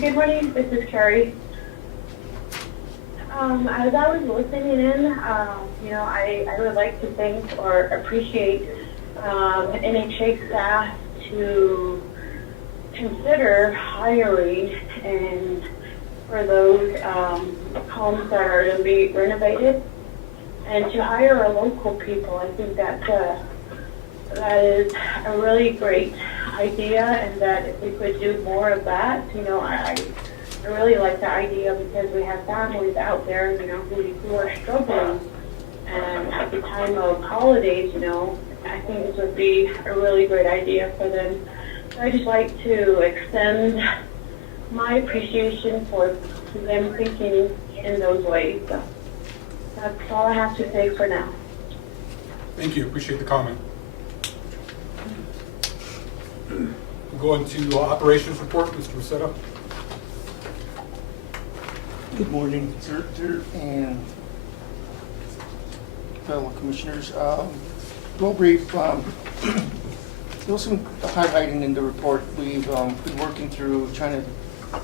Good morning, this is Carrie. As I was listening in, I would like to thank or appreciate NHA staff to consider hiring and for those homes that are to be renovated and to hire a local people. I think that is a really great idea, and that if we could do more of that, I really like the idea because we have families out there, who are struggling, and at the time of holidays, I think this would be a really great idea for them. So I just like to extend my appreciation for them thinking in those ways. So that's all I have to say for now. Thank you. Appreciate the comment. We'll go into operations report, Mr. Rosetta. Good morning, sir, and fellow commissioners. Real brief, there was some highlighting in the report. We've been working through trying to,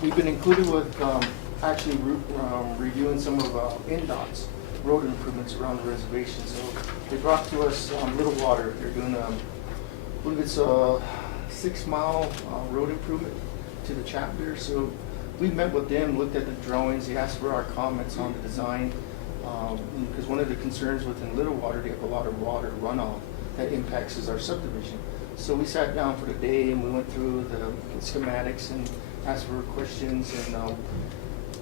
we've been included with actually reviewing some of NDOT's road improvements around the reservation. So they brought to us Little Water. They're doing, I believe it's a 6-mile road improvement to the chapter. So we met with them, looked at the drawings, they asked for our comments on the design, because one of the concerns within Little Water, they have a lot of water runoff that impacts our subdivision. So we sat down for the day and we went through the schematics and asked for questions, and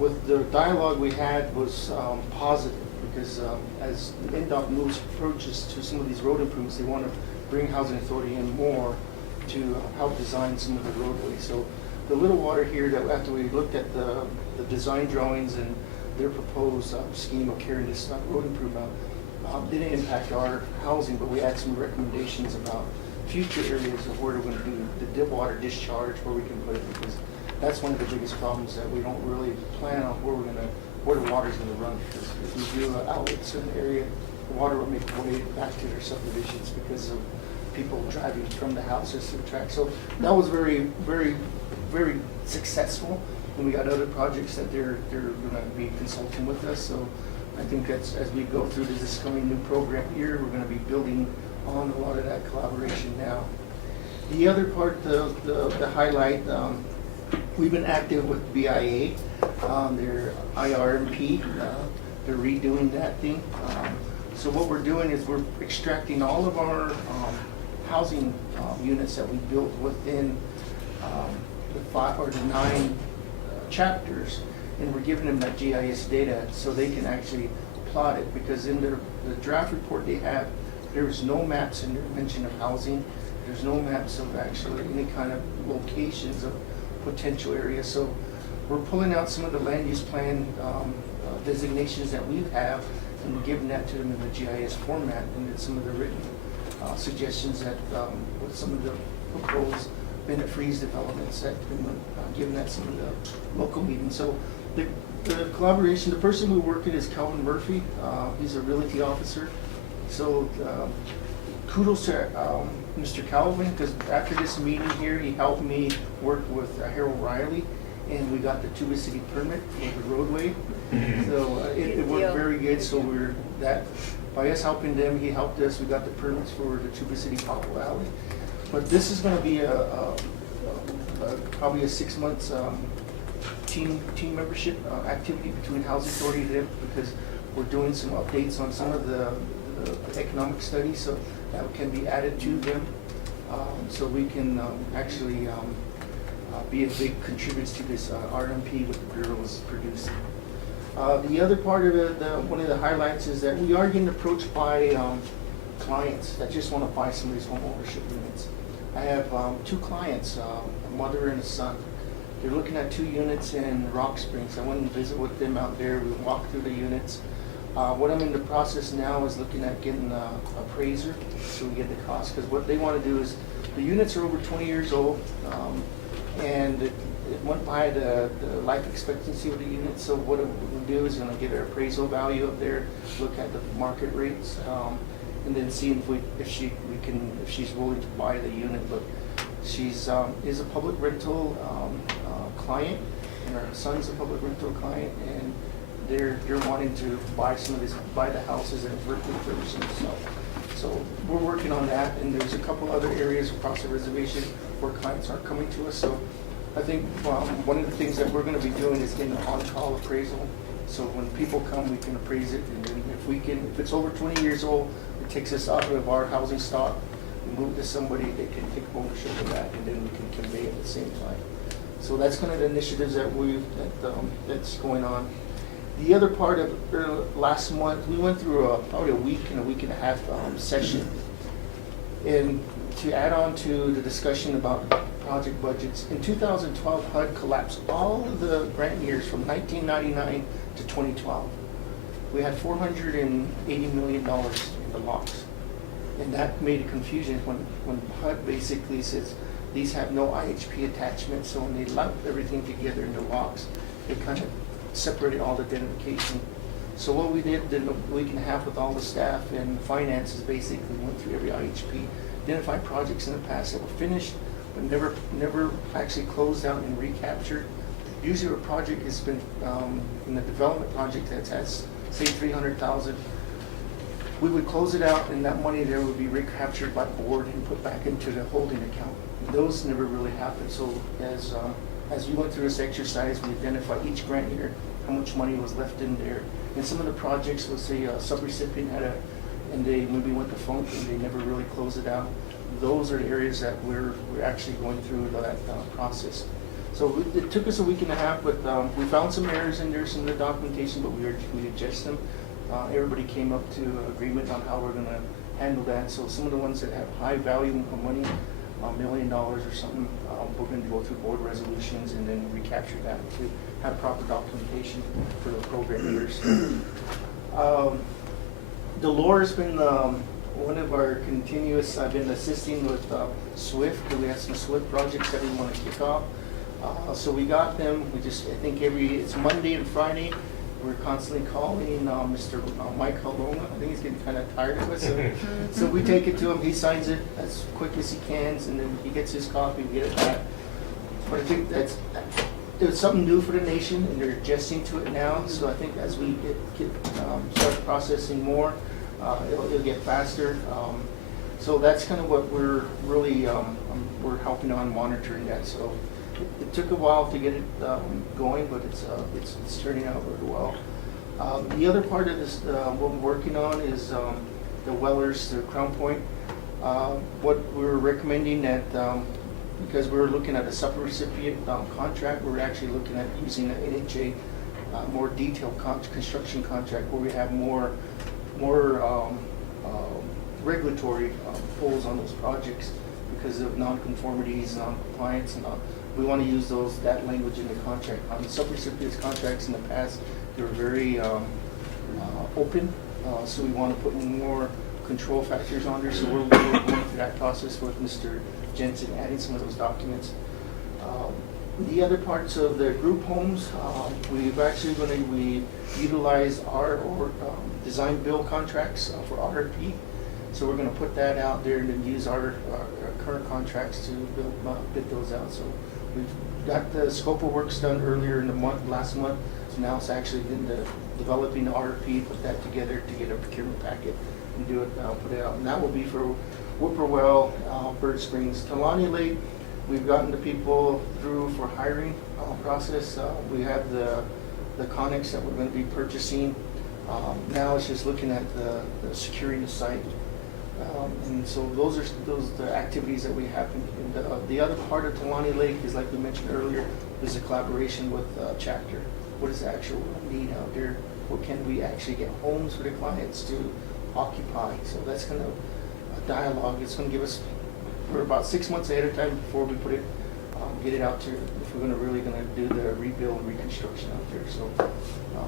with the dialogue we had was positive, because as NDOT moves approaches to some of these road improvements, they want to bring Housing Authority in more to help design some of the roadways. So the Little Water here, that after we looked at the design drawings and their proposed scheme of carrying this road improvement, didn't impact our housing, but we had some recommendations about future areas of where we're gonna do the water discharge, where we can put it, because that's one of the biggest problems, that we don't really plan on where the water's gonna run. Because if we do outlets in the area, the water will make its way back to their subdivisions because of people driving from the houses to the track. So that was very, very, very successful. And we got other projects that they're gonna be consulting with us. So I think that's, as we go through this coming new program year, we're gonna be building on a lot of that collaboration now. The other part, the highlight, we've been active with BIA, their IRMP, they're redoing that thing. So what we're doing is we're extracting all of our housing units that we built within the 5 or the 9 chapters, and we're giving them that GIS data so they can actually plot it, because in the draft report they have, there's no maps in their mention of housing. There's no maps of actually any kind of locations of potential areas. So we're pulling out some of the land use plan designations that we have, and we're giving that to them in the GIS format, and then some of the written suggestions that with some of the proposed Bennett Freeze developments that have been given at some of the local meetings. So the collaboration, the person we're working is Calvin Murphy. He's a realty officer. So kudos to Mr. Calvin, because after this meeting here, he helped me work with Harold Riley, and we got the Tuba City permit for the roadway. So it worked very good. So we're that by us helping them, he helped us. We got the permits for the Tuba City Popple Alley. But this is going to be probably a 6 months team membership activity between Housing Authority and them, because we're doing some updates on some of the economic studies, so that can be added to them, so we can actually be a big contributor to this RMP what the Bureau is producing. The other part of it, one of the highlights is that we are getting approached by clients that just want to buy some of these home ownership units. I have 2 clients, a mother and a son. They're looking at 2 units in Rock Springs. I went and visited with them out there. We walked through the units. What I'm in the process now is looking at getting an appraiser so we get the cost, because what they want to do is, the units are over 20 years old, and it went by the life expectancy of the unit. So what we'll do is going to get an appraisal value up there, look at the market rates, and then see if she's willing to buy the unit. But she's is a public rental client, and her son's a public rental client, and they're wanting to buy the houses and refurbish them. So we're working on that, and there's a couple other areas across the reservation where clients are coming to us. So I think one of the things that we're going to be doing is getting an on-call appraisal. So when people come, we can appraise it, and then if it's over 20 years old, it takes us out of our housing stock, we move to somebody that can take ownership of that, and then we can convey it at the same time. So that's kind of the initiatives that that's going on. The other part of last month, we went through probably a week and a half session. And to add on to the discussion about project budgets, in 2012, HUD collapsed all of the grant years from 1999 to 2012. We had $480 million in the locks. And that made a confusion when HUD basically says these have no IHP attachment, so when they lump everything together in the locks, they kind of separated all the identification. So what we did in a week and a half with all the staff and finances, basically went through every IHP, identified projects in the past that were finished but never actually closed out and recaptured. Usually a project has been in the development project that has say 300,000. We would close it out, and that money there would be recaptured by board and put back into the holding account. Those never really happened. So as we went through this exercise, we identified each grant year how much money was left in there. And some of the projects, let's say a subrecipient and they maybe went defunct and they never really closed it out. Those are the areas that we're actually going through that process. So it took us a week and a half, but we found some errors in there, some of the documentation, but we adjust them. Everybody came up to agreement on how we're going to handle that. So some of the ones that have high value of money, $1 million or something, we're going to go through board resolutions and then recapture that to have proper documentation for the program years. Dolores has been one of our continuous, I've been assisting with SWIFT, because we have some SWIFT projects that we want to kick off. So we got them, I think it's Monday and Friday, we're constantly calling Mr. Mike Halona. I think he's getting kind of tired of us. So we take it to him, he signs it as quick as he can, and then he gets his copy, we get it back. But I think it's something new for the nation, and they're adjusting to it now. So I think as we start processing more, it'll get faster. So that's kind of what we're really we're helping on monitoring that. So it took a while to get it going, but it's turning out very well. The other part of this, what we're working on is the Wellers, the Crown Point. What we're recommending that, because we're looking at a sub-recipient contract, we're actually looking at using an NHA more detailed construction contract where we have more regulatory pulls on those projects because of non-conformities, non-compliance, and we want to use that language in the contract. On the sub-recipients contracts in the past, they were very open, so we want to put more control factors on there. So we're going through that process with Mr. Jensen, adding some of those documents. The other parts of the group homes, we've actually we utilize our design build contracts for RFP. So we're going to put that out there and then use our current contracts to bid those out. So we've got the scope of works done earlier in the last month. So now it's actually into developing the RFP, put that together to get a procurement packet and do it, put it out. And that will be for Whippoorwill, Bird Springs, Talani Lake. We've gotten the people through for hiring process. We have the conics that we're going to be purchasing. Now it's just looking at the securing the site. And so those are the activities that we have. The other part of Talani Lake is, like we mentioned earlier, is a collaboration with Chapter. What is the actual need out there? What can we actually get homes for the clients to occupy? So that's kind of a dialogue. It's going to give us, we're about 6 months ahead of time before we put it, get it out to, if we're really going to do the rebuild and reconstruction out there. So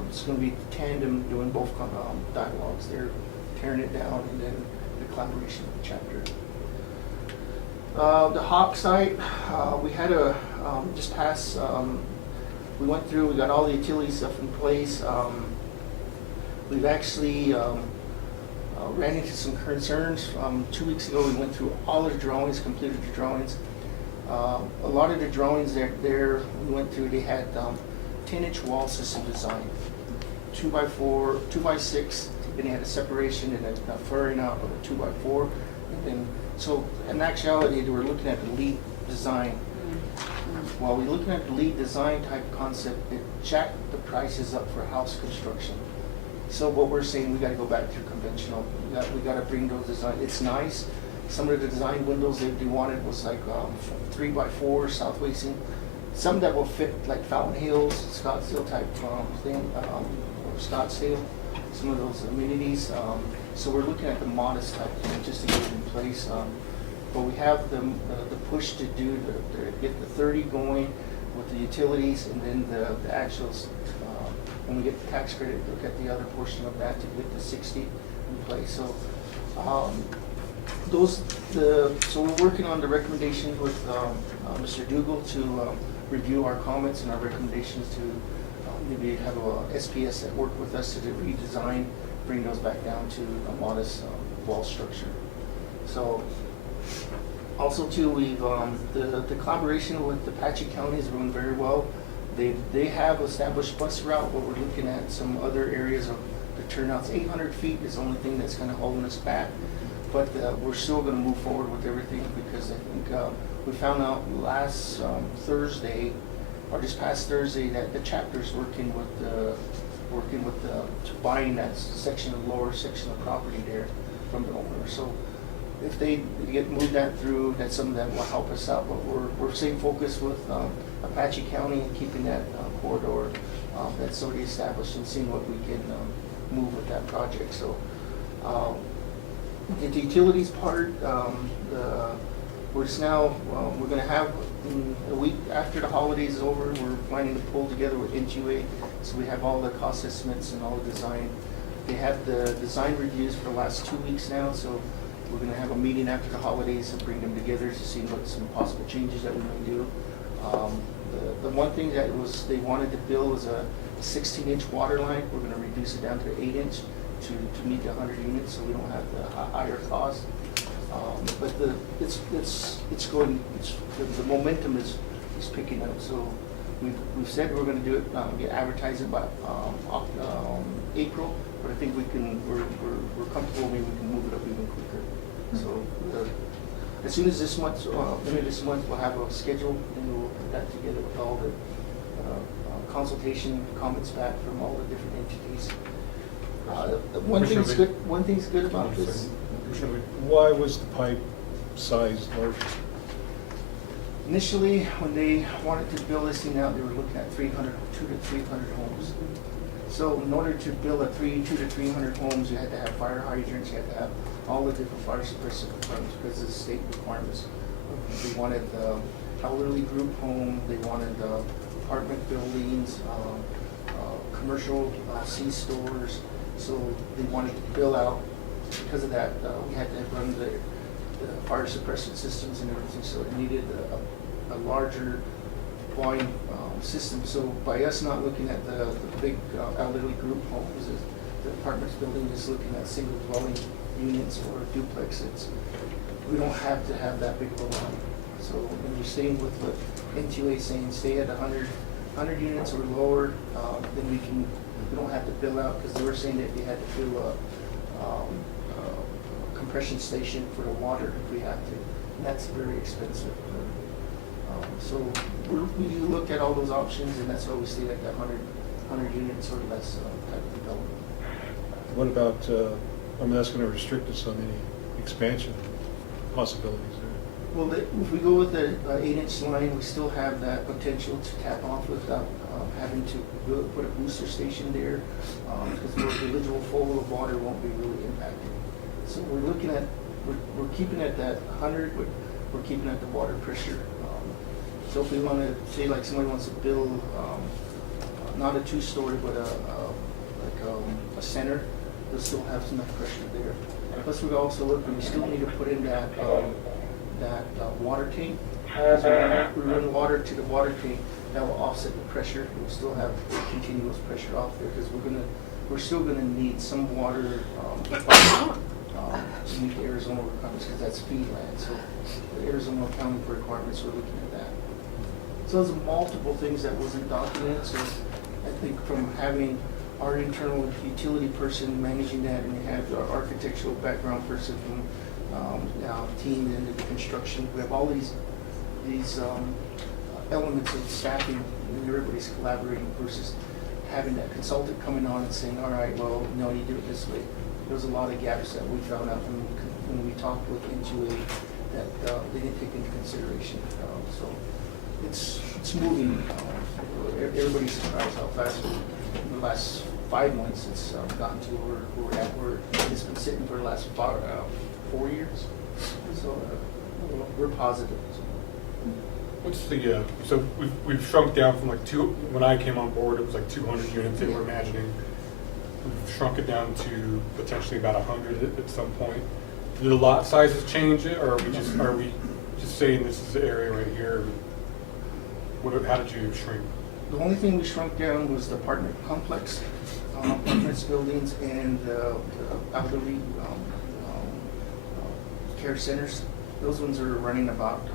it's going to be tandem doing both dialogues. They're tearing it down and then the collaboration with the Chapter. The Hawk site, we had just passed, we went through, we got all the utility stuff in place. We've actually ran into some concerns. 2 weeks ago, we went through all of the drawings, completed the drawings. A lot of the drawings there we went through, they had 10-inch wall system design, 2x4, 2x6, then they had a separation and a furring out of a 2x4. And then, so in actuality, they were looking at the lead design. While we're looking at the lead design type concept, it jacked the prices up for house construction. So what we're saying, we got to go back to conventional. We got to bring those design. It's nice. Some of the design windows that they wanted was like 3x4 south facing. Some that will fit like Fountain Hills, Scottsdale type thing, or Scottsdale. Some of those amenities. So we're looking at the modest type thing just to get it in place. But we have the push to do get the 30 going with the utilities, and then the actuals. When we get the tax credit, look at the other portion of that to get the 60 in place. So so we're working on the recommendations with Mr. Dougal to review our comments and our recommendations to maybe have a SPS that work with us to redesign, bring those back down to a modest wall structure. So also too, we've the collaboration with Apache County is going very well. They have established bus route, but we're looking at some other areas of the turnouts. 800 feet is the only thing that's kind of holding us back, but we're still going to move forward with everything because I think we found out last Thursday, or just past Thursday, that the Chapter's working with to buying that section of lower section of property there from the owner. So if they get moved that through, that's something that will help us out. But we're staying focused with Apache County and keeping that corridor that's already established and seeing what we can move with that project. So the utilities part, we're just now we're going to have a week after the holidays is over. We're planning to pull together with NHA, so we have all the cost estimates and all the design. They have the design reviews for the last 2 weeks now, so We're gonna have a meeting after the holidays and bring them together to see what some possible changes that we may do. The one thing that they wanted to build was a 16-inch water line. We're gonna reduce it down to 8-inch to meet the 100 units, so we don't have the higher cost. But the momentum is picking up. So we've said we're going to do it, advertise it by April, but I think we're comfortable. Maybe we can move it up even quicker. So as soon as this month, end of this month, we'll have a schedule, and we'll put that together with all the consultation comments back from all the different entities. One thing's good about this. Why was the pipe size larger? Initially, when they wanted to build this thing out, they were looking at 200 to 300 homes. So in order to build 200 to 300 homes, you had to have fire hydrants, you had to have all the different fire suppressive requirements because of the state requirements. They wanted elderly group home, they wanted apartment buildings, commercial C-stores. So they wanted to build out. Because of that, we had to run the fire suppression systems and everything, so it needed a larger volume system. So by us not looking at the big elderly group homes, the apartments building is looking at single dwelling units or duplexes. We don't have to have that big of a line. So when you're staying with what NHA is saying, stay at 100 units or lower, then we don't have to build out, because they were saying that they had to do a compression station for the water if we have to, and that's very expensive. So we look at all those options, and that's why we stay at that 100 units or less type of development. What about, that's going to restrict us on any expansion possibilities there? Well, if we go with the 8-inch line, we still have that potential to tap off without having to put a booster station there, because the residual flow of water won't be really impacted. So we're looking at, we're keeping at that 100, but we're keeping at the water pressure. So if we want to say, like, somebody wants to build not a 2-story, but a center, they'll still have enough pressure there. Plus, we're also looking, we still need to put in that water tank. So we run water to the water tank, that will offset the pressure. We'll still have continuous pressure off there, because we're still gonna need some water to meet the Arizona requirements, because that's feed land. So the Arizona accounting for requirements, we're looking at that. So there's multiple things that wasn't documented. So I think from having our internal utility person managing that, and we have our architectural background person from now team into the construction, we have all these elements of staffing, and everybody's collaborating versus having that consultant coming on and saying, all right, well, no, you do it this way. There was a lot of gaps that we found out when we talked with NHA that they didn't take into consideration. So it's moving. Everybody's surprised how fast in the last 5 months it's gotten to where we're at. It's been sitting for the last 4 years. So we're positive. What's the, so we've shrunk down from like when I came on board, it was like 200 units they were imagining. We've shrunk it down to potentially about 100 at some point. Did the lot sizes change it, or are we just saying this is the area right here? How did you shrink? The only thing we shrunk down was the apartment complex, apartments, buildings, and the elderly care centers. Those ones are running about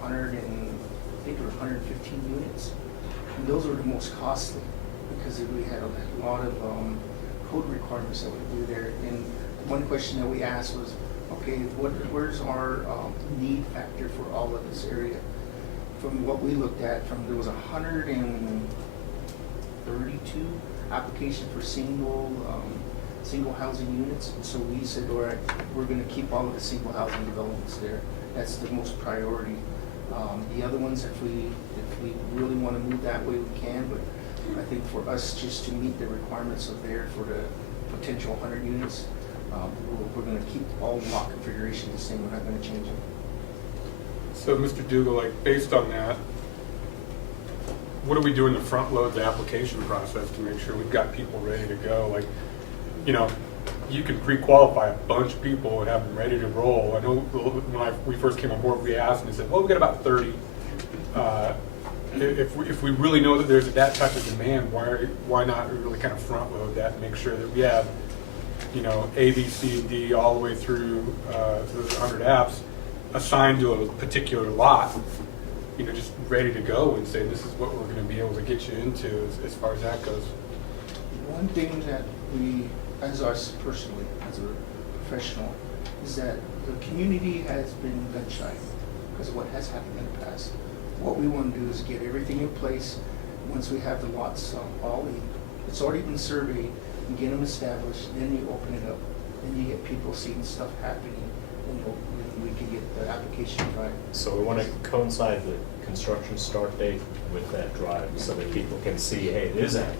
115 units. And those were the most costly because we had a lot of code requirements that we do there. And one question that we asked was, okay, where's our need factor for all of this area? From what we looked at, there was 132 applications for single housing units. And so we said, all right, we're going to keep all of the single housing developments there. That's the most priority. The other ones, if we really want to move that way, we can. But I think for us, just to meet the requirements of there for the potential 100 units, we're going to keep all lot configurations the same. We're not going to change them. So, Mr. Dugal, like based on that, what do we do in the front load the application process to make sure we've got people ready to go? Like, you know, you can pre-qualify a bunch of people and have them ready to roll. I know when we first came on board, we asked and they said, well, we got about 30. If we really know that there's that type of demand, why not really kind of front load that and make sure that we have, you know, A, B, C, D all the way through those 100 apps assigned to a particular lot, you know, just ready to go and say this is what we're going to be able to get you into as far as that goes. One thing that we, as us personally, as a professional, is that the community has been gun shy because of what has happened in the past. What we want to do is get everything in place. Once we have the lots all in, it's already been surveyed, and get them established, then you open it up, and you get people seeing stuff happening, and we can get the application right. So we want to coincide the construction start date with that drive so that people can see, hey, it is active.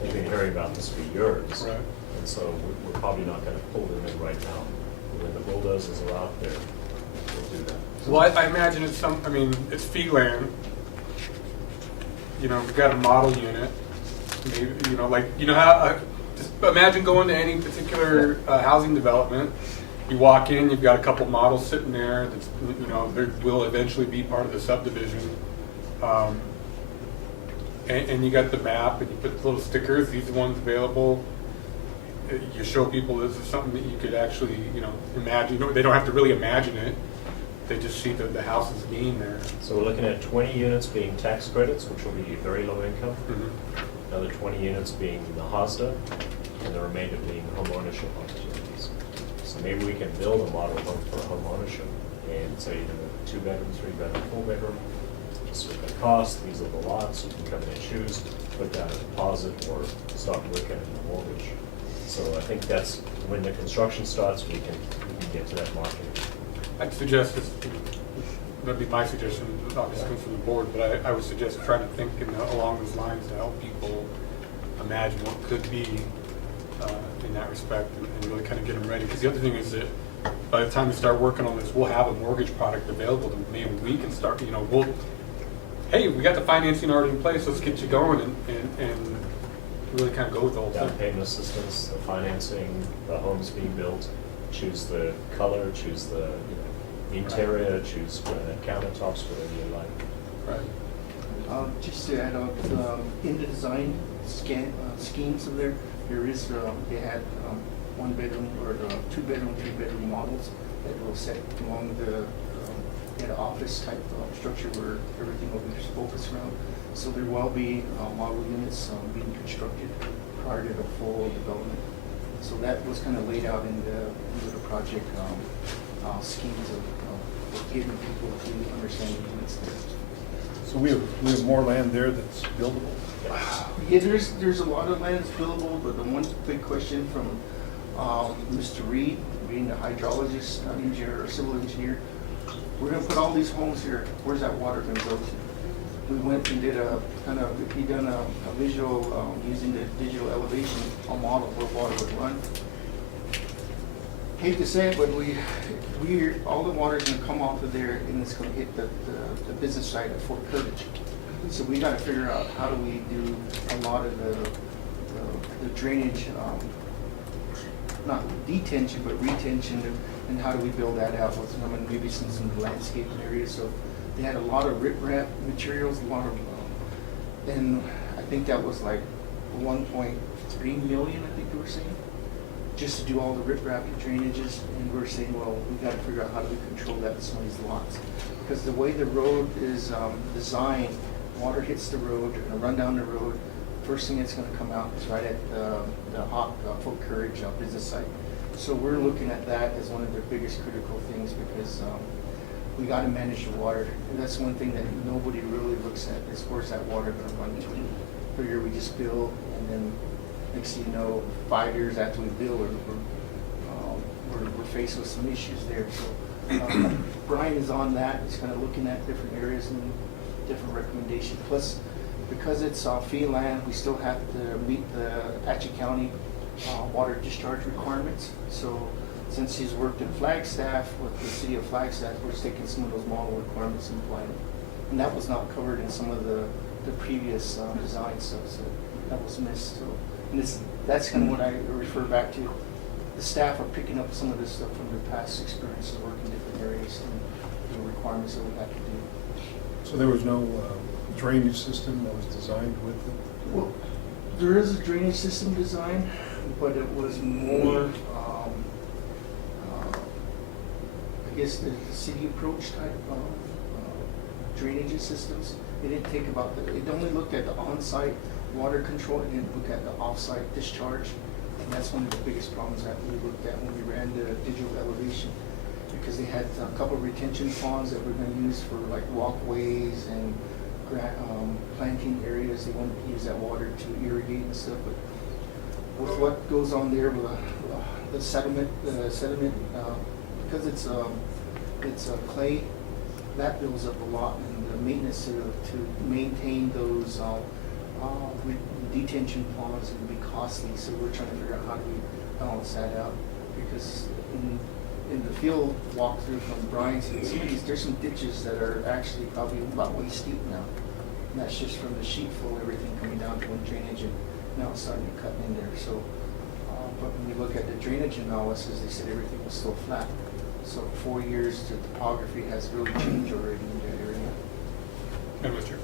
They've been hearing about this for years. Right. And so we're probably not going to pull them in right now. When the bulldozers are out there, we'll do that. Well, I imagine it's fee land. You know, we've got a model unit. Maybe, you know, like, you know how, just imagine going to any particular housing development. You walk in, you've got a couple models sitting there that's, you know, they will eventually be part of the subdivision. And you got the map and you put little stickers, these are the ones available. You show people this is something that you could actually, you know, imagine. You know, they don't have to really imagine it. They just see the houses being there. So we're looking at 20 units being tax credits, which will be very low income. Mm-hmm. Another 20 units being the HOSDA, and the remainder being home ownership opportunities. So maybe we can build a model home for home ownership and say either a 2-bedroom, 3-bedroom, 4-bedroom. This is the cost, these are the lots, you can come in and choose, put down a deposit or start working in the mortgage. So I think that's when the construction starts, we can get to that market. I'd suggest this, that'd be my suggestion, obviously comes from the board, but I would suggest trying to think along those lines to help people imagine what could be in that respect and really kind of get them ready. Because the other thing is that by the time we start working on this, we'll have a mortgage product available to maybe we can start, you know, hey, we got the financing already in place, let's get you going and really kind of go with the whole Down thing. payment assistance, the financing, the homes being built, choose the color, choose the interior, choose countertops, whatever you like. Right. Just to add on, in the design schemes of there is, they had 1-bedroom or 2-bedroom, 3-bedroom models that will set along the an office type of structure where everything will be focused around. So there will be model units being constructed prior to the full development. So that was kind of laid out in the project schemes of getting people to understand the units there. So we have more land there that's buildable? Yeah, there's a lot of land that's buildable, but the one big question from Mr. Reed, being the hydrologist, engineer, or civil engineer, we're gonna put all these homes here, where's that water gonna go to? We went and did a visual using the digital elevation, a model where water would run. Hate to say it, but all the water's gonna come off of there and it's gonna hit the business site at Fort Courage. So we gotta figure out how do we do a lot of the drainage, not detention, but retention, and how do we build that out with them, and maybe some landscaping areas. So they had a lot of riprap materials, and I think that was like 1.3 million, I think they were saying, just to do all the riprap and drainages. And we're saying, well, we got to figure out how do we control that in some of these lots, because the way the road is designed, water hits the road, they're going to run down the road. First thing that's going to come out is right at the Fort Courage business site. So we're looking at that as one of the biggest critical things, because we got to manage the water, and that's one thing that nobody really looks at is where's that water going to run to. Figure we just build, and then next thing you know, 5 years after we build, we're faced with some issues there. So Brian is on that. He's kind of looking at different areas and different recommendations. Plus, because it's fee land, we still have to meet the Apache County water discharge requirements. So since he's worked in Flagstaff with the city of Flagstaff, we're taking some of those model requirements and applying them. And that was not covered in some of the previous design stuff, so that was missed. So, and that's kind of what I refer back to. the staff are picking up some of this stuff from their past experiences working in different areas and the requirements that we have to do. So there was no drainage system that was designed with it? Well, there is a drainage system design, but it was more, I guess the city approach type of drainage systems. It didn't take about it only looked at the on-site water control, it didn't look at the off-site discharge. And that's one of the biggest problems that we looked at when we ran the digital elevation, because they had a couple of retention ponds that we're going to use for like walkways and planting areas. They wanted to use that water to irrigate and stuff. But with what goes on there with the sediment, because it's clay, that builds up a lot, and the maintenance to maintain those detention ponds would be costly. So we're trying to figure out how do we balance that out, because in the field walkthrough from Brian's, some of these, there's some ditches that are actually probably about waist deep now. And that's just from the sheet flow, everything coming down to one drainage, and now it's starting to cut in there. So, but when we look at the drainage analysis, they said everything was still flat. So 4 years, the topography has really changed already in that area. Madam Chair.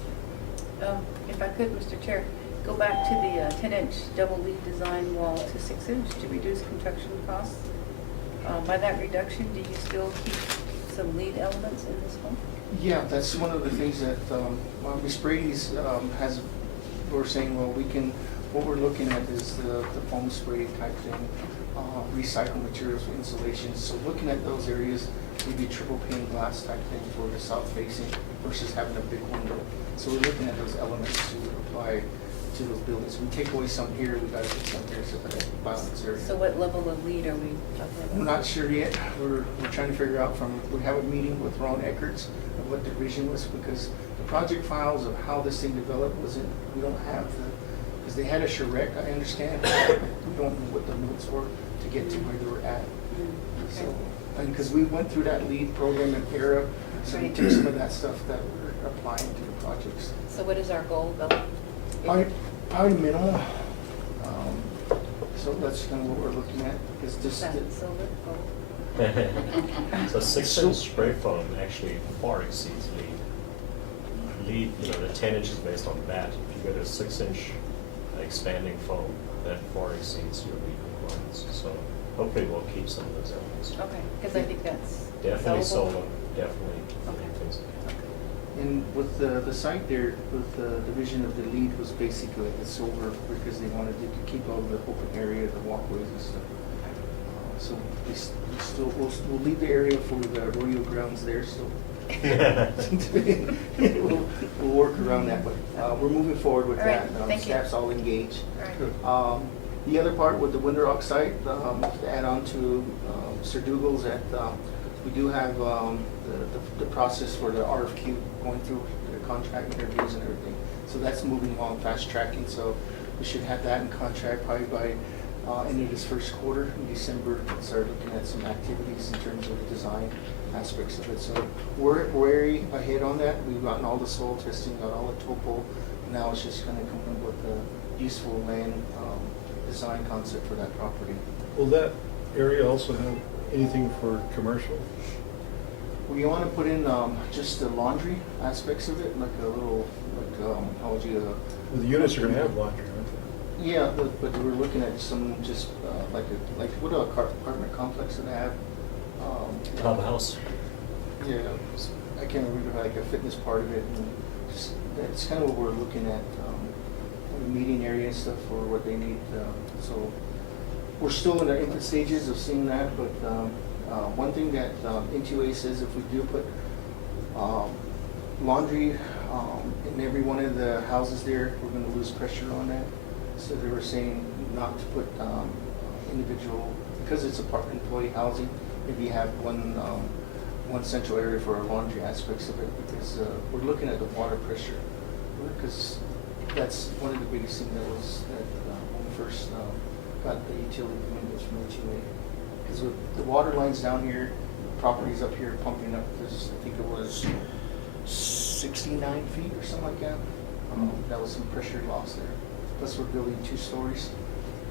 If I could, Mr. Chair, go back to the 10-inch double lead design wall to 6-inch to reduce construction costs. By that reduction, do you still keep some lead elements in this home? Yeah, that's one of the things that Ms. Brady's we're saying, well, what we're looking at is the foam spray type thing, recycled materials for insulation. So looking at those areas, maybe triple pane glass type thing for the south facing versus having a big window. So we're looking at those elements to apply to those buildings. We take away some here, we gotta put some here, so that balance area. So what level of lead are we talking about? We're not sure yet. We're trying to figure out we have a meeting with Ron Eckerts of what the vision was, because the project files of how this thing developed we don't have because they had a charrette, I understand, but we don't know what the notes were to get to where they were at. Okay. So, and because we went through that lead program in ERA, so we took some of that stuff that we're applying to the projects. So what is our goal, Bill? Probably minimal. So that's kind of what we're looking at. Is Is this that silver, gold? So 6-inch spray foam actually far exceeds lead. Lead, the 10 inches based on that. If you go to 6-inch expanding foam, that far exceeds your lead requirements. So hopefully we'll keep some of those elements. Okay, because I think that's Definitely sellable. solar, definitely Okay. things like that. And with the site there, with the vision of the lead was basically like a silver, because they wanted to keep all the open area, the walkways and stuff. So we'll leave the area for the rodeo grounds there, so we'll work around that, but we're moving forward with All right, that. thank you. Staff's all engaged. All right. The other part with the Winter Rock site, to add on to Sir Dougal's, that we do have the process for the RFQ going through the contract interviews and everything. So that's moving along, fast tracking. So we should have that in contract probably by end of this first quarter in December. Start looking at some activities in terms of the design aspects of it. So we're way ahead on that. We've gotten all the soil testing, got all the topo. Now it's just going to come up with a useful land design concept for that property. Will that area also have anything for commercial? We want to put in just the laundry aspects of it, like a little, how would you? Well, the units are going to have laundry, aren't they? Yeah, but we're looking at some just like what apartment complex that they have. Clubhouse. Yeah, I can't remember, like a fitness part of it, and just that's kind of what we're looking at. The meeting area and stuff for what they need. So we're still in the infant stages of seeing that, but one thing that NHA says, if we do put laundry in every one of the houses there, we're going to lose pressure on that. So they were saying not to put individual, because it's employee housing, maybe have one central area for our laundry aspects of it, because we're looking at the water pressure, because that's one of the biggest things that when we first got the utility commitments from NHA. Because with the water lines down here, properties up here pumping up, because I think it was 69 feet or something like that. That was some pressure loss there. Plus we're building 2 stories.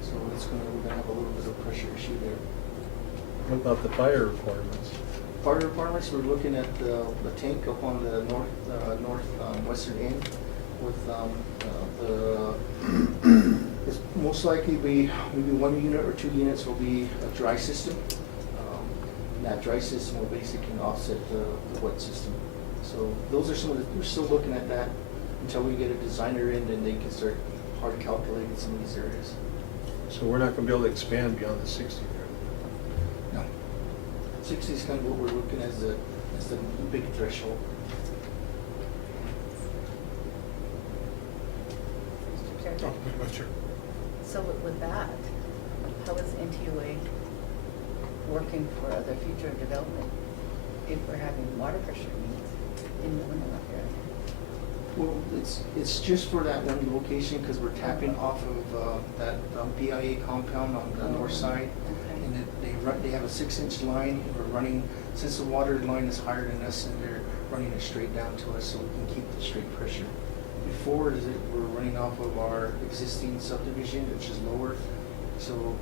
So we're gonna have a little bit of pressure issue there. What about the fire requirements? Fire requirements, we're looking at the tank up on the western end with it's most likely be maybe 1 unit or 2 units will be a dry system. And that dry system will basically offset the wet system. So those are some of the, we're still looking at that until we get a designer in and they can start hard calculating some of these areas. So we're not gonna be able to expand beyond the 60 there? No. 60 is kind of what we're looking as the big threshold. Mr. Chair. Oh, sure. So with that, how is NTUA working for other future development if we're having water pressure needs in the Winona area? Well, it's just for that one location because we're tapping off of that BIA compound on the north side. Okay. And they have a 6-inch line, and we're running, since the water line is higher than us, and they're running it straight down to us so we can keep the straight pressure. Before, we're running off of our existing subdivision, which is lower. So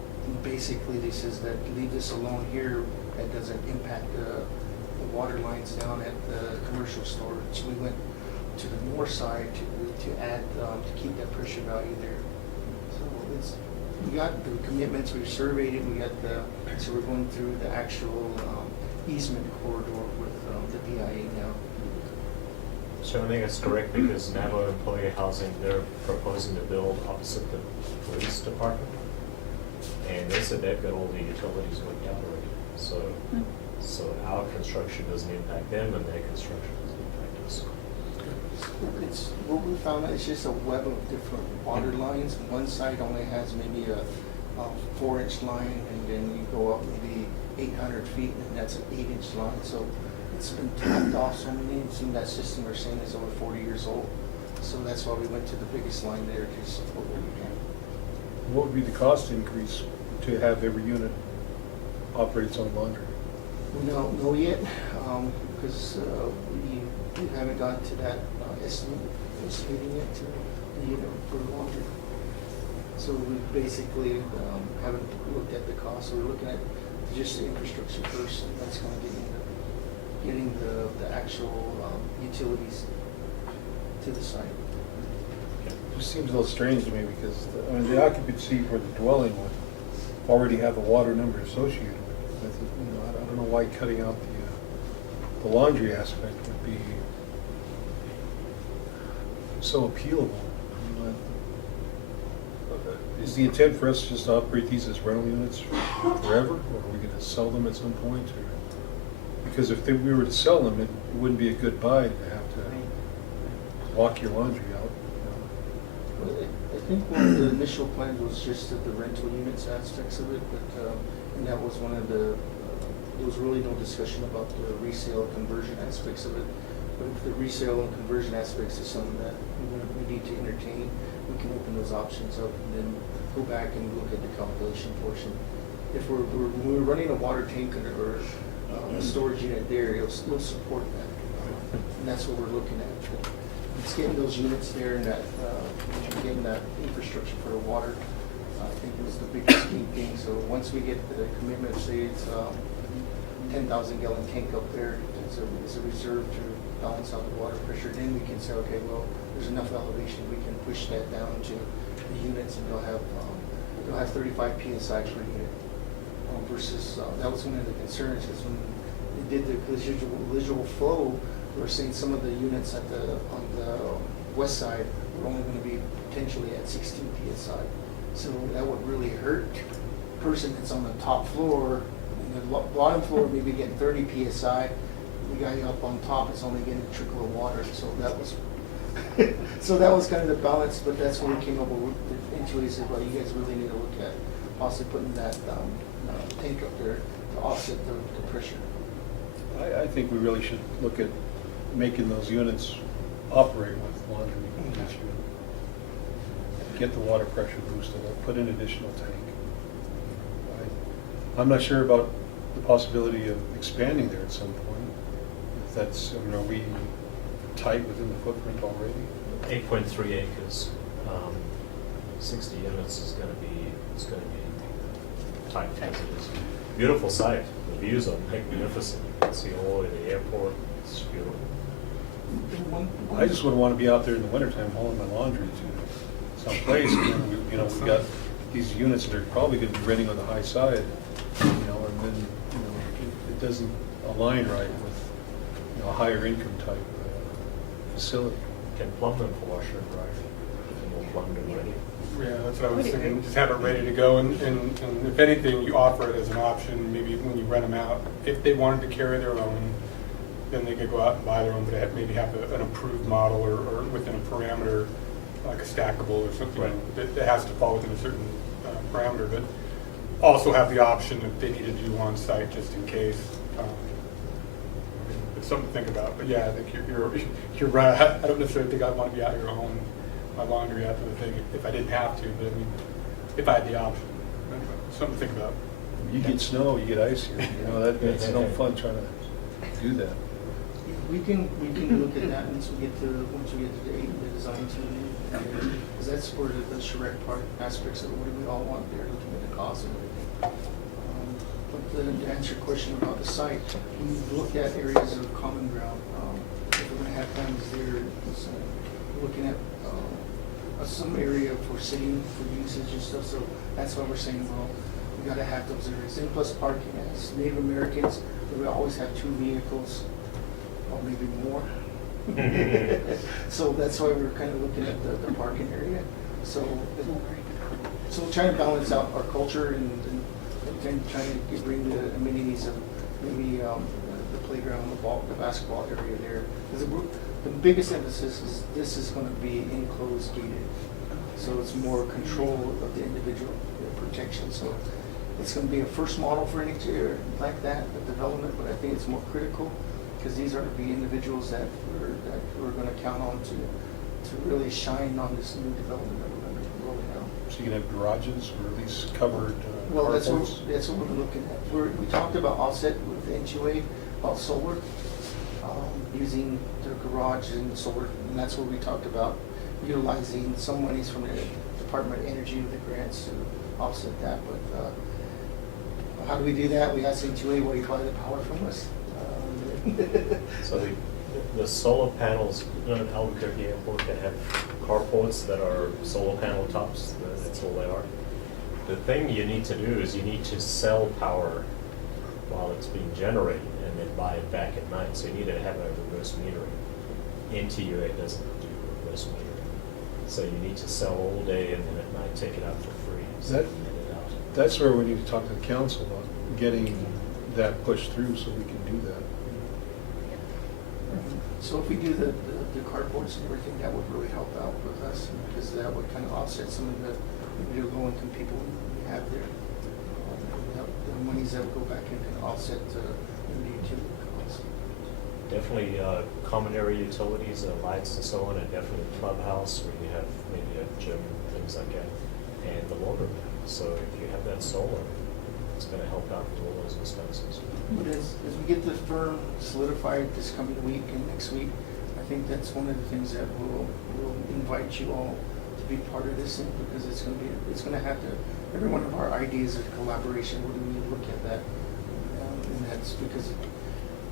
basically, they says that leave this alone here, that doesn't impact the water lines down at the commercial store. So we went to the north side to add, to keep that pressure value there. So we got the commitments, we've surveyed it, so we're going through the actual easement corridor with the BIA now. So I think it's correct because Navajo Employee Housing, they're proposing to build opposite the police department. And they said they've got all the utilities worked out already. So our construction doesn't impact them and their construction doesn't impact us. It's what we found out, it's just a web of different water lines. One side only has maybe a 4-inch line, and then you go up maybe 800 feet, and that's an 8-inch line. So it's been tapped off so many. It seems that system we're saying is over 40 years old. So that's why we went to the biggest line there to support what we can. What would be the cost increase to have every unit operate its own laundry? We don't know yet, because we haven't gotten to that estimating it to the unit for laundry. So we basically haven't looked at the cost. We're looking at just the infrastructure first, and that's going to get getting the actual utilities to the site. It just seems a little strange to me because the occupancy for the dwelling would already have a water number associated with it. I don't know why cutting out the laundry aspect would be so appealable. Is the intent for us just to operate these as rental units forever, or are we going to sell them at some point? Because if we were to sell them, it wouldn't be a good buy to have to walk your laundry out. Well, I think one of the initial plans was just the rental units aspects of it, but and that was one of the. There was really no discussion about the resale and conversion aspects of it. But if the resale and conversion aspects is something that we need to entertain, we can open those options up and then go back and look at the calculation portion. If we're running a water tank or a storage unit there, it'll support that. And that's what we're looking at. It's getting those units there and that getting that infrastructure for the water. I think was the biggest key thing. So once we get the commitment, say it's 10,000 gallon tank up there as a reserve to balance out the water pressure, then we can say, okay, well, there's enough elevation, we can push that down to the units, and they'll have 35 psi per unit. Versus that was one of the concerns, is when they did the visual flow, we were seeing some of the units on the west side were only going to be potentially at 16 psi. So that would really hurt the person that's on the top floor. And the bottom floor maybe getting 30 psi. The guy up on top is only getting a trickle of water. So that was kind of the balance. But that's when we came up with NHA said, well, you guys really need to look at possibly putting that tank up there to offset the pressure. I think we really should look at making those units operate with laundry each unit. Get the water pressure boosted up, put in additional tank. I'm not sure about the possibility of expanding there at some point. If that's, are we tight within the footprint already? 8.3 acres. 60 units is it's gonna be tight as it is. Beautiful site, the views are magnificent, you can see all the way to the airport, it's beautiful. I just wouldn't want to be out there in the wintertime hauling my laundry to someplace, and then we got these units that are probably going to be renting on the high side, and then, it doesn't align right with, a higher income type facility. Can plumb them for washer and dryer, and we'll plumb them ready. Yeah, that's what I was thinking, just have it ready to go, and if anything, you offer it as an option, maybe when you rent them out. If they wanted to carry their own, then they could go out and buy their own, but maybe have an approved model or within a parameter, like a stackable or something, Right. that has to fall within a certain parameter, but also have the option if they need to do on-site just in case. It's something to think about, but yeah, I think you're right. I don't necessarily think I'd want to be out here hauling my laundry after the thing if I didn't have to, but I mean, if I had the option. Anyway, something to think about. You get snow, you get ice here, that's no fun trying to do that. We can look at that once we get to the design team, because that's where the charrette part aspects of what do we all want there, looking at the cost and everything. But to answer your question about the site, we looked at areas of common ground. If we're going to have families there, looking at some area for sitting, for usage and stuff. So that's why we're saying, well, we got to have those areas. And plus parking. As Native Americans, we always have 2 vehicles, or maybe more. So that's why we're kind of looking at the parking area. So we're trying to balance out our culture and trying to bring the amenities of maybe the playground, the basketball area there. The biggest emphasis is this is going to be enclosed, gated. So it's more control of the individual, protection. So it's going to be a first model for NHA like that, the development, but I think it's more critical because these are to be individuals that we're going to count on to really shine on this new development that we're going to be rolling out. So you can have garages or at least covered Well, that's what carports? we're looking at. We talked about offset with the NHA, about solar, using the garage and solar, and that's what we talked about, utilizing some monies from the Department of Energy with the grants to offset that. But how do we do that? We asked NHA, will you buy the power from us? So the solar panels, in Albuquerque Airport, they have carports that are solar panel tops, that's all they are. The thing you need to do is you need to sell power while it's being generated and then buy it back at night. So you need to have a reverse metering. NTUA doesn't do reverse metering. So you need to sell all day and then at night take it out for free. So you net it out. That's where we need to talk to the council about getting that pushed through so we can do that. So if we do the carports and everything, that would really help out with us, because that would kind of offset some of the low-income people we have there. The monies that would go back in can offset the utility costs. Definitely common area utilities, lights and so on, and definitely clubhouse where you have maybe a gym, things like that, and the laundromat. So if you have that solar, it's going to help out with all those expenses. But as we get the firm solidified this coming week and next week, I think that's one of the things that we'll invite you all to be part of this, because it's going to have to, every one of our ideas of collaboration, we're going to look at that. And that's because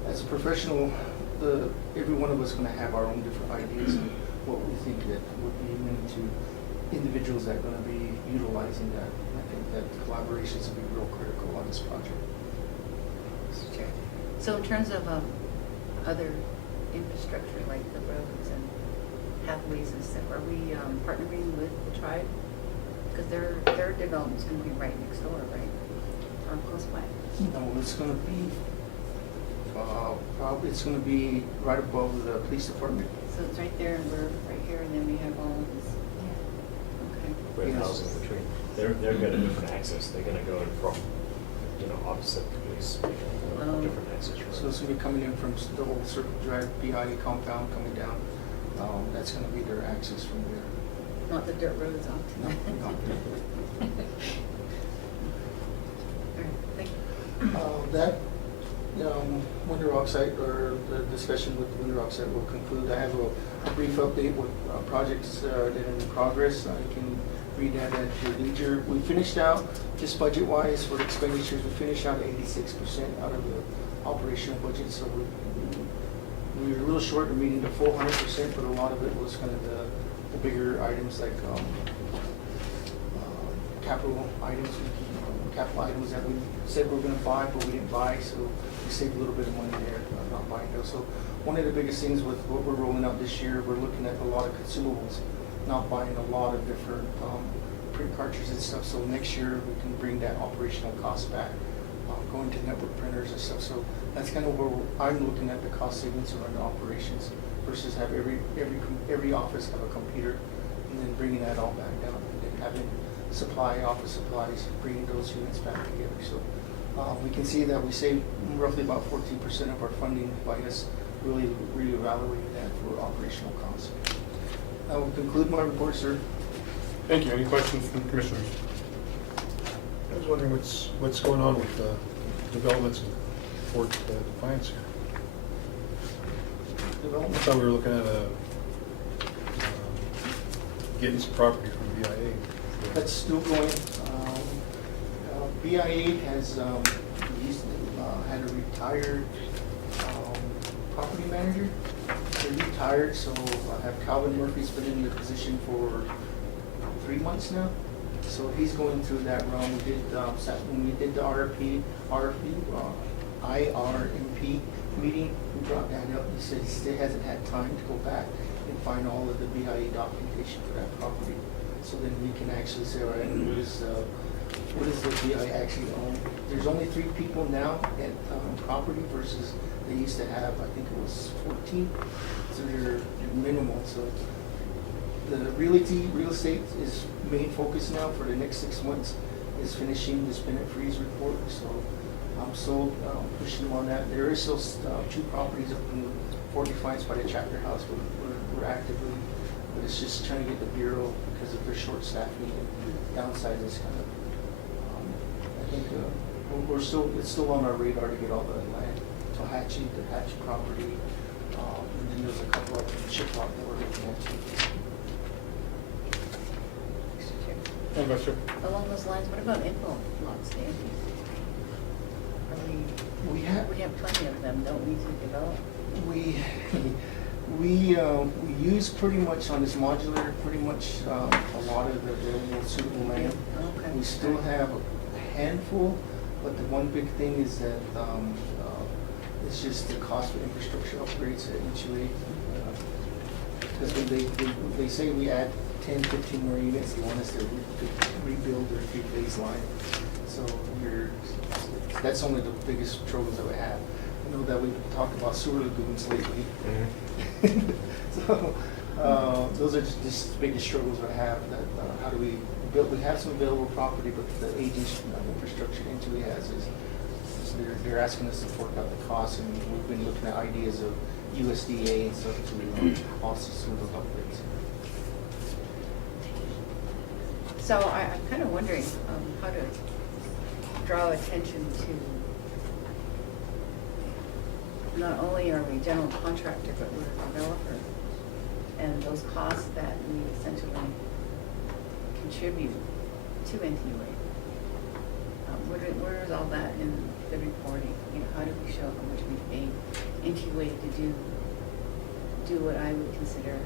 as a professional, every one of us is going to have our own different ideas and what we think that would be meant to individuals that are going to be utilizing that. I think that collaborations will be real critical on this project. Sure. So in terms of other infrastructure like the roads and pathways and stuff, are we partnering with the tribe? Because their development's going to be right next door, right? Or close by? No, it's going to be probably right above the police department. So it's right there, and we're right here, and then we have all of this. Okay. With Yes. housing between, they're going to different access. They're going to go in from, opposite police, different access. So it's going to be coming in from the old Circle Drive BIA compound coming down. That's going to be their access from there. Not the dirt roads off. No, no. All right, thank you. That Winter Rock site, or the discussion with the Winter Rock site will conclude. I have a brief update with projects that are in progress. I can read that at your leisure. We finished out, just budget-wise for expenditures, we finished out 86% out of the operational budget, so we were a little short of meeting the full 100%, but a lot of it was kind of the bigger items like capital items that we said we were going to buy, but we didn't buy, so we saved a little bit of money there not buying those. So one of the biggest things with what we're rolling out this year, we're looking at a lot of consumables, not buying a lot of different print cartridges and stuff. So next year we can bring that operational cost back, going to network printers and stuff. So that's kind of where I'm looking at the cost savings around the operations versus have every office have a computer and then bringing that all back down and then having office supplies, bringing those units back together. So we can see that we save roughly about 14% of our funding by us really reevaluating that for operational costs. I will conclude my report, sir. Thank you. Any questions from the commissioners? I was wondering what's going on with developments for Defiance here. I thought we were looking at getting some property from BIA. That's still going. BIA has had a retired property manager. They're retired, so I have Calvin Murphy's been in the position for 3 months now. So he's going through that run. We did when we did the IRMP meeting. We brought that up. He said he still hasn't had time to go back and find all of the BIA documentation for that property. So then we can actually say, all right, what does the BIA actually own? There's only 3 people now at property versus they used to have, I think it was 14. So they're minimal. So the real estate is main focus now for the next 6 months is finishing the spin and freeze report. So I'm still pushing them on that. There is still 2 properties up in Fort Defiance by the chapter house. We're actively, but it's just trying to get the bureau because of their short staffing and downside is kind of. I think it's still on our radar to get all the land. So the Hatch property, and then there's a couple of Shiprock that we're looking at too. Along those lines, what about info lots, Dan? We have plenty of them, don't we, to develop? We use pretty much on this modular, pretty much a lot of the available suitable land. Okay. We still have a handful, but the one big thing is that it's just the cost for infrastructure upgrades at NHA. Because when they say we add 10, 15 more units, they want us to rebuild their 3-phase line. So that's only the biggest troubles that we have. I know that we've talked about sewer lagoons lately. Mm-hmm. So those are just the biggest struggles we have. That how do we build? We have some available property, but the aging infrastructure NHA has is they're asking us to fork out the costs, and we've been looking at ideas of USDA and stuff to also some of those upgrades. So I'm kind of wondering how to draw attention to not only are we general contractor, but we're a developer, and those costs that we essentially contribute to NTUA. Where is all that in the reporting? You know, how do we show how much we pay NTUA to do what I would consider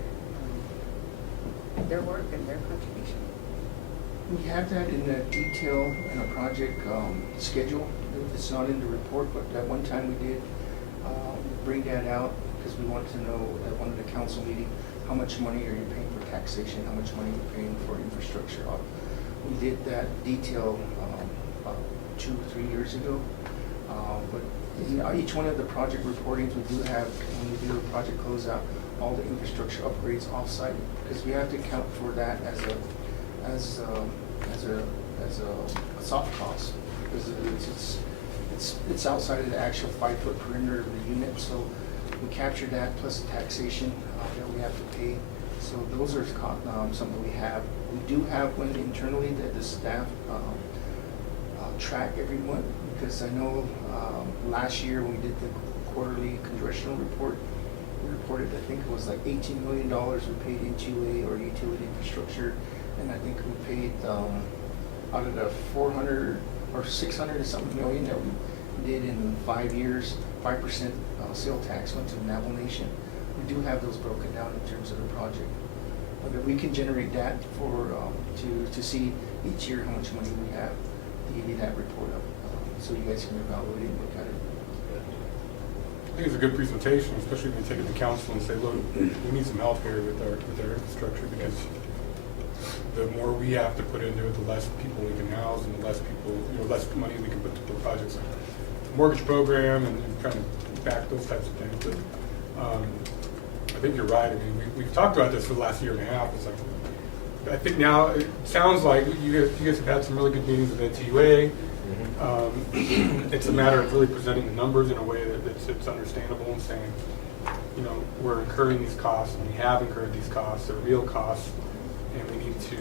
their work and their contribution? We have that in the detail in a project schedule. It's not in the report, but at one time we did bring that out because we wanted to know at one of the council meeting how much money are you paying for taxation, how much money are you paying for infrastructure. We did that detail about 2 or 3 years ago. But in each one of the project reportings we do have, when we do a project closeout, all the infrastructure upgrades offsite because we have to account for that as a soft cost because it's outside of the actual 5-foot perimeter of the unit. So we capture that plus the taxation that we have to pay. So those are something we have. We do have one internally that the staff track every month because I know last year when we did the quarterly congressional report, we reported I think it was like $18 million we paid into or utility infrastructure and I think we paid, out of the 400 or 600 and something million that we did in 5 years, 5% sale tax went to Navajo Nation. We do have those broken down in terms of the project. But if we can generate that for, to see each year how much money we have, to give you that report up, so you guys can evaluate it and look at it. I think it's a good presentation, especially when you take it to council and say, look, we need some help here with our infrastructure, because the more we have to put into it, the less people we can house, and the less people, less money we can put to projects like the mortgage program and trying to back those types of things. But I think you're right. I mean, we've talked about this for the last year and a half. It's like, I think now it sounds like you guys have had some really good meetings with NTUA. It's a matter of really presenting the numbers in a way it's understandable and saying, we're incurring these costs, and we have incurred these costs. They're real costs, and we need to,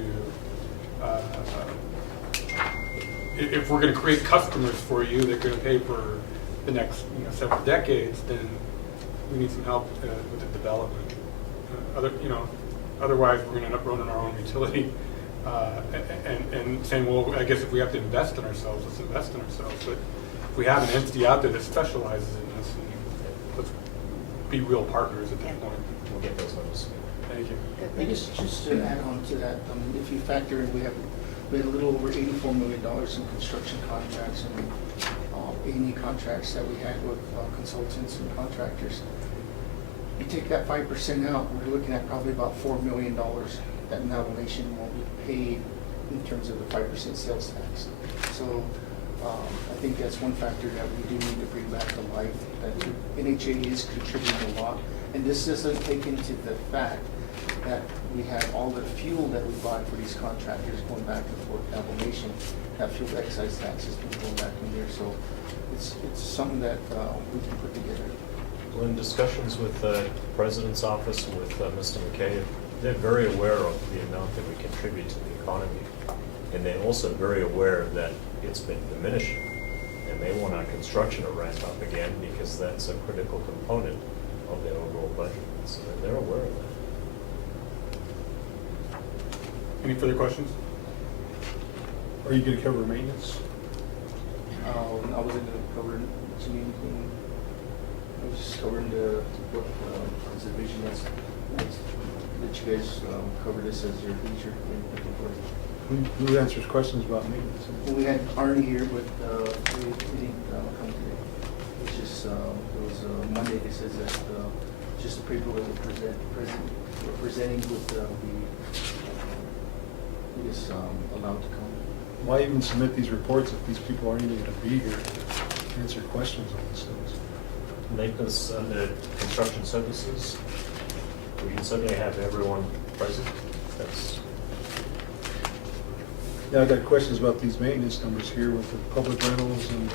if we're going to create customers for you that are going to pay for the next several decades, then we need some help with the development. Otherwise we're going to end up running our own utility and saying, well, I guess if we have to invest in ourselves, let's invest in ourselves. But if we have an entity out there that specializes in this, let's be real partners at that point. We'll get those numbers. Thank you. I guess just to add on to that, if you factor in, we had a little over $84 million in construction contracts and A&E contracts that we had with consultants and contractors. You take that 5% out, we're looking at probably about $4 million that Navajo Nation won't be paid in terms of the 5% sales tax. So I think that's one factor that we do need to bring back to life, that NHA is contributing a lot. And this doesn't take into the fact that we have all the fuel that we buy for these contractors going back and forth to Navajo Nation. That fuel excise tax has been going back in there. So it's something that we can put together. Well, in discussions with the President's office and with Mr. McKay, they're very aware of the amount that we contribute to the economy. And they're also very aware that it's been diminishing. And they want our construction to ramp up again, because that's a critical component of their overall budget. So they're aware of that. Any further questions? Are you going to cover maintenance? I wasn't going to cover anything. I was just covering the division that you guys cover this as your feature. Who answers questions about maintenance? Well, we had Arnie here, but he didn't come today. It's just it was Monday. It says that just the people that were presenting with he is allowed to come. Why even submit these reports if these people aren't even going to be here to answer questions on these things? Maintenance under construction services, we can certainly have everyone present. Yeah, I got questions about these maintenance numbers here with the public rentals and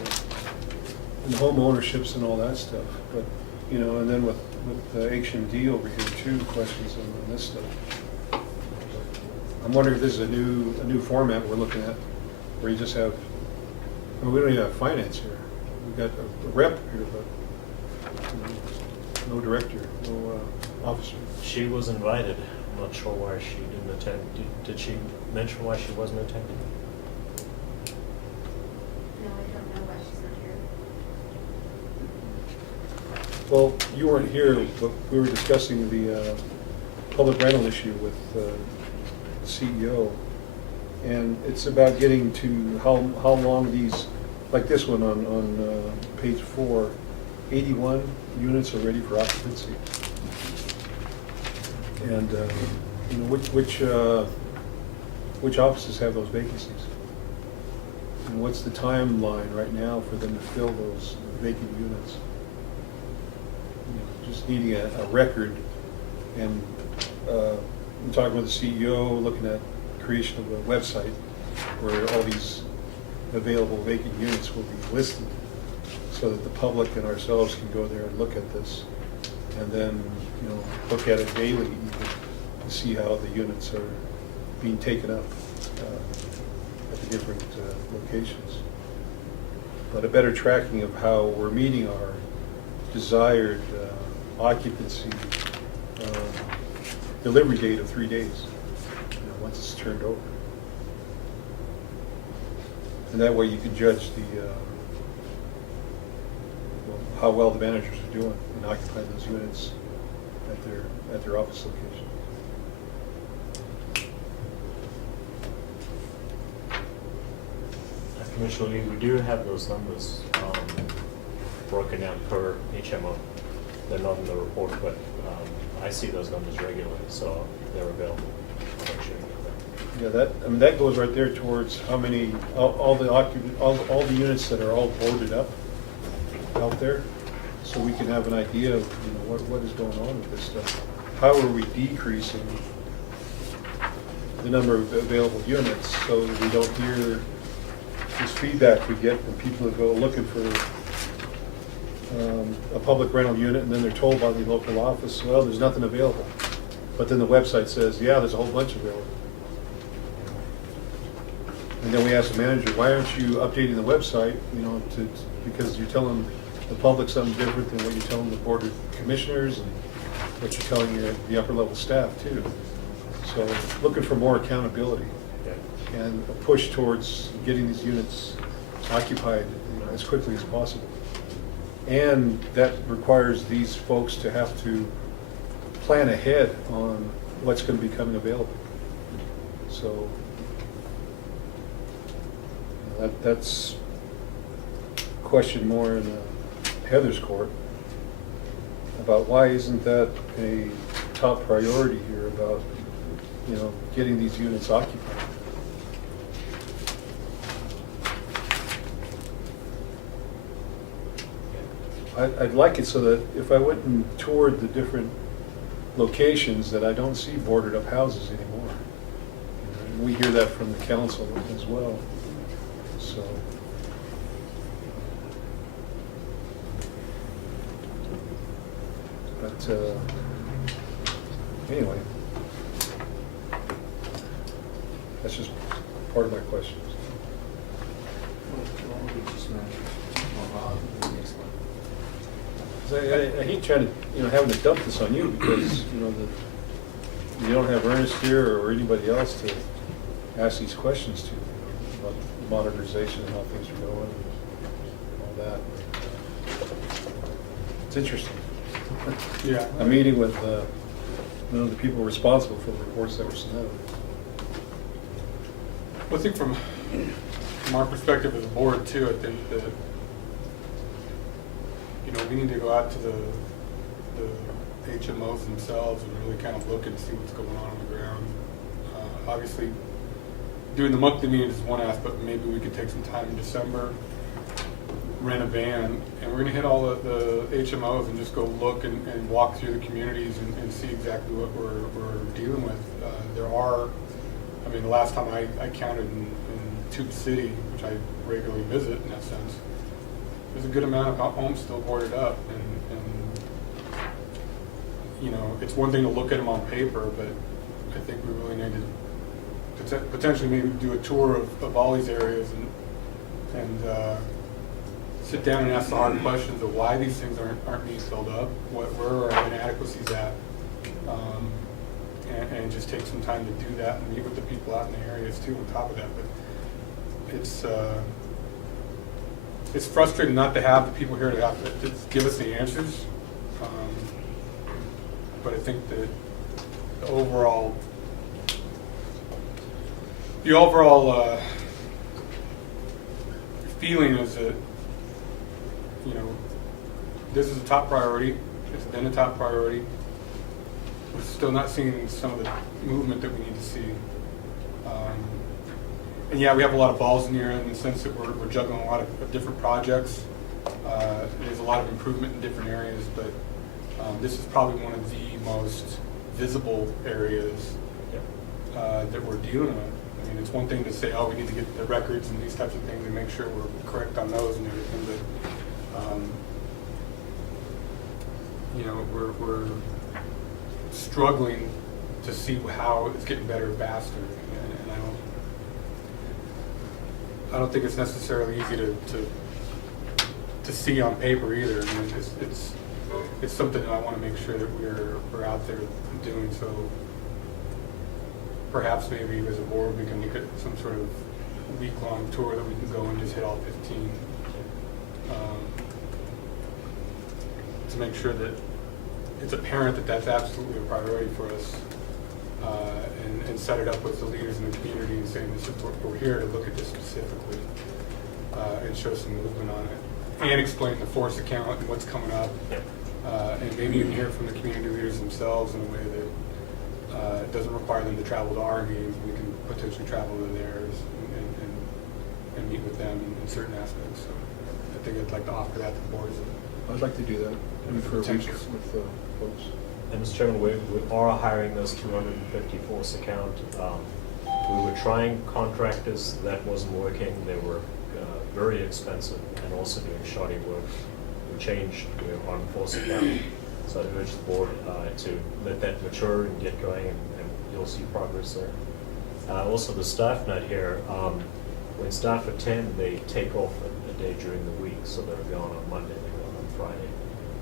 the home ownerships and all that stuff. But and then with HMD over here too, questions on this stuff. I'm wondering if this is a new format we're looking at, where you just have. We don't even have finance here. We've got a rep here, but no director, no officer. She was invited. I'm not sure why she didn't attend. Did she mention why she wasn't attending? No, I don't know why she's not here. Well, you weren't here, but we were discussing the public rental issue with the CEO, and it's about getting to how long these, like this one on page 4, 81 units are ready for occupancy. And which offices have those vacancies? And what's the timeline right now for them to fill those vacant units? Just needing a record, and I'm talking with the CEO, looking at creation of a website where all these available vacant units will be listed, so that the public and ourselves can go there and look at this, and then look at it daily even, to see how the units are being taken up at the different locations. But a better tracking of how we're meeting our desired occupancy delivery date of 3 days. Once it's turned over. And that way you can judge how well the managers are doing in occupying those units at their office location. Commissioner Lee, we do have those numbers broken down per HMO. They're not in the report, but I see those numbers regularly, so they're available. I'll make sure you get that. Yeah, that goes right there towards how many, all the units that are all boarded up out there, so we can have an idea of, what is going on with this stuff. How are we decreasing the number of available units so that we don't hear this feedback we get from people that go looking for a public rental unit, and then they're told by the local office, well, there's nothing available. But then the website says, yeah, there's a whole bunch available. And then we ask the manager, why aren't you updating the website, because you're telling the public something different than what you're telling the board of commissioners and what you're telling the upper level staff too. So looking for more accountability and a push towards getting these units occupied as quickly as possible. And that requires these folks to have to plan ahead on what's going to be coming available. So that's a question more in Heather's court about why isn't that a top priority here about getting these units occupied. I'd like it so that if I went and toured the different locations, that I don't see boarded up houses anymore. And we hear that from the council as well. So, but anyway, that's just part of my questions. I hate trying to, having to dump this on you because, you don't have Ernest here or anybody else to ask these questions to, about modernization and how things are going and all that. It's interesting. Yeah. I'm meeting with, the people responsible for the reports that were sent out. Well, I think from our perspective as a board too, I think that we need to go out to the HMOs themselves and really kind of look and see what's going on the ground. Obviously, doing the monthly meetings is one aspect, but maybe we could take some time in December, rent a van, and we're going to hit all the HMOs and just go look and walk through the communities and see exactly what we're dealing with. There are, the last time I counted in Tube City, which I regularly visit in that sense, there's a good amount of homes still boarded up, and it's one thing to look at them on paper, but I think we really need to potentially maybe do a tour of all these areas and sit down and ask the hard questions of why these things aren't being filled up, where are inadequacies at, and just take some time to do that and meet with the people out in the areas too on top of that. But it's frustrating not to have the people here to have to give us the answers. But I think that the overall feeling is that this is a top priority. It's been a top priority. We're still not seeing some of the movement that we need to see. And yeah, we have a lot of balls in the air in the sense that we're juggling a lot of different projects. There's a lot of improvement in different areas, but this is probably one of the most visible areas that we're dealing with. It's one thing to say, oh, we need to get the records and these types of things and make sure we're correct on those and everything, but we're struggling to see how it's getting better faster, and I don't think it's necessarily easy to see on paper either. It's something that I want to make sure that we're out there doing. So perhaps maybe as a board, we can look at some sort of week-long tour that we can go and just hit all 15. To make sure that it's apparent that that's absolutely a priority for us, and set it up with the leaders in the community and saying, this is we're here to look at this specifically, and show some movement on it, and explain the force account and what's coming up, and maybe even hear from the community leaders themselves in a way that it doesn't require them to travel to our meetings. We can potentially travel to theirs and meet with them in certain aspects. So I think I'd like to offer that to the boards. I'd like to do that, maybe for a week Potential. with folks. And Mr. Chairman, we are hiring this 250 force account. We were trying contractors, that wasn't working. They were very expensive and also doing shoddy work. We changed, we're on force account. So I urge the board to let that mature and get going, and you'll see progress there. Also, the staff night here, when staff attend, they take off a day during the week, so they're gone on Monday, they're gone on Friday.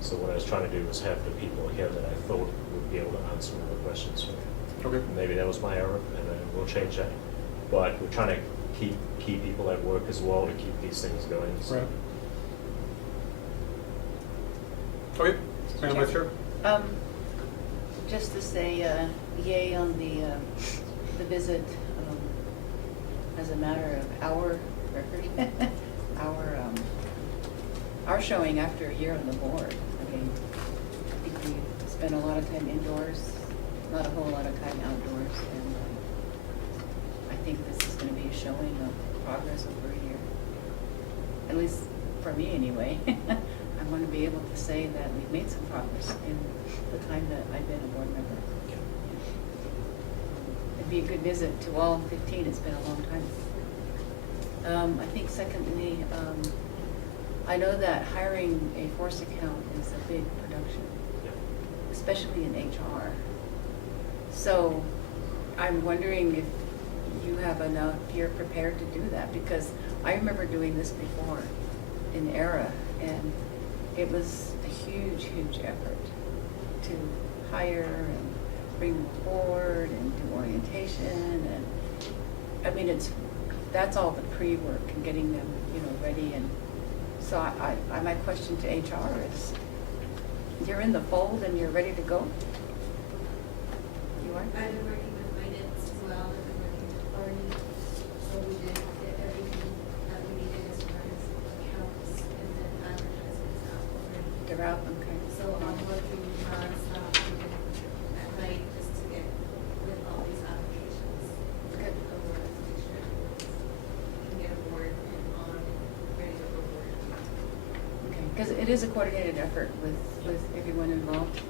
So what I was trying to do was have the people here that I thought would be able to answer all the questions for me. Okay. Maybe that was my error, and we'll change that. But we're trying to keep key people at work as well to keep these things going. So. Right. Okay. Madam Vice Chair. Just to say yay on the visit, as a matter of our record, our showing after a year on the board. I mean, I think we spent a lot of time indoors, not a whole lot of time outdoors, and I think this is going to be a showing of progress over a year. At least for me, anyway. I want to be able to say that we've made some progress in the time that I've been a board member. It'd be a good visit to all 15. It's been a long time. I think secondly, I know that hiring a force account is a big production, especially in HR. So I'm wondering if you have enough, if you're prepared to do that, because I remember doing this before in ERA, and it was a huge, huge effort to hire and bring them forward and do orientation, and I mean that's all the pre-work and getting them, ready. And so my question to HR is, you're in the fold and you're ready to go? You are? I've been working with finance as well, I've been working with Barney, so we did get everything that we needed as far as accounts and then advertisements out already. They're out, okay. So I'm working stuff at night just to get with all these applications. Good. Over to make sure we can get a board and on, ready to go board. Okay, because it is a coordinated effort with everyone involved.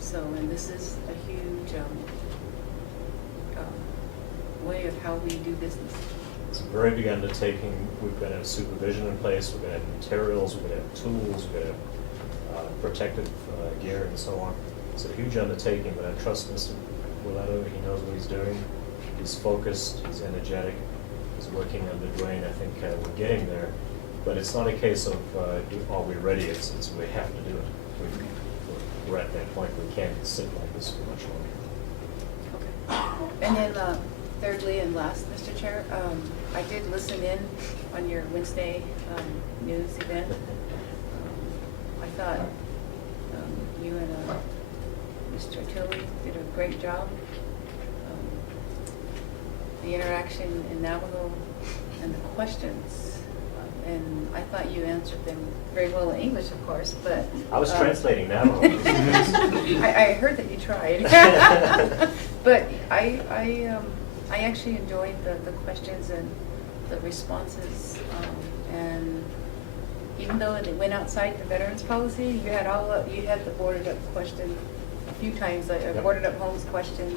So, and this is a huge way of how we do business. It's a very big undertaking. We're going to have supervision in place. We're going to have materials. We're going to have tools. We're going to have protective gear and so on. It's a huge undertaking, but I trust Mr. Willetto. He knows what he's doing. He's focused. He's energetic. He's working under Dwayne. I think we're getting there. But it's not a case of are we ready? It's we have to do it. We're at that point. We can't sit like this for much longer. Okay. And then thirdly and last, Mr. Chair, I did listen in on your Wednesday news event. I thought you and Mr. Tilley did a great job. The interaction in Navajo and the questions. And I thought you answered them very well in English, of course, but... I was translating now. I heard that you tried. But I actually enjoyed the questions and the responses. And even though it went outside the veterans policy, you had the boarded up question a few times, boarded up homes question.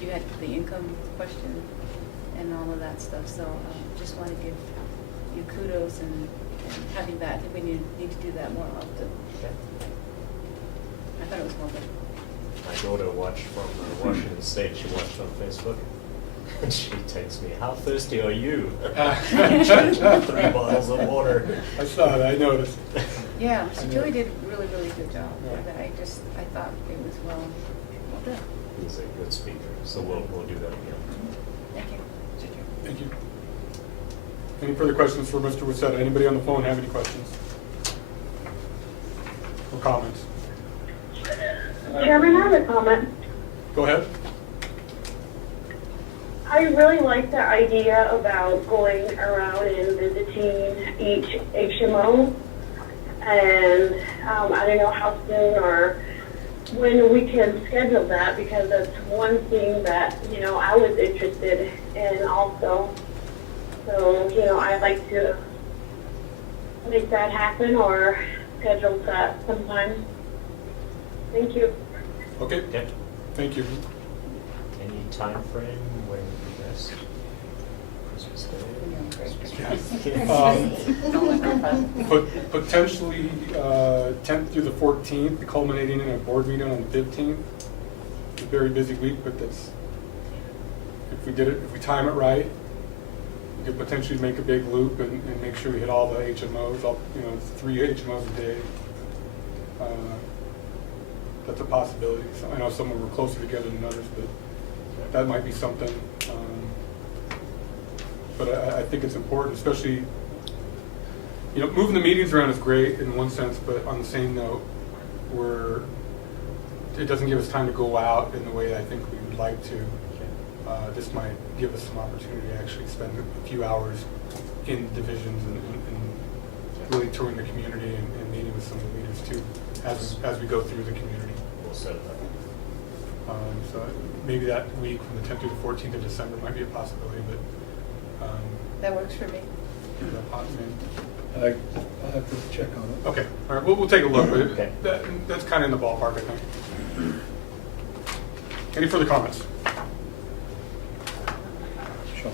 You had the income question and all of that stuff. So just want to give you kudos and having that. I think we need to do that more often. Okay. I thought it was well done. My daughter watched from Washington State. She watched on Facebook. And she texts me, "How thirsty are you?" 3 bottles of water. I saw it. I noticed. Yeah, Mr. Tilley did a really, really good job. Yeah. I thought it was well done. he's a good speaker, so we'll do that again. Thank you. Thank you. Any further questions for Mr. Wasetta? Anybody on the phone have any questions or comments? Chairman, I have a comment. Go ahead. I really like the idea about going around and visiting each HMO. And I don't know how soon or when we can schedule that, because that's one thing that, I was interested in also. So, I'd like to make that happen or schedule that sometime. Thank you. Okay. Okay. Thank you. Any time frame when would be best? Christmas Day? Potentially 10th through the 14th, culminating in a board meeting on the 15th. It's a very busy week, but that's, if we time it right, we could potentially make a big loop and make sure we hit all the HMOs. It's 3 HMOs a day. That's a possibility. So I know some of them are closer together than others, but that might be something. But I think it's important, especially, moving the meetings around is great in one sense, but on the same note, it doesn't give us time to go out in the way I think we would like to. This might give us some opportunity to actually spend a few hours in divisions and really touring the community and meeting with some of the leaders too, as we go through the community. We'll set it up. So maybe that week from the 10th through the 14th of December might be a possibility, but That works for me. is that possible? I'll have to check on it. Okay, all right, we'll take a look, but Okay. that's kind of in the ballpark, I think. Any further comments? Sean.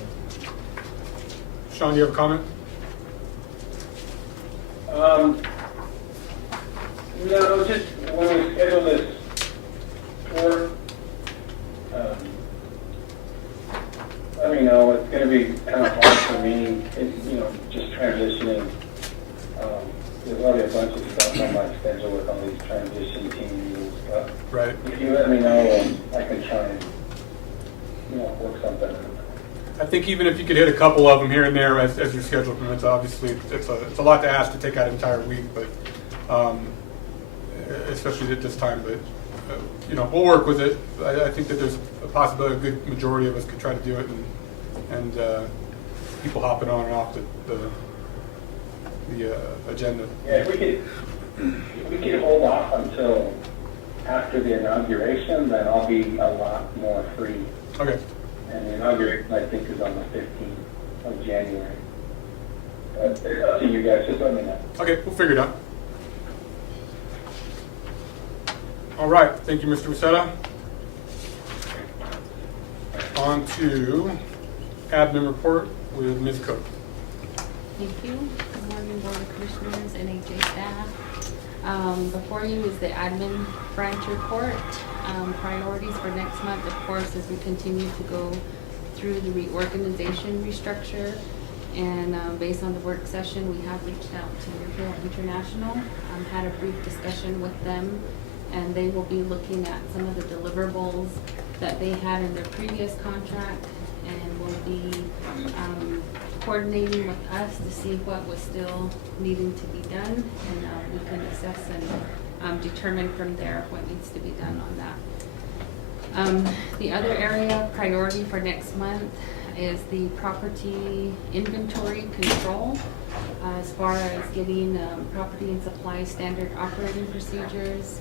Sean, do you have a comment? No, just when we schedule this tour, let me know. It's going to be kind of hard for me, just transitioning. There's already a bunch of stuff on my schedule with all these transition team meetings, but Right. if you let me know, I can try and, work something out. I think even if you could hit a couple of them here and there as your schedule permits, obviously it's a lot to ask to take out an entire week, but especially at this time. But we'll work with it. I think that there's a possibility a good majority of us could try to do it, and people hopping on and off the agenda. Yeah, if we could hold off until after the inauguration, then I'll be a lot more free. Okay. And the inauguration, I think, is on the 15th of January. It's up to you guys, just let me know. Okay, we'll figure it out. All right, thank you, Mr. Wasetta. On to admin report with Ms. Cook. Thank you. Good morning, Board of Commissioners, NHA staff. Before you is the admin branch report. Priorities for next month, of course, as we continue to go through the reorganization restructure. And based on the work session, we have reached out to Repair International, had a brief discussion with them, and they will be looking at some of the deliverables that they had in their previous contract, and will be coordinating with us to see what was still needing to be done, and we can assess and determine from there what needs to be done on that. The other area, priority for next month, is the property inventory control, as far as getting property and supply standard operating procedures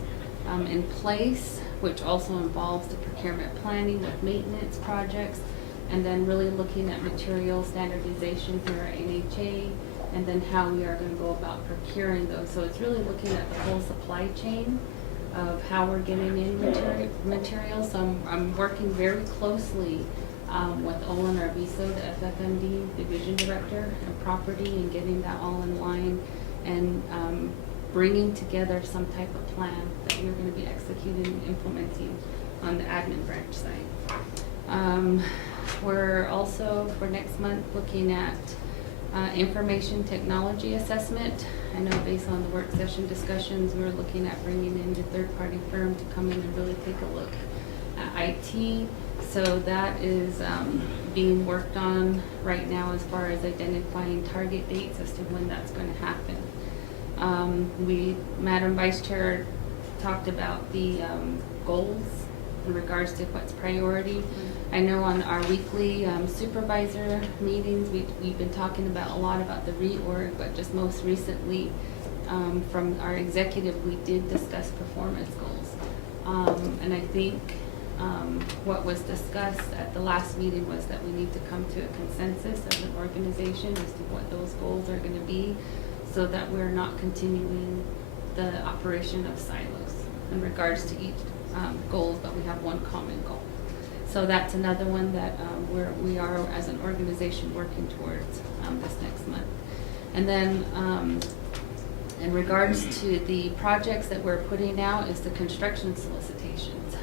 in place, which also involves the procurement planning with maintenance projects, and then really looking at material standardization through our NHA, and then how we are going to go about procuring those. So it's really looking at the whole supply chain of how we're getting in materials. So I'm working very closely with Olin Arvizo, the FFMD Division Director and Property, and getting that all in line, and bringing together some type of plan that we're going to be executing and implementing on the admin branch side. We're also, for next month, looking at information technology assessment. I know based on the work session discussions, we were looking at bringing in the third-party firm to come in and really take a look IT. So that is being worked on right now as far as identifying target dates as to when that's going to happen. Madam Vice Chair talked about the goals in regards to what's priority. I know on our weekly supervisor meetings, we've been talking about a lot about the reorg, but just most recently from our executive, we did discuss performance goals. And I think what was discussed at the last meeting was that we need to come to a consensus as an organization as to what those goals are going to be, so that we're not continuing the operation of silos in regards to each goals, but we have one common goal. So that's another one that we are as an organization working towards this next month. And then in regards to the projects that we're putting out is the construction solicitations.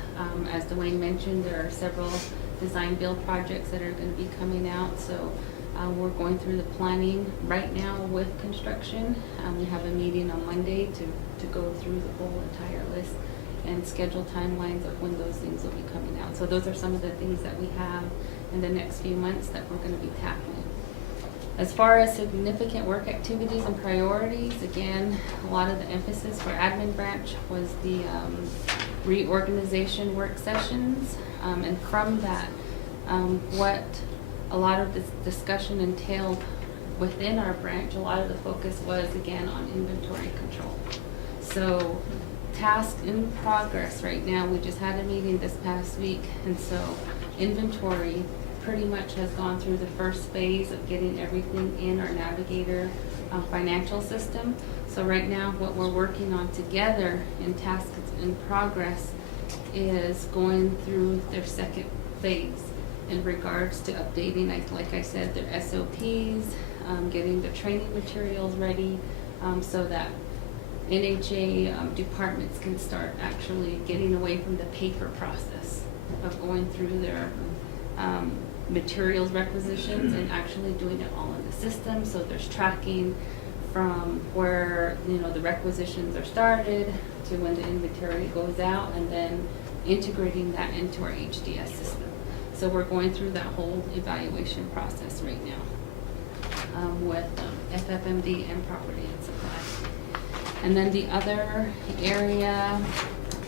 As Dwayne mentioned, there are several design build projects that are going to be coming out. So we're going through the planning right now with construction. We have a meeting on Monday to go through the whole entire list and schedule timelines of when those things will be coming out. So those are some of the things that we have in the next few months that we're going to be tackling. As far as significant work activities and priorities, again, a lot of the emphasis for admin branch was the reorganization work sessions. And from that, what a lot of this discussion entailed within our branch, a lot of the focus was, again, on inventory control. So task in progress right now, we just had a meeting this past week, and so inventory pretty much has gone through the first phase of getting everything in our Navigator financial system. So right now what we're working on together in tasks in progress is going through their second phase in regards to updating, like I said, their SOPs, getting the training materials ready so that NHA departments can start actually getting away from the paper process of going through their materials requisitions and actually doing it all in the system. So there's tracking from where the requisitions are started to when the inventory goes out, and then integrating that into our HDS system. So we're going through that whole evaluation process right now with FFMD and property and supply. And then the other area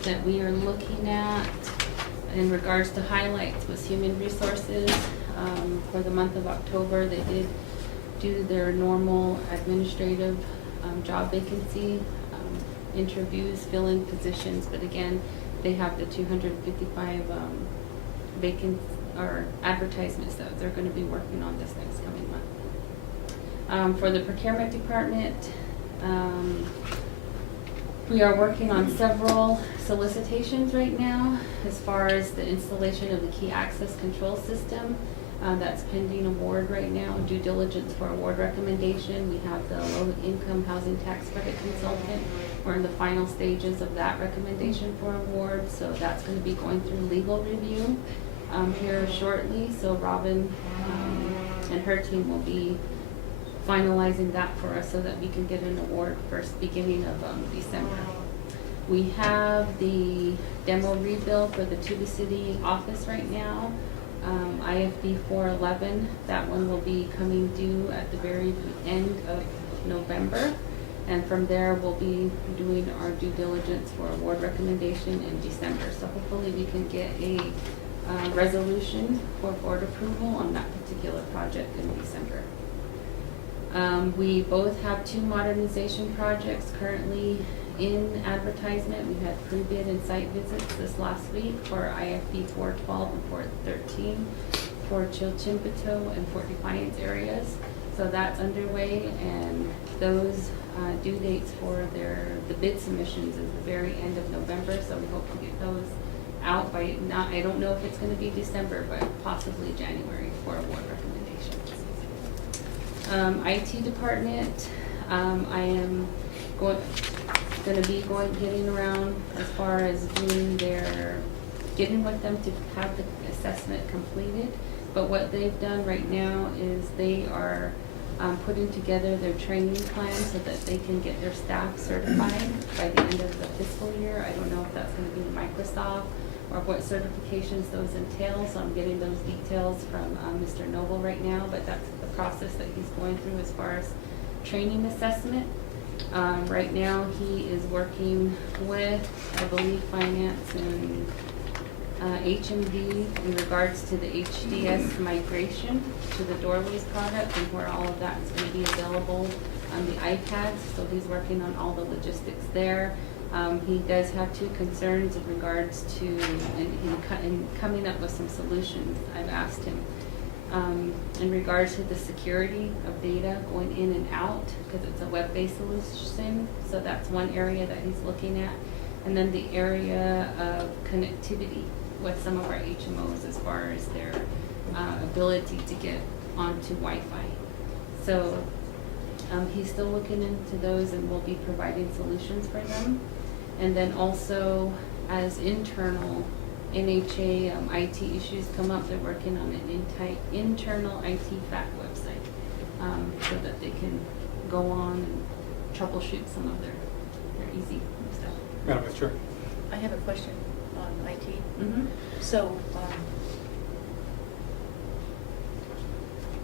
that we are looking at in regards to highlights was human resources. For the month of October, they did do their normal administrative job vacancy interviews, filling positions, but again, they have the 255 vacant or advertisements that they're going to be working on this next coming month. For the procurement department, we are working on several solicitations right now as far as the installation of the key access control system. That's pending award right now, due diligence for award recommendation. We have the low income housing tax credit consultant. We're in the final stages of that recommendation for award, so that's going to be going through legal review here shortly. So Robin and her team will be finalizing that for us so that we can get an award first beginning of December. We have the demo rebuild for the Tuba City office right now. IFB 411, that one will be coming due at the very end of November. And from there, we'll be doing our due diligence for award recommendation in December. So hopefully we can get a resolution for board approval on that particular project in December. We both have 2 modernization projects currently in advertisement. We had pre-bid and site visits this last week for IFB 412 and 413 for Chilchimpito and Fort Defiance areas. So that's underway, and those due dates for the bid submissions is the very end of November. So we hope to get those out by I don't know if it's going to be December, but possibly January for award recommendations. IT department, I am going to be getting around as far as doing getting with them to have the assessment completed. But what they've done right now is they are putting together their training plan so that they can get their staff certified by the end of the fiscal year. I don't know if that's going to be Microsoft or what certifications those entail, so I'm getting those details from Mr. Noble right now, but that's the process that he's going through as far as training assessment. Right now, he is working with, I believe, finance and HMD in regards to the HDS migration to the Doorways product and where all of that is going to be available on the iPads. So he's working on all the logistics there. He does have two concerns in regards to in coming up with some solutions. I've asked him in regards to the security of data going in and out, because it's a web-based solution. So that's one area that he's looking at. And then the area of connectivity with some of our HMOs as far as their ability to get onto Wi-Fi. So he's still looking into those, and we'll be providing solutions for them. And then also, as internal NHA IT issues come up, they're working on an internal IT fact website so that they can go on and troubleshoot some of their easy stuff. Madam Vice Chair. I have a question on IT. Mm-hmm. So,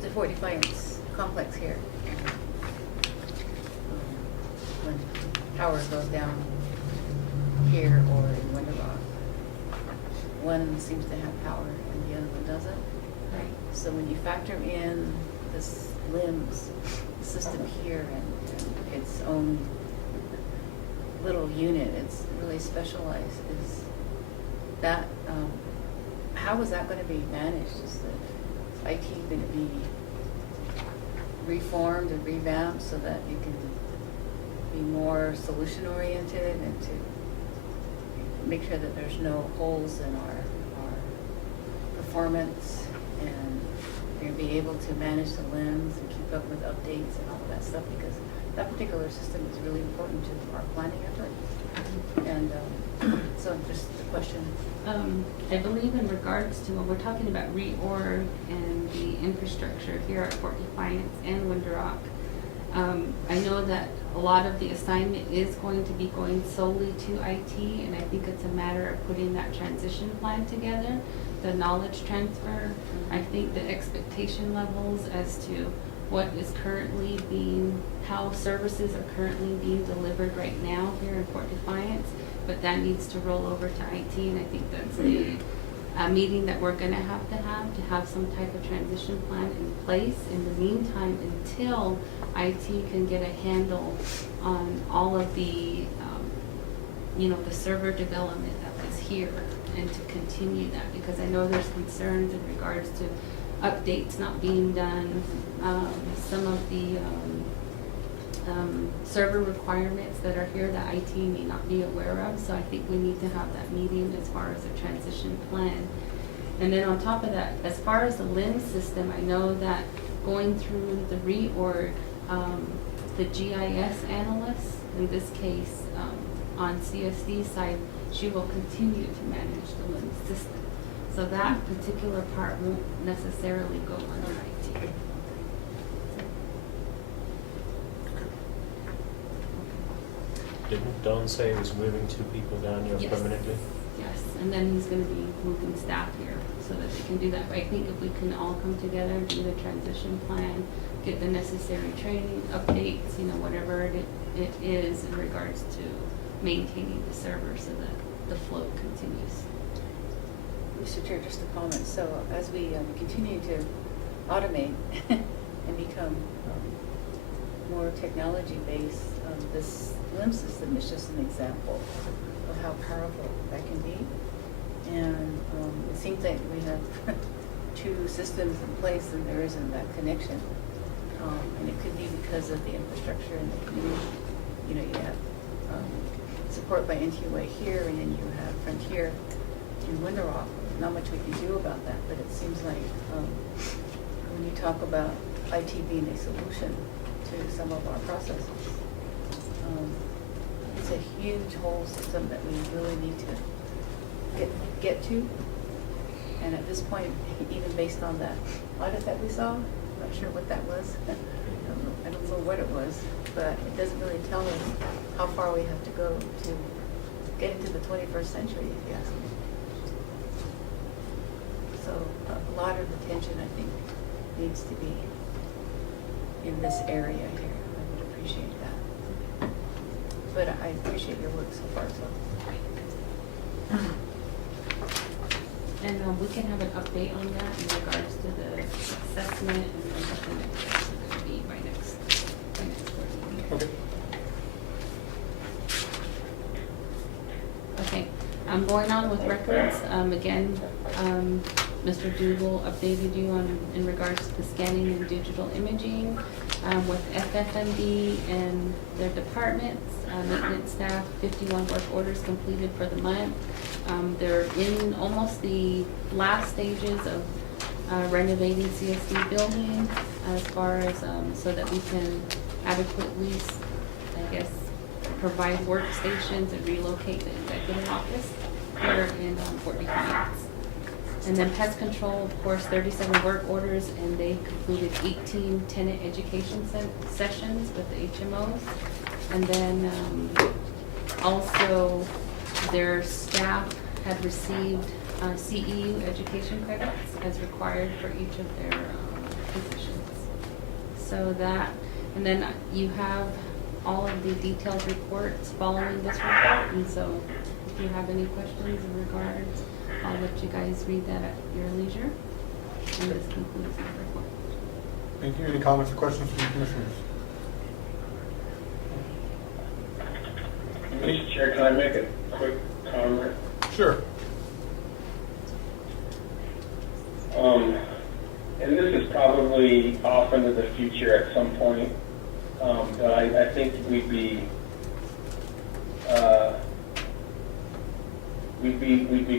the Fort Defiance complex here, when power goes down here or in Winter Rock, one seems to have power and the other one doesn't. Right. So when you factor in this LIMS system here and its own little unit, it's really specialized, is that, how is that going to be managed? Is the IT going to be reformed and revamped so that it can be more solution oriented and to make sure that there's no holes in our performance, and you'll be able to manage the LIMS and keep up with updates and all of that stuff, because that particular system is really important to our planning effort. And so just a question. I believe in regards to when we're talking about reorg and the infrastructure here at Fort Defiance and Winter Rock, I know that a lot of the assignment is going to be going solely to IT, and I think it's a matter of putting that transition plan together, the knowledge transfer. I think the expectation levels as to what is currently being, how services are currently being delivered right now here in Fort Defiance, but that needs to roll over to IT, and I think that's a meeting that we're gonna have to have some type of transition plan in place in the meantime until IT can get a handle on all of the, the server development that is here, and to continue that, because I know there's concerns in regards to updates not being done, some of the server requirements that are here that IT may not be aware of. So I think we need to have that meeting as far as a transition plan. And then on top of that, as far as the LIMS system, I know that going through the reorg, the GIS analyst, in this case, on CSD side, she will continue to manage the LIMS system. So that particular part won't necessarily go under IT. Didn't Don say he was moving two people down here Yes. permanently? Yes, and then he's gonna be moving staff here so that they can do that. But I think if we can all come together, do the transition plan, get the necessary training, updates, whatever it is in regards to maintaining the server so that the flow continues. Mr. Chair, just a comment. So as we continue to automate and become more technology-based, this LIMS system is just an example of how powerful that can be. And it seems like we have two systems in place and there isn't that connection. And it could be because of the infrastructure in the community. You have support by NHA here, and then you have Frontier in Winter Rock. Not much we can do about that, but it seems like when you talk about IT being a solution to some of our processes, it's a huge whole system that we really need to get to. And at this point, even based on that audit that we saw, I'm not sure what that was. I don't know what it was, but it doesn't really tell us how far we have to go to get into the 21st century, if you ask me. lot of attention, I think, needs to be in this area here. I would appreciate that. But I appreciate your work so far, so. And we can have an update on that in regards to the assessment and then what the next steps are gonna be by next board meeting. Okay. Okay, I'm going on with records. Again, Mr. Dougal updated you in regards to the scanning and digital imaging. With FFMD and their departments, maintenance staff, 51 work orders completed for the month. They're in almost the last stages of renovating CSD building as far as, so that we can adequately, I guess, provide workstations and relocate the executive office here in Fort Defiance. And then pest control, of course, 37 work orders, and they concluded 18 tenant education sessions with the HMOs. And then also their staff had received CEU education credits as required for each of their positions. So that, and then you have all of the detailed reports following this report, and so if you have any questions in regards, I'll let you guys read that at your leisure. And this concludes my report. Thank you. Any comments or questions from the commissioners? Mr. Chair, can I make a quick comment? Sure. And this is probably off into the future at some point, but I think we'd be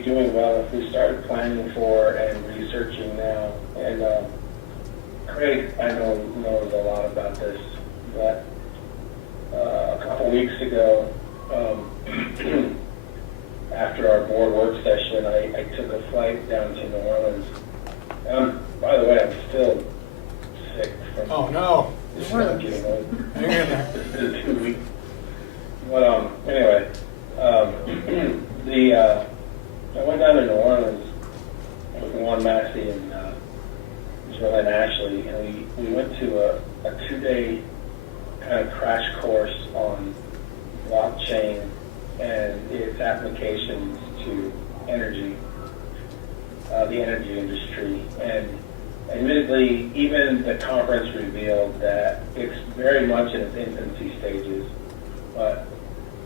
doing well if we started planning for and researching now. And Craig, I know, knows a lot about this, but a couple weeks ago, after our board work session, I took a flight down to New Orleans. By the way, I'm still sick from. Oh, no. It's not getting old. Hang in there. This is 2 weeks. But anyway, I went down to New Orleans with Juan Massey and Joanne Ashley, and we went to a 2-day kind of crash course on blockchain and its applications to energy, the energy industry. And admittedly, even the conference revealed that it's very much in its infancy stages, but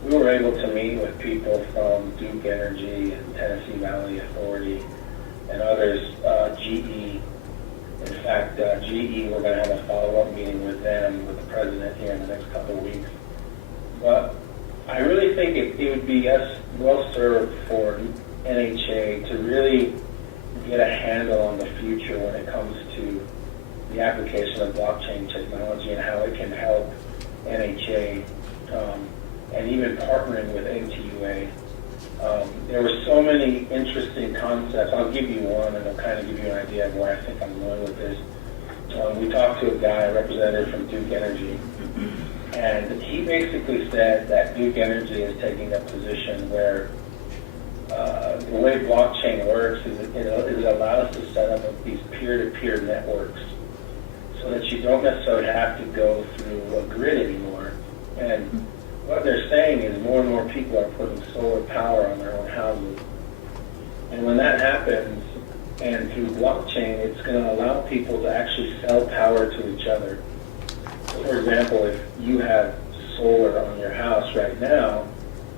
we were able to meet with people from Duke Energy and Tennessee Valley Authority and others, GE. In fact, GE, we're going to have a follow-up meeting with them, with the president here in the next couple of weeks. But I really think it would be well served for NHA to really get a handle on the future when it comes to the application of blockchain technology and how it can help NHA, and even partnering with NTUA. There were so many interesting concepts. I'll give you one, and I'll kind of give you an idea of where I think I'm going with this. We talked to a guy, a representative from Duke Energy, and he basically said that Duke Energy is taking a position where the way blockchain works is it allows to set up these peer-to-peer networks so that you don't necessarily have to go through a grid anymore. And what they're saying is more and more people are putting solar power on their own houses. And when that happens, and through blockchain, it's going to allow people to actually sell power to each other. So for example, if you have solar on your house right now,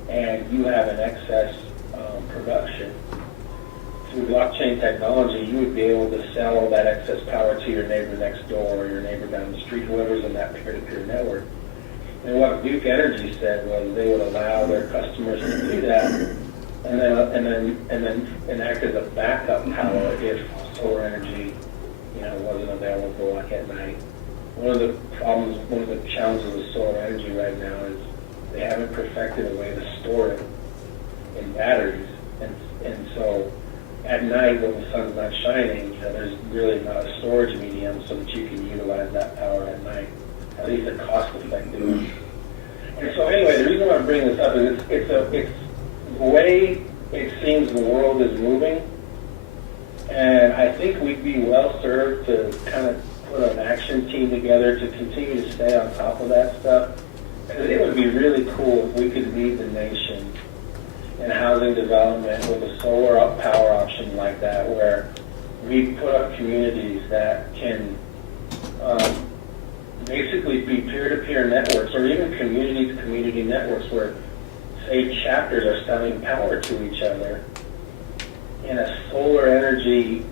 and you have an excess production, through blockchain technology, you would be able to sell all that excess power to your neighbor next door or your neighbor down the street, whoever's in that peer-to-peer network. And what Duke Energy said was they would allow their customers to do that, and then act as a backup power if solar energy, wasn't available like at night. One of the challenges with solar energy right now is they haven't perfected a way to store it in batteries, and so at night when the sun's not shining, there's really not a storage medium so that you can utilize that power at night, at least a cost-effective one. And so anyway, the reason why I'm bringing this up is it's the way it seems the world is moving, and And I think we'd be well served to kind of put an action team together to continue to stay on top of that stuff. Because it would be really cool if we could lead the nation in housing development with a solar power option like that, where we put up communities that can basically be peer-to-peer networks, or even community-to-community networks where, say, chapters are selling power to each other in a solar energy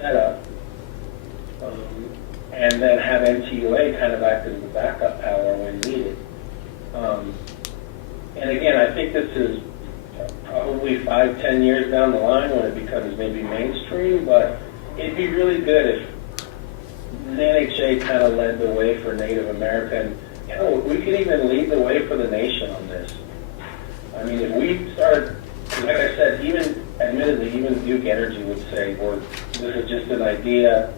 setup, and then have NTUA kind of act as the backup power when needed. And again, I think this is probably 5-10 years down the line when it becomes maybe mainstream, but it'd be really good if the NHA kind of led the way for Native American. Hell, we could even lead the way for the nation on this. I mean, if we start, like I said, admittedly, even Duke Energy would say, this is just an idea.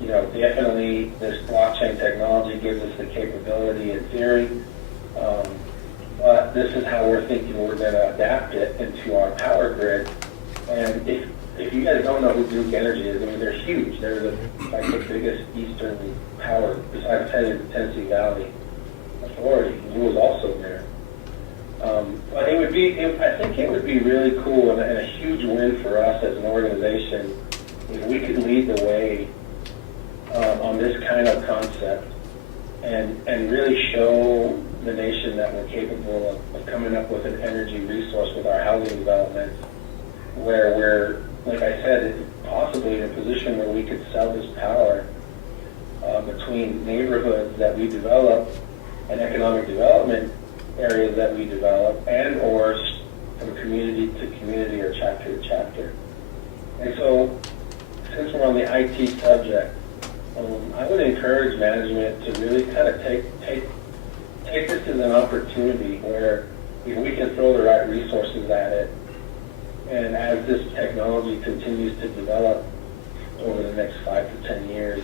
You know, definitely this blockchain technology gives us the capability in theory, but this is how we're thinking we're going to adapt it into our power grid. And if you guys don't know who Duke Energy is, I mean, they're huge. They're like the biggest eastern power, besides Tennessee Valley Authority, who was also there. But I think it would be really cool and a huge win for us as an organization if we could lead the way on this kind of concept and really show the nation that we're capable of coming up with an energy resource with our housing development, where we're, like I said, possibly in a position where we could sell this power between neighborhoods that we develop and economic development areas that we develop, and or from community to community or chapter to chapter. And so, since we're on the IT subject, I would encourage management to really kind of take this as an opportunity where if we can throw the right resources at it, and as this technology continues to develop over the next 5 to 10 years,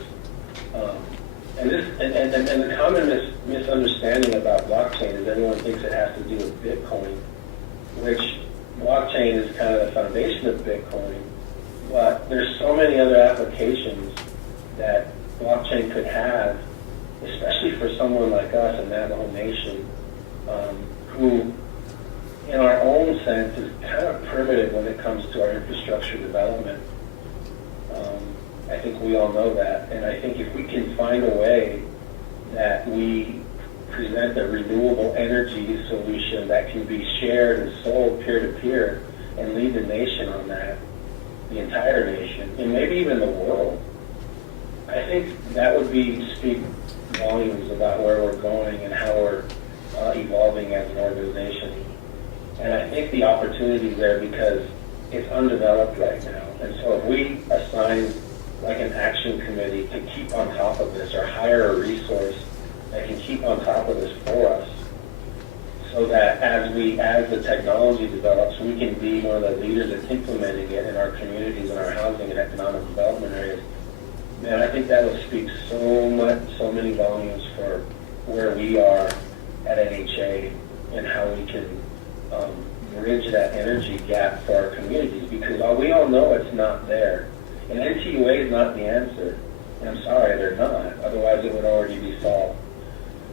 and the common misunderstanding about blockchain is everyone thinks it has to do with Bitcoin, which blockchain is kind of the foundation of Bitcoin, but there's so many other applications that blockchain could have, especially for someone like us, a Navajo Nation, who in our own sense is kind of primitive when it comes to our infrastructure development. I think we all know that, and I think if we can find a way that we present a renewable energy solution that can be shared and sold peer-to-peer and lead the nation on that, the entire nation, and maybe even the world, I think that would speak volumes about where we're going and how we're evolving as an organization. And I think the opportunity is there because it's undeveloped right now. And so if we assign like an action committee to keep on top of this, or hire a resource that can keep on top of this for us, so that as the technology develops, we can be one of the leaders in implementing it in our communities and our housing and economic development areas. Man, I think that would speak so many volumes for where we are at NHA and how we can bridge that energy gap for our communities, because we all know it's not there. And NTUA is not the answer. And I'm sorry, they're not. Otherwise, it would already be solved.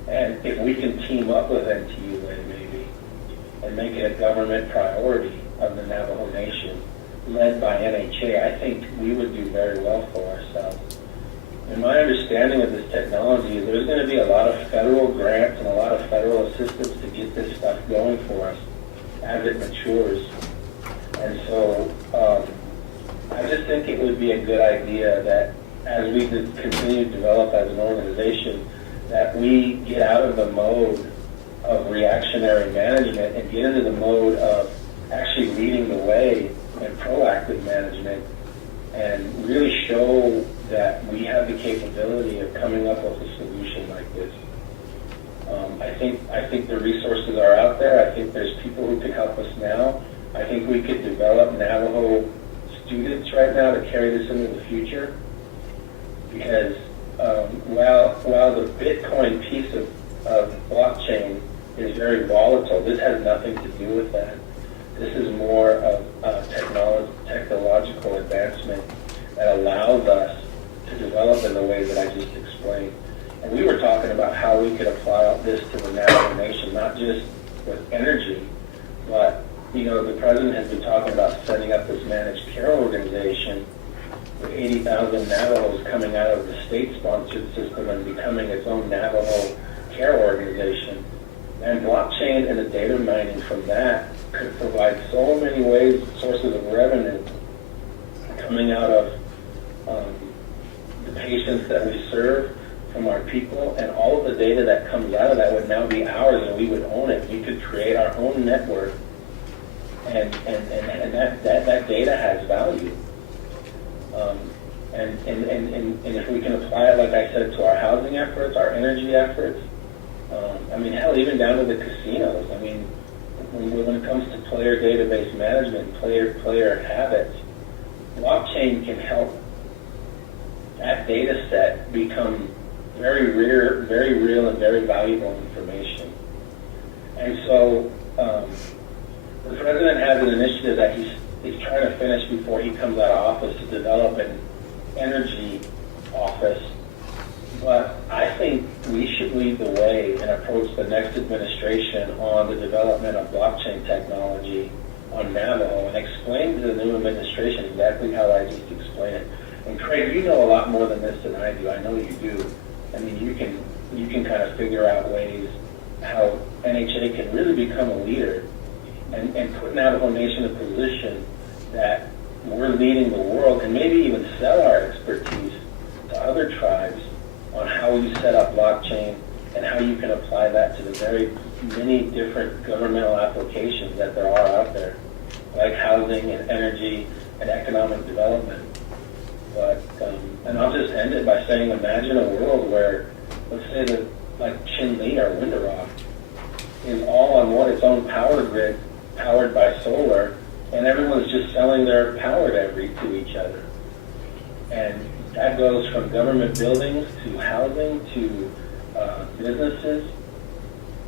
And if we can team up with NTUA maybe and make it a government priority of the Navajo Nation, led by NHA, I think we would do very well for ourselves. And my understanding of this technology is there's going to be a lot of federal grants and a lot of federal assistance to get this stuff going for us as it matures. And so I just think it would be a good idea that as we continue to develop as an organization, that we get out of the mode of reactionary management and get into the mode of actually leading the way and proactive management, and really show that we have the capability of coming up with a solution like this. I think the resources are out there. I think there's people who can help us now. I think we could develop Navajo students right now to carry this into the future, because while the Bitcoin piece of blockchain is very volatile, this has nothing to do with that. This is more of technological advancement that allows us to develop in the way that I just explained. And we were talking about how we could apply this to the Navajo Nation, not just with energy, but, you know, the president has been talking about setting up this managed care organization with 80,000 Navajos coming out of the state-sponsored system and becoming its own Navajo care organization. And blockchain and the data mining from that could provide so many ways, sources of revenue coming out of the patients that we serve, from our people, and all of the data that comes out of that would now be ours, and we would own it. We could create our own network, and that data has value. And if we can apply it, like I said, to our housing efforts, our energy efforts, I mean, hell, even down to the casinos. I mean, when it comes to player database management, player habits, blockchain can help that data set become very real and very valuable information. And so the president has an initiative that he's trying to finish before he comes out of office to develop an energy office. But I think we should lead the way and approach the next administration on the development of blockchain technology on Navajo and explain to the new administration exactly how I just explained it. And Craig, you know a lot more than this than I do. I know you do. I mean, you can kind of figure out ways how NHA can really become a leader and put Navajo Nation in a position that we're leading the world, and maybe even sell our expertise to other tribes on how you set up blockchain and how you can apply that to the very many different governmental applications that there are out there, like housing and energy and economic development. But, and I'll just end it by saying, imagine a world where, let's say that, like Chinle or Window is all on its own power grid, powered by solar, and everyone's just selling their power to each other. And that goes from government buildings to housing to businesses.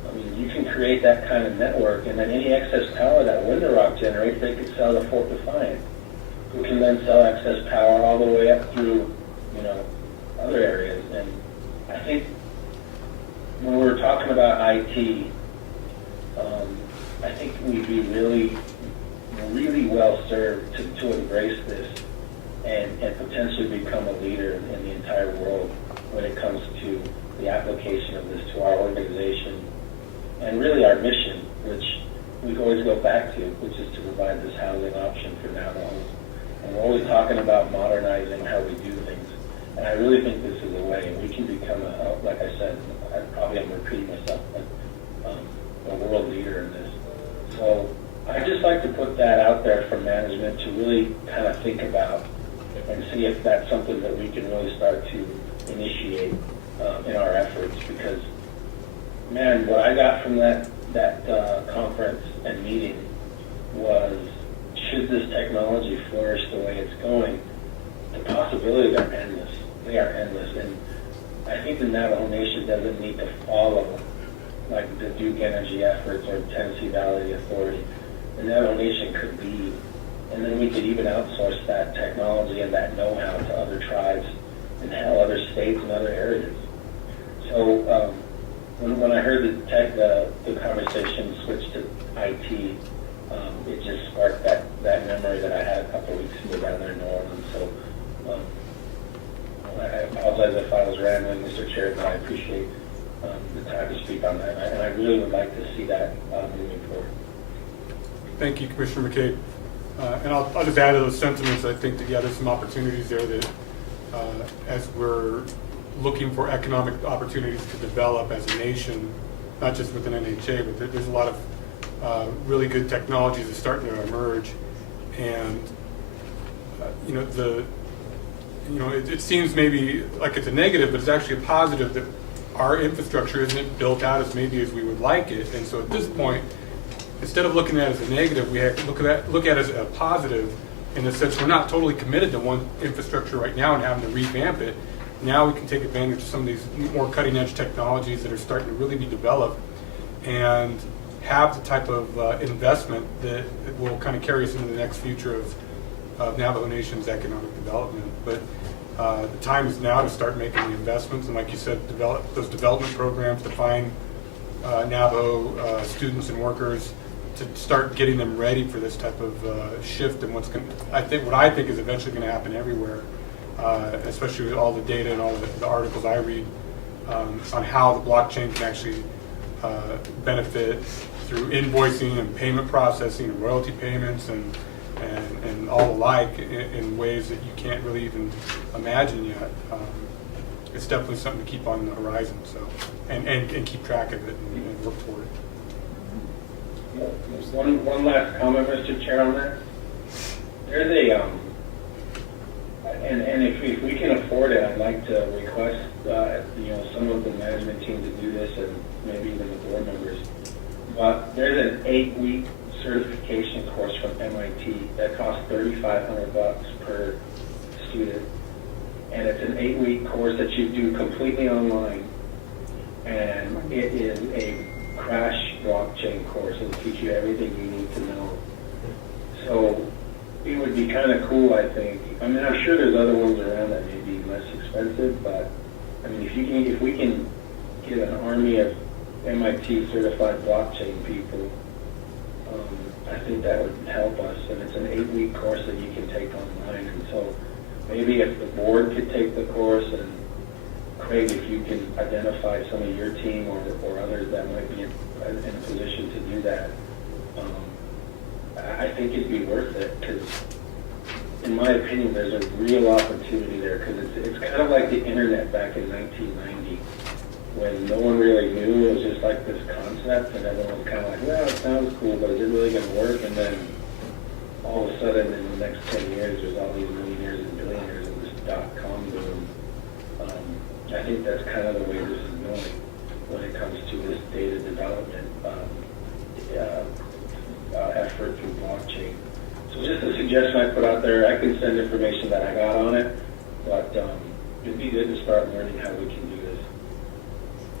I mean, you can create that kind of network, and then any excess power that Window Rock generates, they could sell to Fort Defiance, who can then sell excess power all the way up through, you know, other areas. And I think when we're talking about IT, I think we'd be really well served to embrace this and potentially become a leader in the entire world when it comes to the application of this to our organization and really our mission, which we always go back to, which is to provide this housing option for Navajos. And we're always talking about modernizing how we do things. And I really think this is a way we can become, like I said, I probably am repeating myself, but a world leader in this. So I'd just like to put that out there for management to really kind of think about and see if that's something that we can really start to initiate in our efforts. Because, man, what I got from that conference and meeting was, should this technology flourish the way it's going, the possibilities are endless. They are endless. And I think the Navajo Nation doesn't need to follow like the Duke Energy efforts or Tennessee Valley Authority. The Navajo Nation could be, and then we could even outsource that technology and that know-how to other tribes and hell, other states and other areas. So when I heard the conversation switch to IT, it just sparked that memory that I had a couple of weeks ago down there in New Orleans. So I apologize if I was rambling, Mr. Chair, but I appreciate the time to speak on that. And I really would like to see that moving forward. Thank you, Commissioner McCabe. And I'll just add to those sentiments. I think that, yeah, there's some opportunities there that as we're looking for economic opportunities to develop as a nation, not just within NHA, but there's a lot of really good technologies that are starting to emerge. And, it seems maybe like it's a negative, but it's actually a positive that our infrastructure isn't built out as maybe as we would like it. And so at this point, instead of looking at it as a negative, we have to look at it as a positive in the sense we're not totally committed to one infrastructure right now and having to revamp it. Now we can take advantage of some of these more cutting edge technologies that are starting to really be developed and have the type of investment that will kind of carry us into the next future of of Navajo Nation's economic development. But the time is now to start making the investments, and like you said, develop those development programs to find Navajo students and workers, to start getting them ready for this type of shift and what I think is eventually going to happen everywhere, especially with all the data and all the articles I read on how the blockchain can actually benefit through invoicing and payment processing and royalty payments and all alike in ways that you can't really even imagine yet. It's definitely something to keep on the horizon, so and keep track of it and work toward it. One last comment, Mr. Chair, on that. There's a and if we can afford it, I'd like to request some of the management team to do this, and maybe even the board members. But there's an 8-week certification course from MIT that costs $3,500 per student, and it's an 8-week course that you do completely online, and it is a crash blockchain course. It'll teach you everything you need to know. So it would be kind of cool, I think. I mean, I'm sure there's other ones around that may be less expensive, but I mean, if we can get an army of MIT certified blockchain people, I think that would help us. And it's an 8-week course that you can take online. And so maybe if the board could take the course, and Craig, if you can identify some of your team or others that might be in a position to do that, I think it'd be worth it, because in my opinion, there's a real opportunity there, because it's kind of like the internet back in 1990, when no one really knew. It was just like this concept, and everyone was kind of like, well, it sounds cool, but is it really going to work? And then all of a sudden, in the next 10 years, there's all these millionaires and billionaires in this dot-com boom. I think that's kind of the way this is going when it comes to this data development effort through blockchain. So just a suggestion I put out there. I can send information that I got on it, but it'd be good to start learning how we can do this.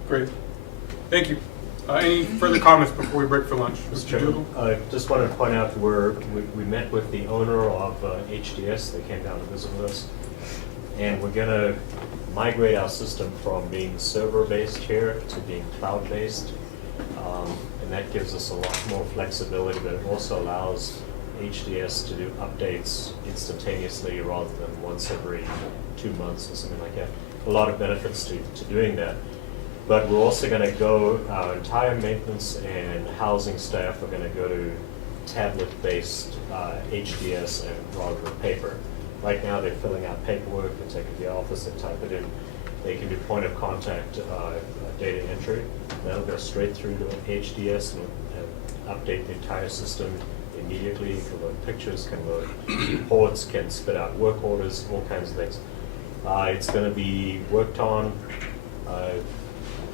Great. Thank you. Any further comments before we break for lunch? Mr. Chairman, I just wanted to point out we met with the owner of HDS. They came down to visit with us, and we're going to migrate our system from being server-based here to being cloud-based, and that gives us a lot more flexibility, but it also allows HDS to do updates instantaneously rather than once every 2 months or something like that. A lot of benefits to doing that. But we're also going to our entire maintenance and housing staff are going to go to tablet-based HDS and rather than paper. Right now they're filling out paperwork, they take it to the office, they type it in. They can do point of contact data entry. That'll go straight through to HDS and update the entire system immediately. Can load pictures, can load reports, can spit out work orders, all kinds of things. It's going to be worked on.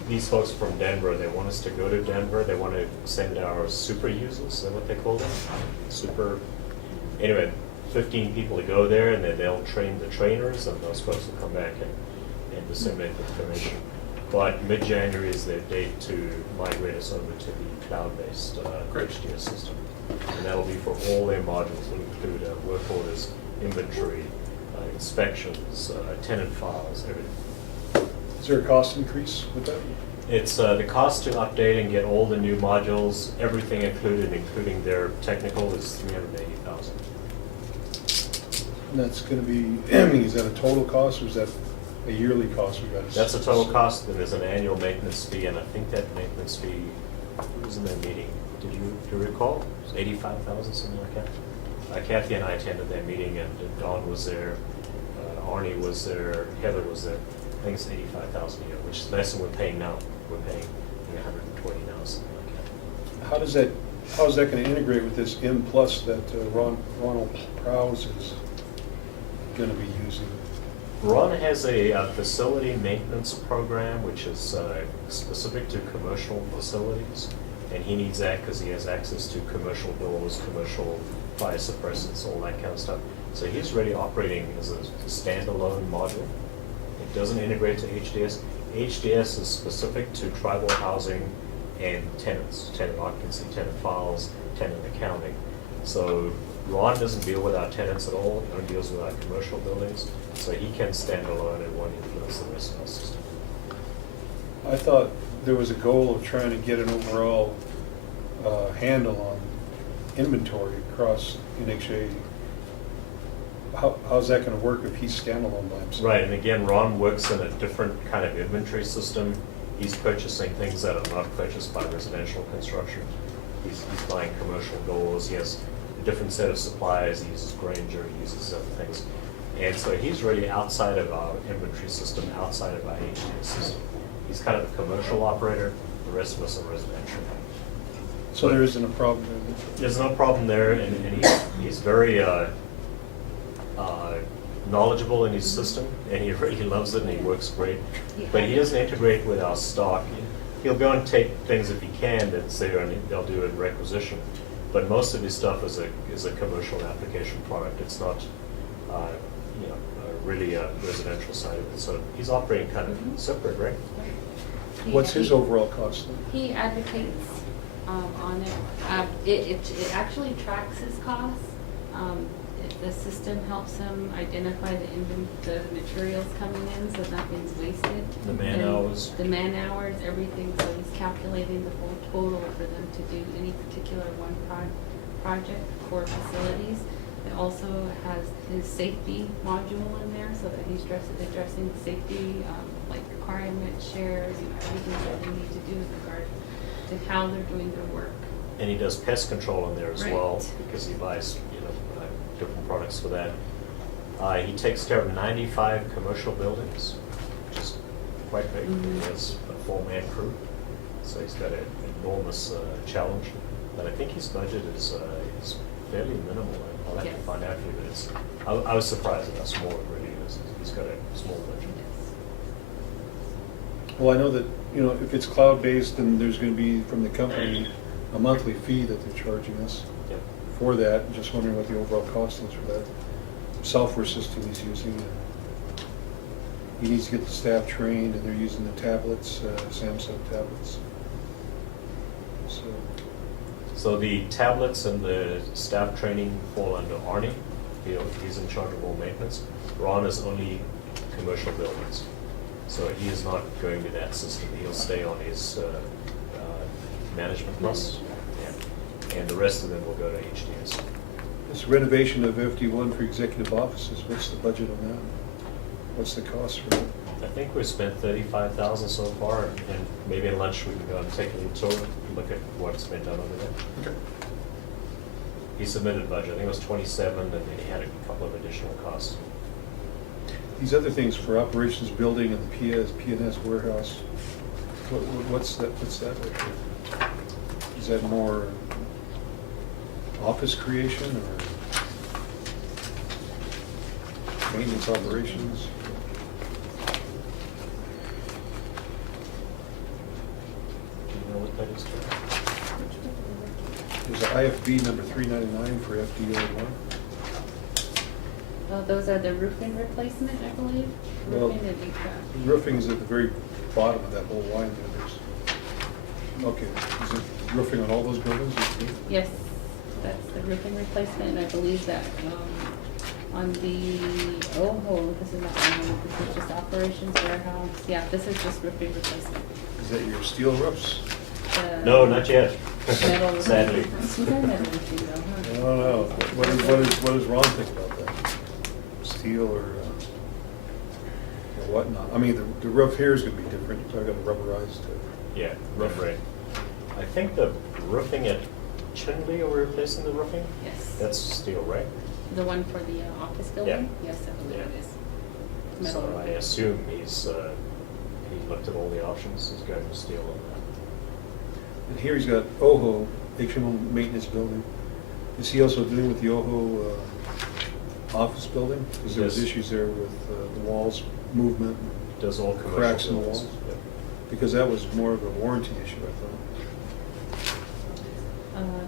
These folks from Denver, they want us to go to Denver. They want to send our super users, is that what they call them? Anyway, 15 people to go there, and then they'll train the trainers, and those folks will come back and disseminate the information. But mid-January is their date to migrate us over to the cloud-based HDS system. And that will be for all their modules. It will include work orders, inventory, inspections, tenant files, everything. Is there a cost increase with that? It's the cost to update and get all the new modules, everything included, including their technical, is $380,000. And that's going to be, I mean, is that a total cost, or is that a yearly cost? That's a total cost, and there's an annual maintenance fee, and I think that maintenance fee, who was in that meeting? Do you recall? It was 85,000, something like that. Kathy and I attended that meeting, and Dawn was there, Arnie was there, Heather was there. I think it's 85,000 a year, which is less than we're paying now. We're paying 120 now, something like that. How is that going to integrate with this M Plus that Ronald Prowse is going to be using? Ron has a facility maintenance program which is specific to commercial facilities, and he needs that because he has access to commercial doors, commercial fire suppressants, all that kind of stuff. So he's really operating as a standalone module. It doesn't integrate to HDS. HDS is specific to tribal housing and tenants, tenant occupancy, tenant files, tenant accounting. So Ron doesn't deal with our tenants at all, he only deals with our commercial buildings, so he can stand alone and won't influence the rest of our system. I thought there was a goal of trying to get an overall handle on inventory across NHA. How's that gonna work if he's standalone by himself? Right, and again, Ron works in a different kind of inventory system. He's purchasing things that are not purchased by residential construction. He's buying commercial doors, he has a different set of suppliers, he uses Granger, he uses other things. And so he's really outside of our inventory system, outside of our HDS system. He's kind of a commercial operator, the rest of us are residential. So there isn't a problem there? There's no problem there, and he's very knowledgeable in his system, and he really loves it, and he works great. But he doesn't integrate with our stock. He'll go and take things if he can that's there, and they'll do it in requisition. But most of his stuff is a commercial application product. It's not, really a residential side of it. So he's operating kind of separate, right? What's his overall cost then? He advocates on it. It actually tracks his costs. The system helps him identify the materials coming in, so nothing's wasted. The man And hours. The man hours, everything, so he's calculating the full total for them to do any particular one project for facilities. It also has his safety module in there, so that he's addressing safety, like requirements, shares, everything that they need to do with regard to how they're doing their work. And he does pest control in there as well, Right. because he buys, different products for that. He takes care of 95 commercial buildings, which is quite big. Mhm. He has a 4-man crew, so he's got an enormous challenge. But I think his budget is fairly minimal. I'll have to Yes. find out for you, but I was surprised at how small it really is. He's got a small budget. Well, I know that, if it's cloud-based, then there's gonna be, from the company, a monthly fee that they're charging us Yep. for that. Just wondering what the overall cost is for that software system he's using. He needs to get the staff trained, and they're using the tablets, Samsung tablets. So the tablets and the staff training fall under Arnie. He's in charge of all maintenance. Ron is only commercial buildings. So he is not going to that system. He'll stay on his management plus. Yeah. And the rest of them will go to HDS. This renovation of FD1 for executive offices, what's the budget on that? What's the cost for that? I think we've spent $35,000 so far, and maybe at lunch we can go and take a little tour, look at what's been done over there. Okay. He submitted a budget, I think it was 27, and then he had a couple of additional costs. These other things for operations building and the PNS warehouse, what's that right there? Is that more office creation or maintenance operations? Do you know what that is, Karen? There's an IFB number 399 for FD01. Those are the roofing replacement, I believe. Well, Roofing and HVAC. roofing is at the very bottom of that whole line there. Okay, is it roofing on all those buildings? Yes, that's the roofing replacement, and I believe that, on the, this is not one, this is just operations warehouse. Yeah, this is just roofing replacement. Is that your steel roofs? No, not yet. Metal roofing. Sadly. You got metal roofing though, I huh? don't know. What does Ron think about that? Steel or whatnot? I mean, the roof here is going to be different. You've got a rubberized Yeah, roof. right. I think the roofing at Chinley, are we replacing the roofing? Yes. That's steel, right? The one for the office building? Yes, I believe it is. Metal So I roofing. assume he looked at all the options, he's going to steel on that. And here he's got OHO, HMO maintenance building. Is he also dealing with the OHO office building? Because there was Yes. issues there with the walls movement, Does all commercial cracks in the buildings. walls. Yep. Because that was more of a warranty issue, I thought.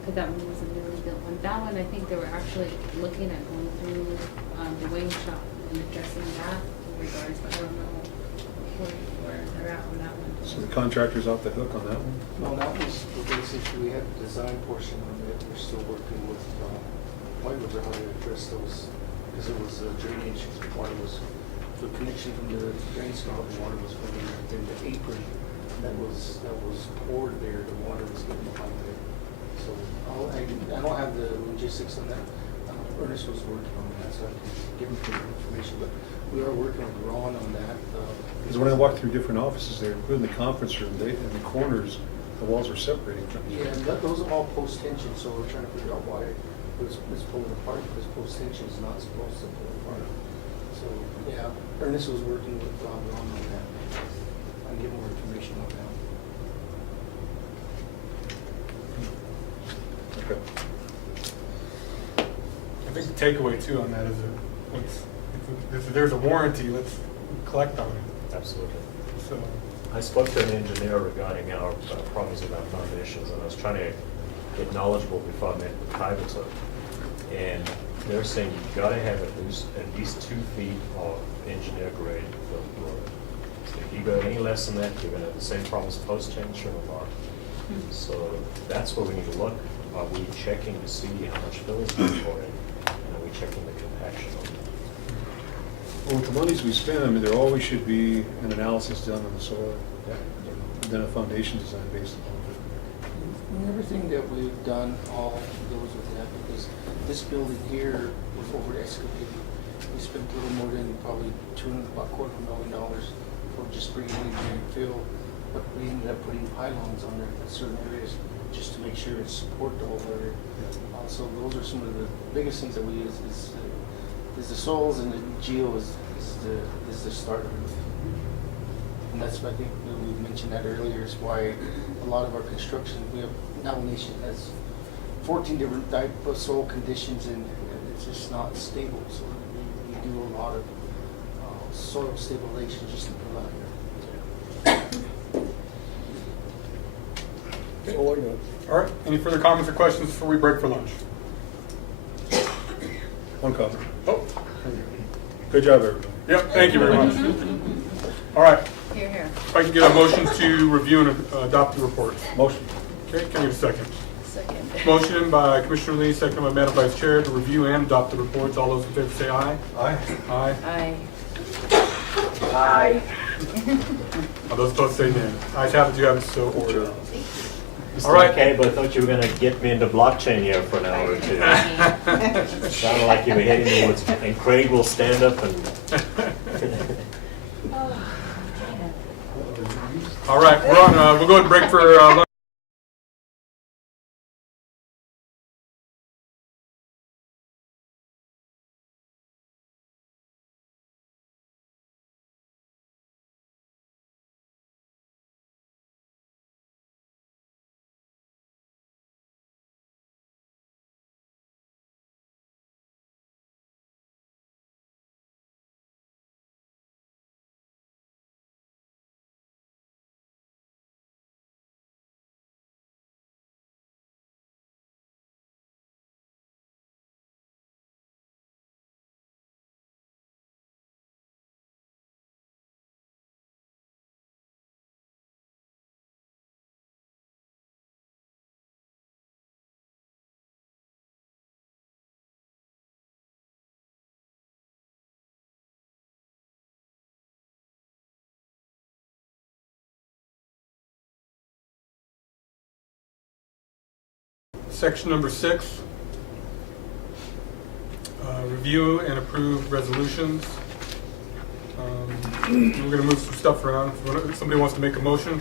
Cause that one was a newly built one. That one, I think they were actually looking at going through, the wing shop and addressing that in regards, but I don't know where they're at on that one. So the contractor's off the hook on that one? No, that was basically, we had the design portion of it, we're still working with White River how to address those, because it was drainage, water was, the connection from the drain spout, the water was going in, then the apron that was poured there, the water was getting behind there. So I don't have the logistics on that. Ernest was working on that, so I can give him some information, but we are working with Ron on that. Because when I walked through different offices there, including the conference room, in the corners, the walls were separating from each Yeah, other. and those are all post-tension, so we're trying to figure out why it's pulling apart, because post-tension is not supposed to pull apart. So, yeah, Ernest was working with Ron on that. I'll get more information on that. Okay. I think the takeaway too on that is if there's a warranty, let's collect on it. Absolutely. So, I spoke to an engineer regarding our problems with our foundations, and I was trying to get knowledgeable before I met with Kyberton. And they're saying you've got to have at least 2 feet of engineer grade fill road. So if you go any less than that, you're going to have the same problems post-tension or not. So that's where we need to look. Are we checking to see how much fill is being poured in? And are we checking the compaction on that? Well, with the monies we spend, I mean, there always should be an analysis done on the soil, Yeah. then a foundation design based upon And everything that we've done all goes with that, because this building here was over excavated. We spent a little more than probably about $250,000 for just bringing in and fill, but we ended up putting pylons on there in certain areas just to make sure it support the whole area. So those are some of the biggest things that we use is the soils, and the geo is the start of it. And that's why I think we mentioned that earlier, is why a lot of our construction, we have now nation has 14 different type of soil conditions, and it's just not stable. So we do a lot of soil stabilization just to put out here. That's all I got. all right, any further comments or questions before we break for lunch? One comment. Oh, Good job, everybody. yep, thank you very much. All right, Here, here. if I can get a motion to review and adopt the report. Motion. Okay, can I get a second? Second. Motion by Commissioner Lee, second by Madam Vice Chair to review and adopt the reports. All those in favor say aye. Aye. Aye. Aye. Aye. All those opposed say nay. Ayes have it, you have it, so ordered. Mr. All right. Okay, but I thought you were going to get me into blockchain here for an hour or two. Sounded like you were heading towards, and Craig will stand up and. All right, we're on, we'll go ahead and break for lunch. Section number 6, review and approve resolutions. We're going to move some stuff around. If somebody wants to make a motion.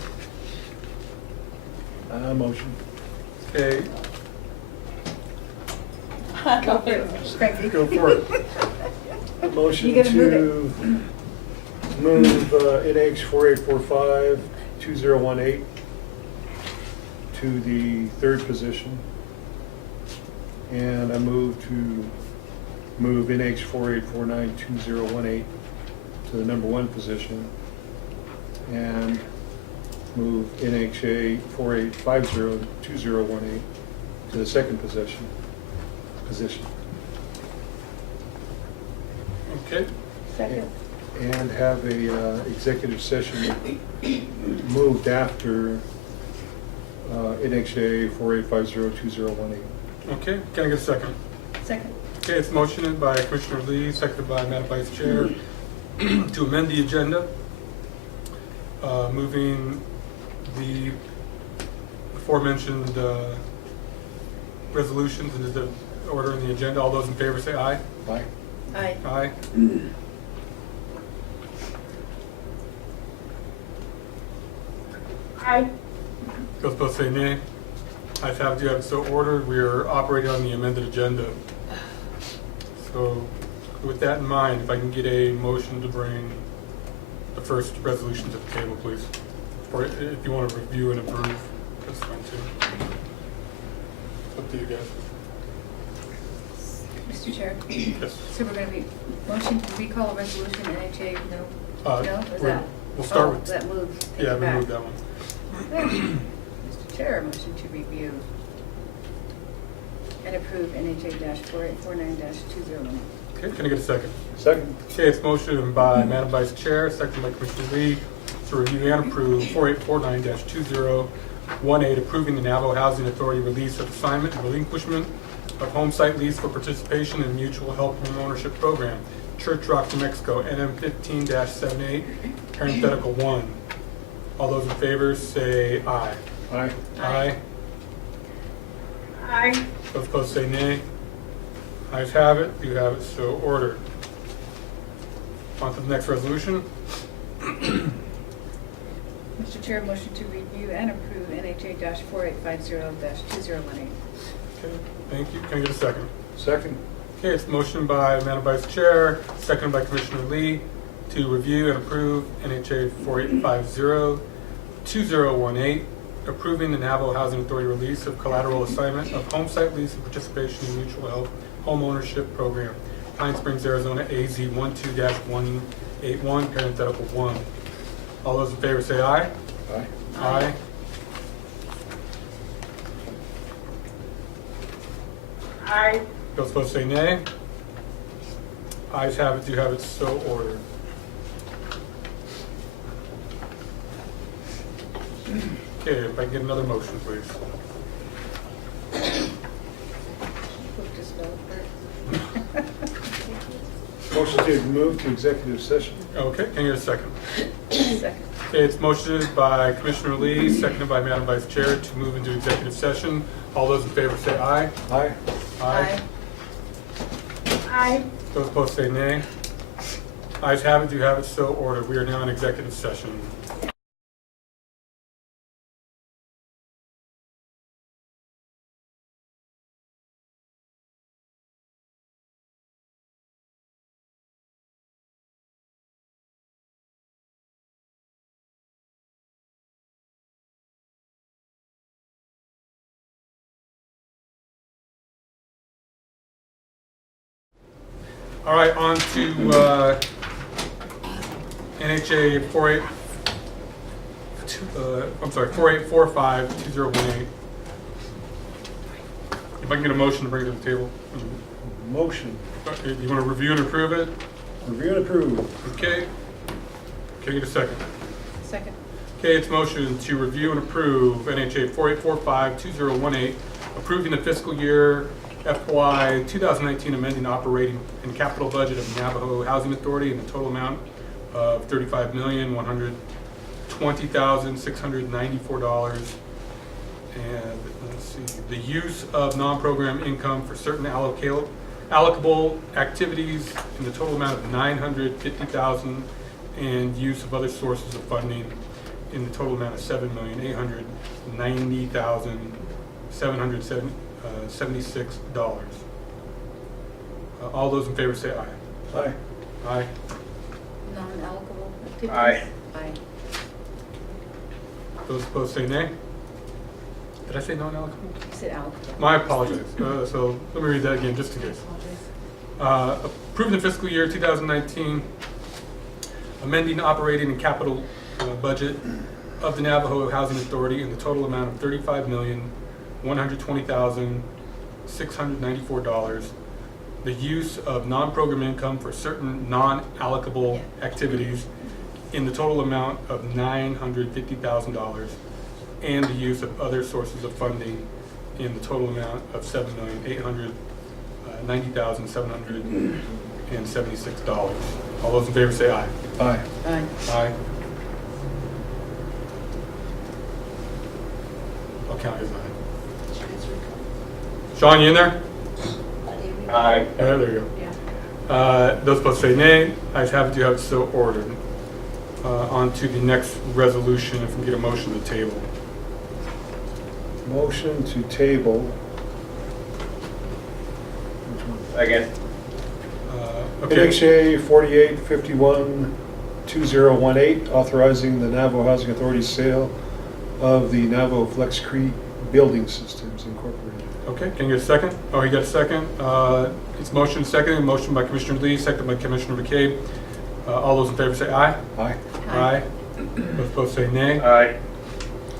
Motion. Okay, Go for it, Frankie. go for it. Motion You gotta to move NH 4845-2018 to the 3rd position. And I move to move NH 4849-2018 to the number 1 position. And move NHA 4850-2018 to the 2nd position. Okay, Second. And have a executive session moved after NHA 4850-2018. okay, can I get a second? Second. Okay, it's motioned by Commissioner Lee, seconded by Madam Vice Chair, to amend the agenda, moving the aforementioned resolutions into the order in the agenda. All those in favor say aye. Aye. Aye. Aye. Aye. Those opposed say nay. Ayes have it, you have it so ordered. We are operating on the amended agenda. So with that in mind, if I can get a motion to bring the first resolution to the table, please. Or if you want to review and approve, that's fine too. Up to you guys. Mr. Chair? Yes. So we're going to be motion to recall a resolution NHA, no? Uh, No? Is we're- that? we'll start oh, with- that move. Take Yeah, it we back. moved that one. Mr. Chair, motion to review and approve NHA-4849-2018. Okay, can I get a second? Second. Okay, it's motion by Madam Vice Chair, second by Commissioner Lee, to review and approve 4849-2018, approving the Navajo Housing Authority release of assignment and relinquishment of home site lease for participation in mutual help home ownership program, Church Rock, New Mexico, NM 15-78, parenthetical 1. All those in favor say aye. Aye. Aye. Aye. Those opposed say nay. Ayes have it, you have it so ordered. On to the next resolution. Mr. Chair, motion to review and approve NHA-4850-2018. Okay, thank you. Can I get a second? Second. Okay, it's motion by Madam Vice Chair, seconded by Commissioner Lee, to review and approve NHA 4850-2018, approving the Navajo Housing Authority release of collateral assignment of home site lease and participation in mutual help home ownership program, Pine Springs, Arizona, AZ 12-181, parenthetical 1. All those in favor say aye. Aye. Aye. Aye. Those opposed say nay. Ayes have it, you have it so ordered. Okay, if I can get another motion, please. Quick to spell it first. Motion to move to executive session. Okay, can I get a second? Second. Okay, it's motioned by Commissioner Lee, seconded by Madam Vice Chair to move into executive session. All those in favor say aye. Aye. Aye. Aye. Those opposed say nay. Ayes have it, you have it so ordered. We are now in executive session. All right, on to NHA 4845-2018. If I can get a motion to bring it to the table. Motion. You want to review and approve it? Review and approve. Okay. Can I get a second? Second. Okay, it's motion to review and approve NHA 4845-2018, approving the fiscal year FY 2019 amending operating and capital budget of Navajo Housing Authority in the total amount of $35,120,694. And let's see, the use of non-program income for certain allocable activities in the total amount of $950,000, and use of other sources of funding in the total amount of $7,890,776. All those in favor say aye. Aye. Aye. Non-allocable activities? Aye. Aye. Those opposed say nay. Did I say non-allocable? You said allocable. My apologies. So let me read that again, just in case. Approving the fiscal year 2019, amending operating and capital budget of the Navajo Housing Authority in the total amount of $35,120,694. The use of non-program income for certain non-allocable activities in the total amount of $950,000, and the use of other sources of funding in the total amount of $7,890,776. $90,776. All those in favor say aye. Aye. Aye. Aye. I'll count as aye. Sean, you in there? Aye. Yeah, there you go. Those opposed say nay. Ayes have it, you have it so ordered. On to the next resolution, if we can get a motion to table. Motion to table. Second. Okay. NHA 4851-2018, authorizing the Navajo Housing Authority's sale of the Navajo Flex Creek Building Systems Incorporated. Okay, can you get a second? Oh, you got a second? It's motion second, motion by Commissioner Lee, second by Commissioner McCabe. All those in favor say aye. Aye. Aye. Those opposed say nay. Aye.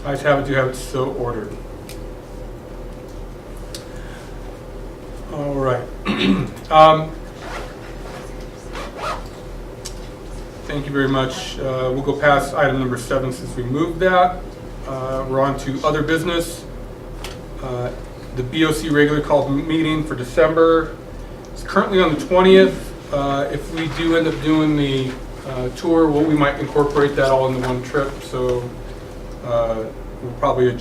Ayes have it, you have it so ordered. All right. Thank you very much. We'll go past item number 7 since we moved that. We're on to other business. The BOC regular called meeting for December is currently on the 20th. If we do end up doing the tour, we might incorporate that all into one trip. So we'll probably adjust